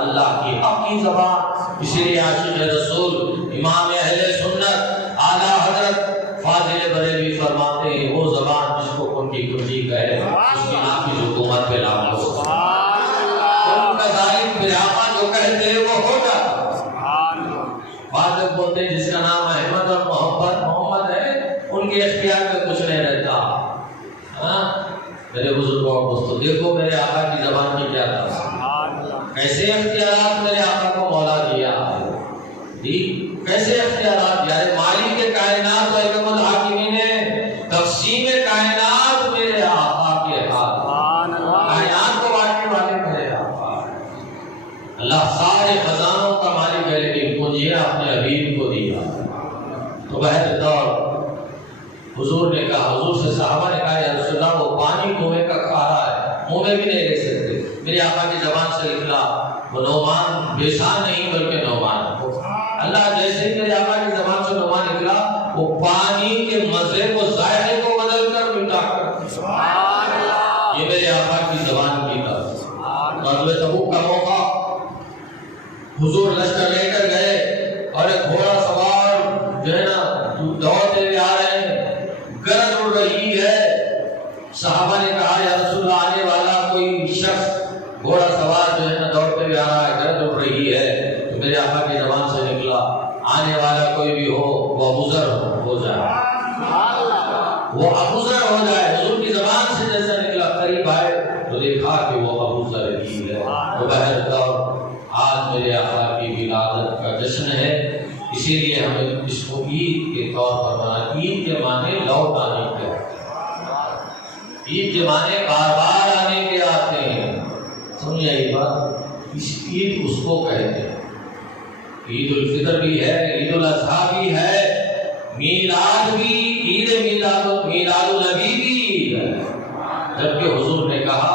اللہ کی حق کی زبان، اسی لیے عاشق رسول امام اہل سنت اعلیٰ حضرت فاضل بریلوی فرماتے ہیں وہ زبان جس کو ان کی کنجی کہے اس کی نافذ حکومت پہ لاگو ہو، ان کا ظالم پھر آقا جو کہتے ہیں وہ ہو جاتا۔ بعض لوگ بولتے ہیں جس کا نام احمد اور محمد ہے ان کے اختیار میں کچھ نہیں رہتا۔ میرے بزرگوں اور دوستوں، دیکھو میرے آقا کی زبان کی کیا تاثیر، کیسے اختیارات میرے آقا کو مولا دیا، کیسے اختیارات، یعنی مالک کے کائنات و حکم الحاکمین نے تقسیم کائنات میرے آقا کے ہاتھ، کائنات کو بانٹنے والے میرے آقا، اللہ سارے خزانوں کا مالک ہے، لیکن کنجیاں اپنے حبیب کو دیا۔ تو بہر دور حضور نے کہا، حضور سے صحابہ نے کہا یا رسول اللہ وہ پانی کنویں کا کھارا ہے، منہ میں بھی نہیں لے سکتے، میرے آقا کی زبان سے نکلا وہ نعمان، بیسان نہیں بلکہ نعمان، اللہ جیسے ہی میرے آقا کی زبان سے نعمان نکلا وہ پانی کے مزے کو، ذائقے کو بدل کر مٹا کر، یہ میرے آقا کی زبان کی طرف۔ غزوہ تبوک کا موقع، حضور لشکر لے کر گئے اور ایک گھوڑا سوار جو ہے نا دوڑتے ہوئے آ رہے ہیں، گرج اڑ رہی ہے، صحابہ نے کہا یا رسول اللہ آنے والا کوئی شخص گھوڑا سوار جو ہے نا دوڑتے ہوئے آ رہا ہے، گرج اڑ رہی ہے، تو میرے آقا کی زبان سے نکلا آنے والا کوئی بھی ہو وہ ابو ذر ہو جائے، وہ ابو ذر ہو جائے۔ حضور کی زبان سے جیسا نکلا قریب آئے تو دیکھا کہ وہ ابو ذر ہی ہے۔ تو بہرطور آج میرے آقا کی ولادت کا جشن ہے، اسی لیے ہمیں اس کو عید کے طور پر منانا۔ عید کے معنی لوٹ آنے کے آتے ہیں، عید کے معنی بار بار آنے کے آتے ہیں۔ سمجھے یہ بات؟ اس عید اس کو کہتے ہیں۔ عید الفطر بھی ہے، عید الاضحیٰ بھی ہے، میلاد بھی، عید میلاد النبی بھی عید ہے۔ جبکہ حضور نے کہا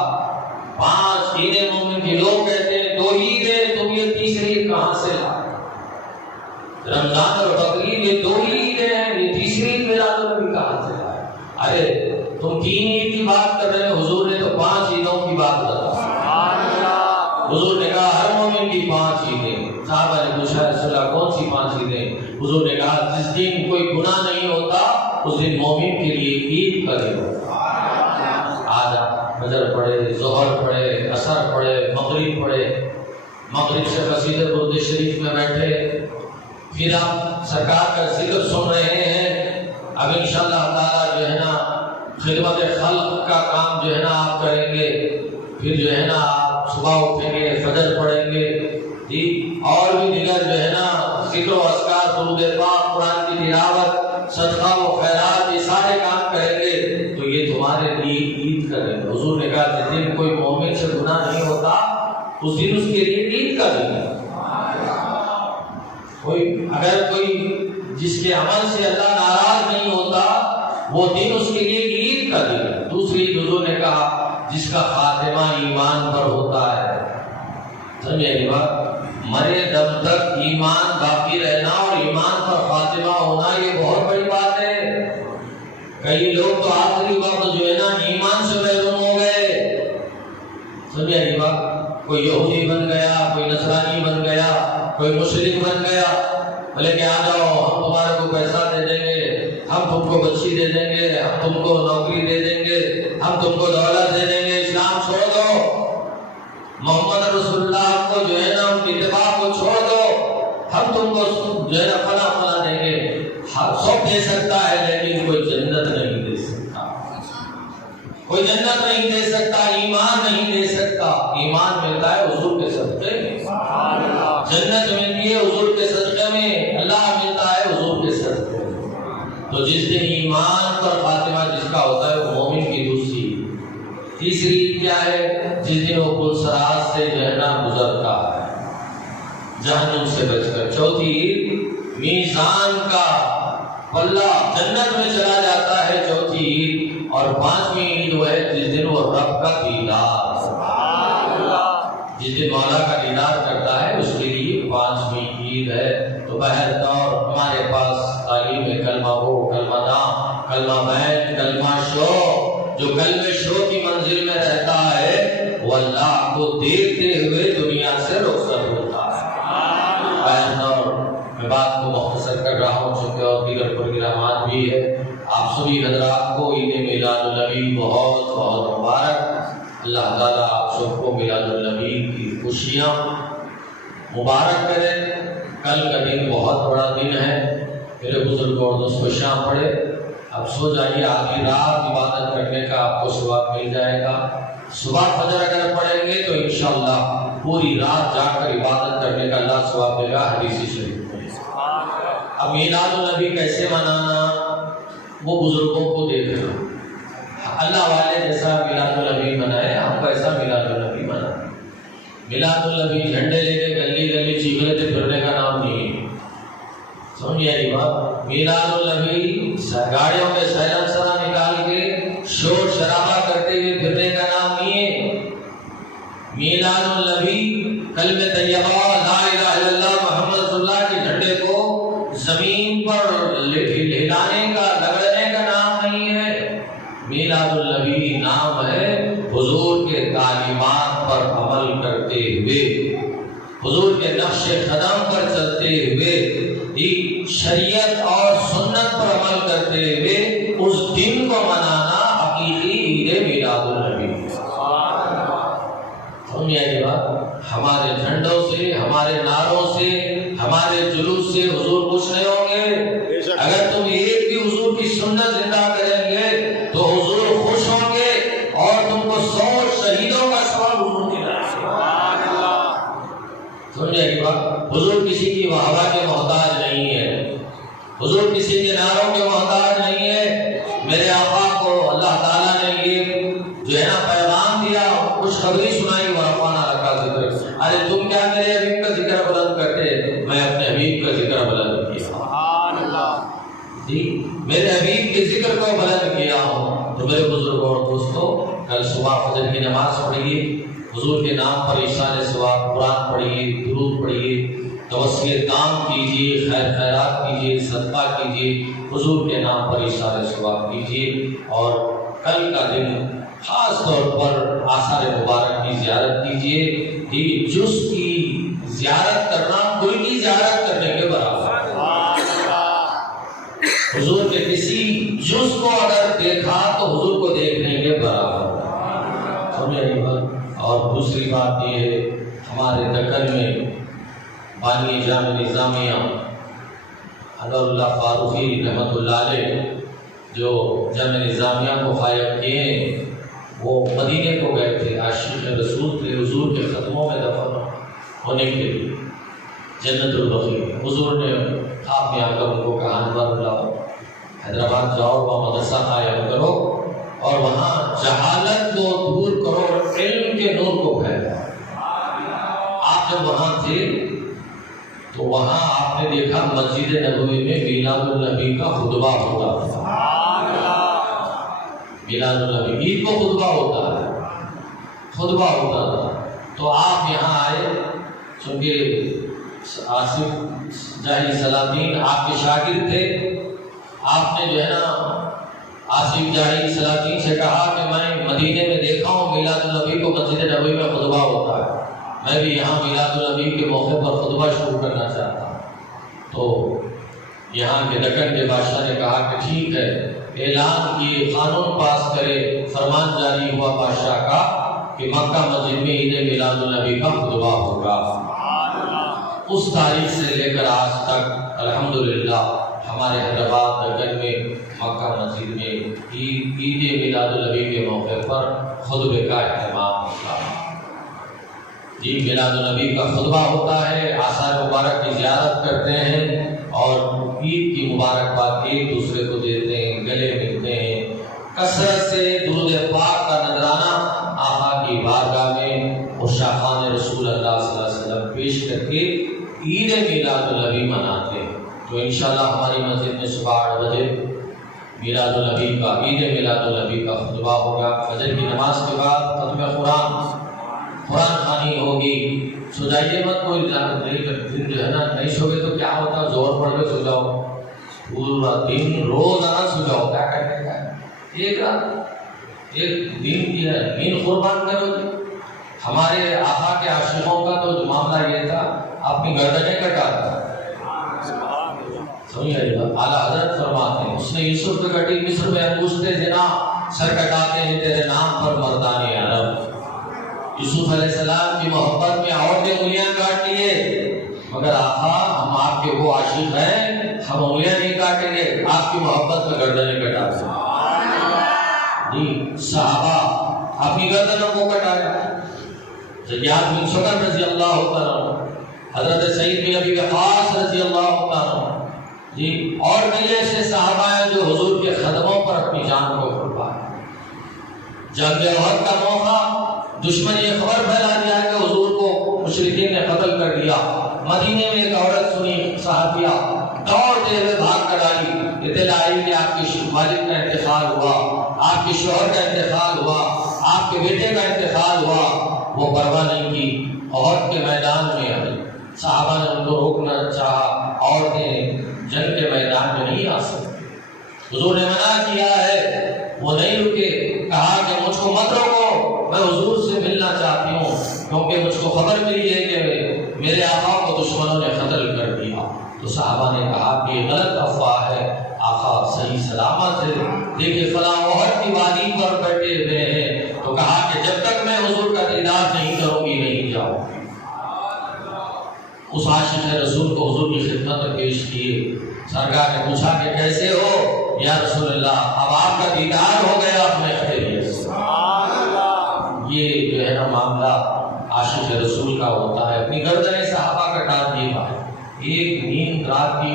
5 عید مومن کے لوگ کہتے ہیں 2 عید ہے، تم یہ تیسری عید کہاں سے لائے؟ رمضان اور بقرعید یہ 2 عید ہیں، یہ تیسری عید میلاد النبی کہاں سے لائے؟ ارے تم 3 عید کی بات کر رہے ہو، حضور نے تو 5 عیدوں کی بات بتائی۔ حضور نے کہا ہر مومن کی 5 عیدیں۔ صحابہ نے پوچھا رسول اللہ کون سی 5 عیدیں؟ حضور نے کہا جس دن کوئی گناہ نہیں ہوتا اس دن مومن کے لیے عید کا دن ہوتا۔ آج آپ فجر پڑھے، ظہر پڑھے، عصر پڑھے، مغرب پڑھے، مغرب سے قصیدہ درود شریف میں بیٹھے، پھر آپ سرکار کا ذکر سن رہے ہیں۔ اب انشاءاللہ تعالیٰ جو ہے نا خدمت خلق کا کام جو ہے نا آپ کریں گے، پھر جو ہے نا آپ صبح اٹھیں گے، فجر پڑھیں گے، اور بھی دیگر جو ہے نا ذکر و اذکار، درود پاک، قرآن کی تلاوت، صدقہ و خیرات، یہ سارے کام کریں گے تو یہ تمہارے لیے عید کا دن ہے۔ حضور نے کہا جس دن کوئی مومن سے گناہ نہیں ہوتا اس دن اس کے لیے عید کا دن ہے۔ اگر کوئی جس کے عمل سے اللہ ناراض نہیں ہوتا وہ دن اس کے لیے عید کا دن ہے۔ دوسری حضور نے کہا جس کا خاتمہ ایمان پر ہوتا ہے۔ سمجھے یہ بات؟ مرے دم تک ایمان باقی رہنا اور ایمان پر خاتمہ ہونا یہ بہت بڑی بات ہے۔ کئی لوگ تو آخری وقت جو ہے نا ایمان سے محروم ہو گئے۔ سمجھے یہ بات؟ کوئی یہودی بن گیا، کوئی نصرانی بن گیا، کوئی مشرک بن گیا، بولے کہ آ جاؤ ہم تمہارے کو پیسہ دے دیں گے، ہم تم کو بچی دے دیں گے، ہم تم کو نوکری دے دیں گے، ہم تم کو دولت دے دیں گے، اسلام چھوڑ دو، محمد رسول اللہ کو جو ہے نا ان کی اتباع کو چھوڑ دو، ہم تم کو جو ہے نا فلاں فلاں دیں گے۔ سب دے سکتا ہے لیکن کوئی جنت نہیں دے سکتا، کوئی جنت نہیں دے سکتا، ایمان نہیں دے سکتا۔ ایمان ملتا ہے حضور کے صدقے میں، جنت ملتی ہے حضور کے صدقے میں، اللہ ملتا ہے حضور کے صدقے میں۔ تو جس دن ایمان پر خاتمہ جس کا ہوتا ہے وہ مومن کی دوسری۔ تیسری کیا ہے؟ جس دن وہ کل سراج سے جو ہے نا گزرتا ہے، جہنم سے بچ کر۔ چوتھی میزان کا پلہ جنت میں چلا جاتا ہے، چوتھی عید۔ اور 5ویں عید وہ ہے جس دن وہ رب کا دیدار، جس دن مولا کا دیدار کرتا ہے اس کے لیے 5ویں عید ہے۔ تو بہرطور ہمارے پاس تعلیم کلمہ ہو، کلمہ داں، کلمہ بین، کلمہ شو، جو کلمہ شو کی منزل میں رہتا ہے وہ اللہ کو دیکھتے ہوئے دنیا سے رخصت ہوتا ہے۔ بہرطور میں بات کو مختصر کر رہا ہوں چونکہ اور دیگر پروگرامات بھی ہے۔ آپ سبھی حضرات کو عید میلاد النبی بہت بہت مبارک۔ اللہ تعالیٰ آپ سب کو میلاد النبی کی خوشیاں مبارک کرے۔ کل کا دن بہت بڑا دن ہے، میرے بزرگ اور دوست کو شام پڑھے، اب سو جائیے، آدھی رات عبادت کرنے کا آپ کو ثواب مل جائے گا۔ صبح فجر اگر پڑھیں گے تو انشاءاللہ پوری رات جا کر عبادت کرنے کا اللہ ثواب دے گا، حدیث شریف میں۔ اب میلاد النبی کیسے منانا وہ بزرگوں کو دیکھنا، اللہ والے جیسا میلاد النبی منائے، ہم کیسا میلاد النبی منائے۔ میلاد النبی جھنڈے لے کے گلی گلی چیختے پھرنے کا نام نہیں ہے، سمجھے یہ بات؟ میلاد النبی گاڑیوں میں سائلنسر نکال کے شور شرابہ کرتے ہوئے پھرنے کا نام نہیں ہے۔ میلاد النبی کلمہ طیبہ لا الہ الا اللہ محمد رسول اللہ کے جھنڈے کو زمین پر ہلانے کا، رگڑنے کا نام نہیں ہے۔ میلاد النبی نام ہے حضور کے تعلیمات پر عمل کرتے ہوئے، حضور کے نقش قدم پر چلتے ہوئے، شریعت اور سنت پر عمل کرتے ہوئے اس دن کو منانا حقیقی عید میلاد النبی۔ سمجھے یہ بات؟ ہمارے جھنڈوں سے، ہمارے نعروں سے، ہمارے جلوس سے حضور خوش نہیں ہوں گے۔ اگر سنت زندہ کریں گے تو حضور خوش ہوں گے اور تم کو 100 شہیدوں کا ثواب حضور کی طرف سے۔ سبحان اللہ، سمجھے یہ بات؟ حضور کسی کی واہ کے محتاج نہیں ہے، حضور کسی کے نعروں کے محتاج نہیں ہے۔ میرے آقا کو اللہ تعالیٰ نے یہ جو ہے نا پیغام دیا، خوشخبری سنائی، ورفعنا لک ذکرک۔ ارے تم کیا میرے حبیب کا ذکر بلند کرتے، میں اپنے حبیب کا ذکر بلند کیا۔ سبحان اللہ، جی میرے حبیب کے ذکر کو بلند کیا ہوں۔ تو میرے بزرگوں اور دوستوں، کل صبح فجر کی نماز پڑھیے، حضور کے نام پر ایشان ثواب، قرآن پڑھیے، درود پڑھیے، توسیع کام کیجیے، خیر خیرات کیجیے، صدقہ کیجیے، حضور کے نام پر ایشان ثواب کیجیے۔ اور کل کا دن خاص طور پر آثار مبارک کی زیارت کیجیے۔ یہ جز کی زیارت کرنا دل کی زیارت کرنے کے برابر ہے۔ حضور کے کسی جز کو اگر دیکھا تو حضور کو دیکھنے کے برابر ہے، سمجھے یہ بات؟ اور دوسری بات یہ ہے، ہمارے دکن میں بانی جامع نظامیہ انور اللہ فاروقی رحمۃ اللہ علیہ جو جامع نظامیہ کو قائم کیے ہیں، وہ مدینے کو گئے تھے، عاشق رسول تھے، حضور کے قدموں میں دفن ہونے کے لیے جنت البقیع۔ حضور نے آپ نے آ کر ان کو کہا انور لاؤ، حیدرآباد جاؤ، وہاں مدرسہ قائم کرو اور وہاں جہالت کو دور کرو اور علم کے نور کو پھیلاؤ۔ آپ جب وہاں تھے تو وہاں آپ نے دیکھا مسجد نبوی میں میلاد النبی کا خطبہ ہوتا تھا۔ میلاد النبی عید کو خطبہ ہوتا ہے، خطبہ ہوتا تھا۔ تو آپ یہاں آئے، چونکہ آصف جاہی سلاطین آپ کے شاگرد تھے، آپ نے جو ہے نا آصف جاہی سلاطین سے کہا کہ میں مدینے میں دیکھا ہوں میلاد النبی کو مسجد نبوی میں خطبہ ہوتا ہے، میں بھی یہاں میلاد النبی کے موقع پر خطبہ شروع کرنا چاہتا ہوں۔ تو یہاں کے دکن کے بادشاہ نے کہا کہ ٹھیک ہے، اعلان کیے، قانون پاس کرے، فرمان جاری ہوا بادشاہ کا کہ مکہ مسجد میں عید میلاد النبی کا خطبہ ہوگا۔ اس تاریخ سے لے کر آج تک الحمدللہ ہمارے حیدرآباد دکن میں مکہ مسجد میں عید میلاد النبی کے موقع پر خطبے کا اہتمام ہوتا ہے۔ جی میلاد النبی کا خطبہ ہوتا ہے، آثار مبارک کی زیارت کرتے ہیں اور عید کی مبارکباد ایک دوسرے کو دیتے ہیں، گلے ملتے ہیں، کثرت سے درود پاک کا نذرانہ آقا کی بارگاہ میں عشاقان رسول اللہ صلی اللہ علیہ وسلم پیش کر کے عید میلاد النبی مناتے ہیں۔ تو انشاءاللہ ہماری مسجد میں صبح 8 بجے میلاد النبی کا، عید میلاد النبی کا خطبہ ہوگا۔ فجر کی نماز کے بعد ختم قرآن خوانی ہوگی۔ سو جائیے مت، کوئی دن جو ہے نا نہیں سو گے تو کیا ہوتا، زور پڑ کے سو جاؤ، پورا دن روزانہ سو جاؤ، کیا کرنے کا ہے؟ ایک رات ایک دن کی ہے، نیند قربان کرو جی۔ ہمارے آقا کے عاشقوں کا تو معاملہ یہ تھا، اپنی گردنیں کٹاتا، سمجھے؟ اعلیٰ حضرت فرماتے ہیں اس نے یوسف کو کٹی، مصر میں انگشتے زنا، سر کٹاتے ہیں تیرے نام پر مردان عرب۔ یوسف علیہ السلام کی محبت میں عورتیں انگلیاں کاٹ لیے، مگر آقا ہم آپ کے وہ عاشق ہیں، ہم انگلیاں نہیں کاٹیں گے، آپ کی محبت میں گردنیں کٹاتے ہیں۔ جی صحابہ اپنی گردنوں کو کٹایا، زیاد بن شکر رضی اللہ تعالیٰ، حضرت سعید بن ابی وقاص رضی اللہ تعالیٰ، جی اور ملے ایسے صحابہ ہیں جو حضور کے قدموں پر اپنی جان کو قربان۔ جنگ احد کا موقع، دشمن یہ خبر پھیلا دیا کہ حضور کو مشرکین نے قتل کر دیا۔ مدینے میں ایک عورت سنی، صحابیہ دوڑتے ہوئے بھاگ کر آئی، اطلاع آئی کہ آپ کے والد کا انتقال ہوا، آپ کے شوہر کا انتقال ہوا، آپ کے بیٹے کا انتقال ہوا۔ وہ پرواہ نہیں کی، احد کے میدان میں آئی، صحابہ نے ان کو روکنا چاہا، عورتیں جنگ کے میدان میں نہیں آ سکتی، حضور نے منع کیا ہے، وہ نہیں رکے، کہا کہ مجھ کو مت روکو، میں حضور سے ملنا چاہتی ہوں، کیونکہ مجھ کو خبر ملی ہے کہ میرے آقا کو دشمنوں نے قتل کر دیا۔ تو صحابہ نے کہا کہ یہ غلط افواہ ہے، آقا صحیح سلامت ہے، دیکھیں فلاں احد کی وادی پر بیٹھے ہوئے ہیں۔ تو کہا کہ جب تک میں حضور کا دیدار نہیں کروں گی نہیں جاؤں گی۔ اس عاشق رسول کو حضور کی خدمت میں پیش کیے، سرکار نے پوچھا کہ کیسے ہو یا رسول اللہ؟ اب آپ کا دیدار ہو گیا اپنے خیریت سے۔ یہ جو ہے نا معاملہ عاشق رسول کا ہوتا ہے۔ اپنی گردن صحابہ کا کاٹ دیے بھائی، ایک نیند رات کی،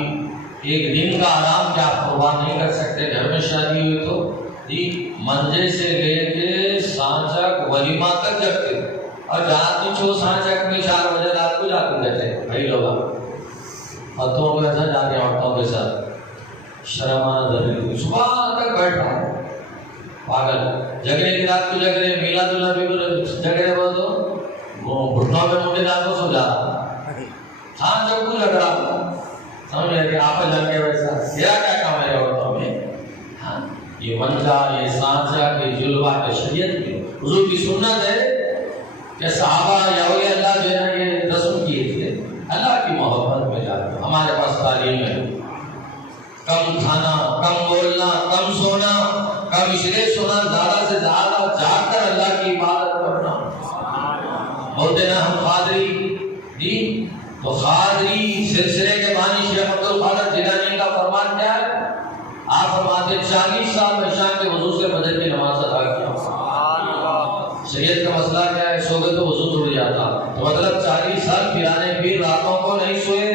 ایک دن کا آرام کیا آپ قربان نہیں کر سکتے؟ گھر میں شادی ہوئی تو منجے سے لے کے سانچک ولیمہ تک جگتے، اور جہاں پیچھو سانچک میں 4 بجے رات کو جاتے رہتے بھائی لوگ، ہاتھوں کے ساتھ جاتے عورتوں کے ساتھ شرمانہ ضروری، صبح تک بیٹھا پاگل، جگنے کی رات کو جگ رہے، میلاد النبی کو جگ رہے، وہ گھٹنوں میں منڈے رات کو سو جا رہا، شام جب کو لگ رہا، سمجھ رہے کہ آپ جان کے ویسا میرا کیا کام ہے عورتوں میں؟ ہاں یہ منجا، یہ سانچا، یہ جلوہ کے شریعت میں حضور کی سنت ہے کہ صحابہ یا اولیاء اللہ جو ہے نا یہ رسم کیے تھے اللہ کی محبت میں جاتے۔ ہمارے پاس تعلیم ہے، کم کھانا، کم بولنا، کم سونا، کم اشرے سونا، زیادہ سے زیادہ جاگ کر اللہ کی عبادت کرنا۔ بولتے نا ہم قادری جی، تو قادری سلسلے کے بانی شیخ عبد القادر جیلانی کا فرمان کیا ہے؟ آپ فرماتے 40 سال میں شام کے وضو سے فجر کی نماز ادا کیا۔ شریعت کا مسئلہ کیا ہے؟ سو گئے تو وضو ٹوٹ جاتا، تو مطلب 40 سال پرانے پیر راتوں کو نہیں سوئے،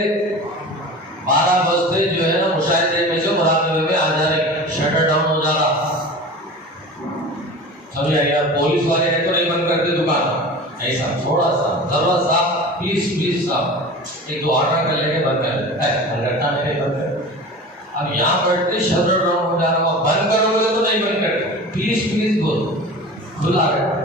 12 بجتے جو ہے نا مشاہدے میں سے مراقبے میں آ جا رہے، شٹر ڈاؤن ہو جا رہا، سمجھ آئے؟ پولیس والے ہیں تو نہیں بند کرتے دکان، ایسا تھوڑا سا ذرا سا پلیز صاحب ایک دو آرڈر کر لیں گے، بند کر لیں، بند کر۔ اب یہاں بیٹھتے شٹر ڈاؤن ہو جا رہا، بند کرو گے تو نہیں بند کرتے، پلیز بولو کھلا رہے،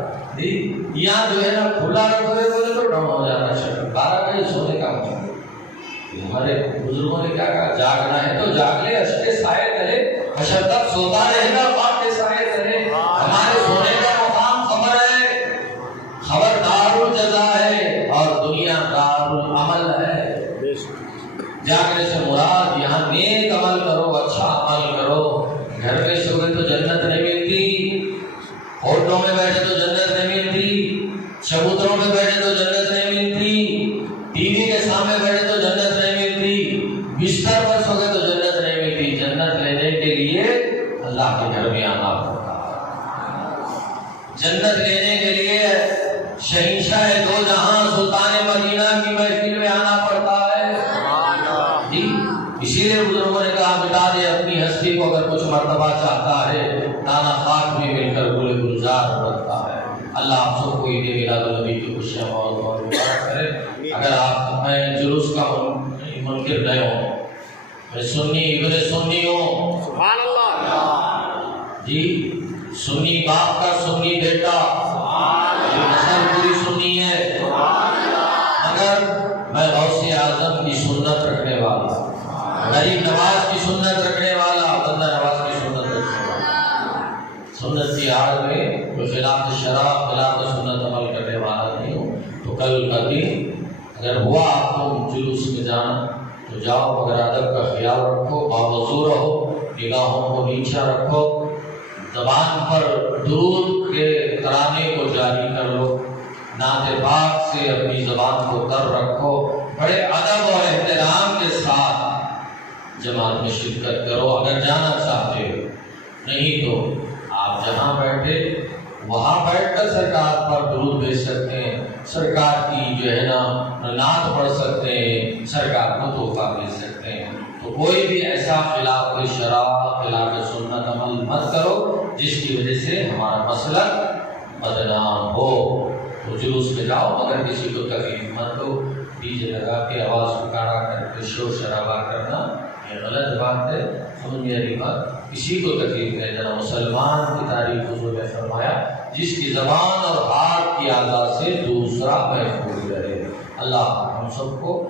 یہاں جو ہے نا کھلا رکھو گے تو ڈاؤن ہو جانا ہے شٹر۔ 12 بجے سونے کا مطلب ہمارے بزرگوں نے کیا کہا؟ جاگنا ہے تو جاگ لے، اشکے سائے تلے، اشر تک سوتا رہے گا پاک کے سائے تلے۔ ہمارے سونے کا مقام خبر ہے، خبر دار الجزا ہے اور دنیا دار العمل ہے۔ جاگنے سے مراد یہاں نیک عمل کرو، اچھا عمل کرو۔ گھر میں سوئے تو جنت نہیں ملتی، ہوٹلوں میں بیٹھے تو جنت نہیں ملتی، چبوتروں میں بیٹھے تو جنت نہیں ملتی، ٹی وی کے سامنے بیٹھے تو جنت نہیں ملتی، بستر پر سو گئے تو جنت نہیں ملتی۔ جنت لینے کے لیے اللہ کے گھر میں آنا پڑتا ہے، جنت لینے کے لیے شہنشاہ دو جہاں سلطان مدینہ کی محفل میں آنا پڑتا ہے۔ اسی لیے بزرگوں نے کہا مٹا دے اپنی ہستی کو اگر کچھ مرتبہ چاہتا ہے، دانا خاک میں مل کر گل گلزار بنتا ہے۔ اللہ آپ سب کو عید میلاد النبی کی خوشیاں بہت بہت مبارک کرے۔ اگر آپ میں جلوس کا منکر نہ ہوں، میں سنی ابن سنی ہوں، سبحان اللہ جی، سنی باپ کا سنی بیٹا، نسل پوری سنی ہے، مگر میں غوث اعظم کی سنت رکھنے والا، غریب نواز کی سنت رکھنے والا، بندہ نواز کی سنت رکھنے والا، سنت کی آڑ میں کوئی خلاف شرع خلاف سنت عمل کرنے والا نہیں ہوں۔ تو کل کا دن اگر ہوا آپ کو جلوس میں جانا تو جاؤ، مگر ادب کا خیال رکھو، باوضو رہو، نگاہوں کو نیچا رکھو، زبان پر درود کے ترانے کو جاری کر لو، نعت پاک سے اپنی زبان کو تر رکھو، بڑے ادب اور احترام کے ساتھ جماعت میں شرکت کرو اگر جانا چاہتے ہو، نہیں تو آپ جہاں بیٹھے وہاں بیٹھ کر سرکار پر درود بھیج سکتے ہیں، سرکار کی جو ہے نا نعت پڑھ سکتے ہیں، سرکار کو تحفہ بھیج سکتے ہیں۔ تو کوئی بھی ایسا خلاف شرع خلاف سنت عمل مت کرو جس کی وجہ سے ہمارا مسلک بدنام ہو۔ تو جلوس میں جاؤ مگر کسی کو تکلیف مت دو، ڈی جے لگا کے آواز پکارا کر کے شور شرابہ کرنا یہ غلط بات ہے، سمجھ میری بات، کسی کو تکلیف نہیں دینا۔ مسلمان کی تعریف حضور نے فرمایا جس کی زبان اور ہاتھ کی اعضاء سے دوسرا محفوظ رہے۔ اللہ ہم سب کو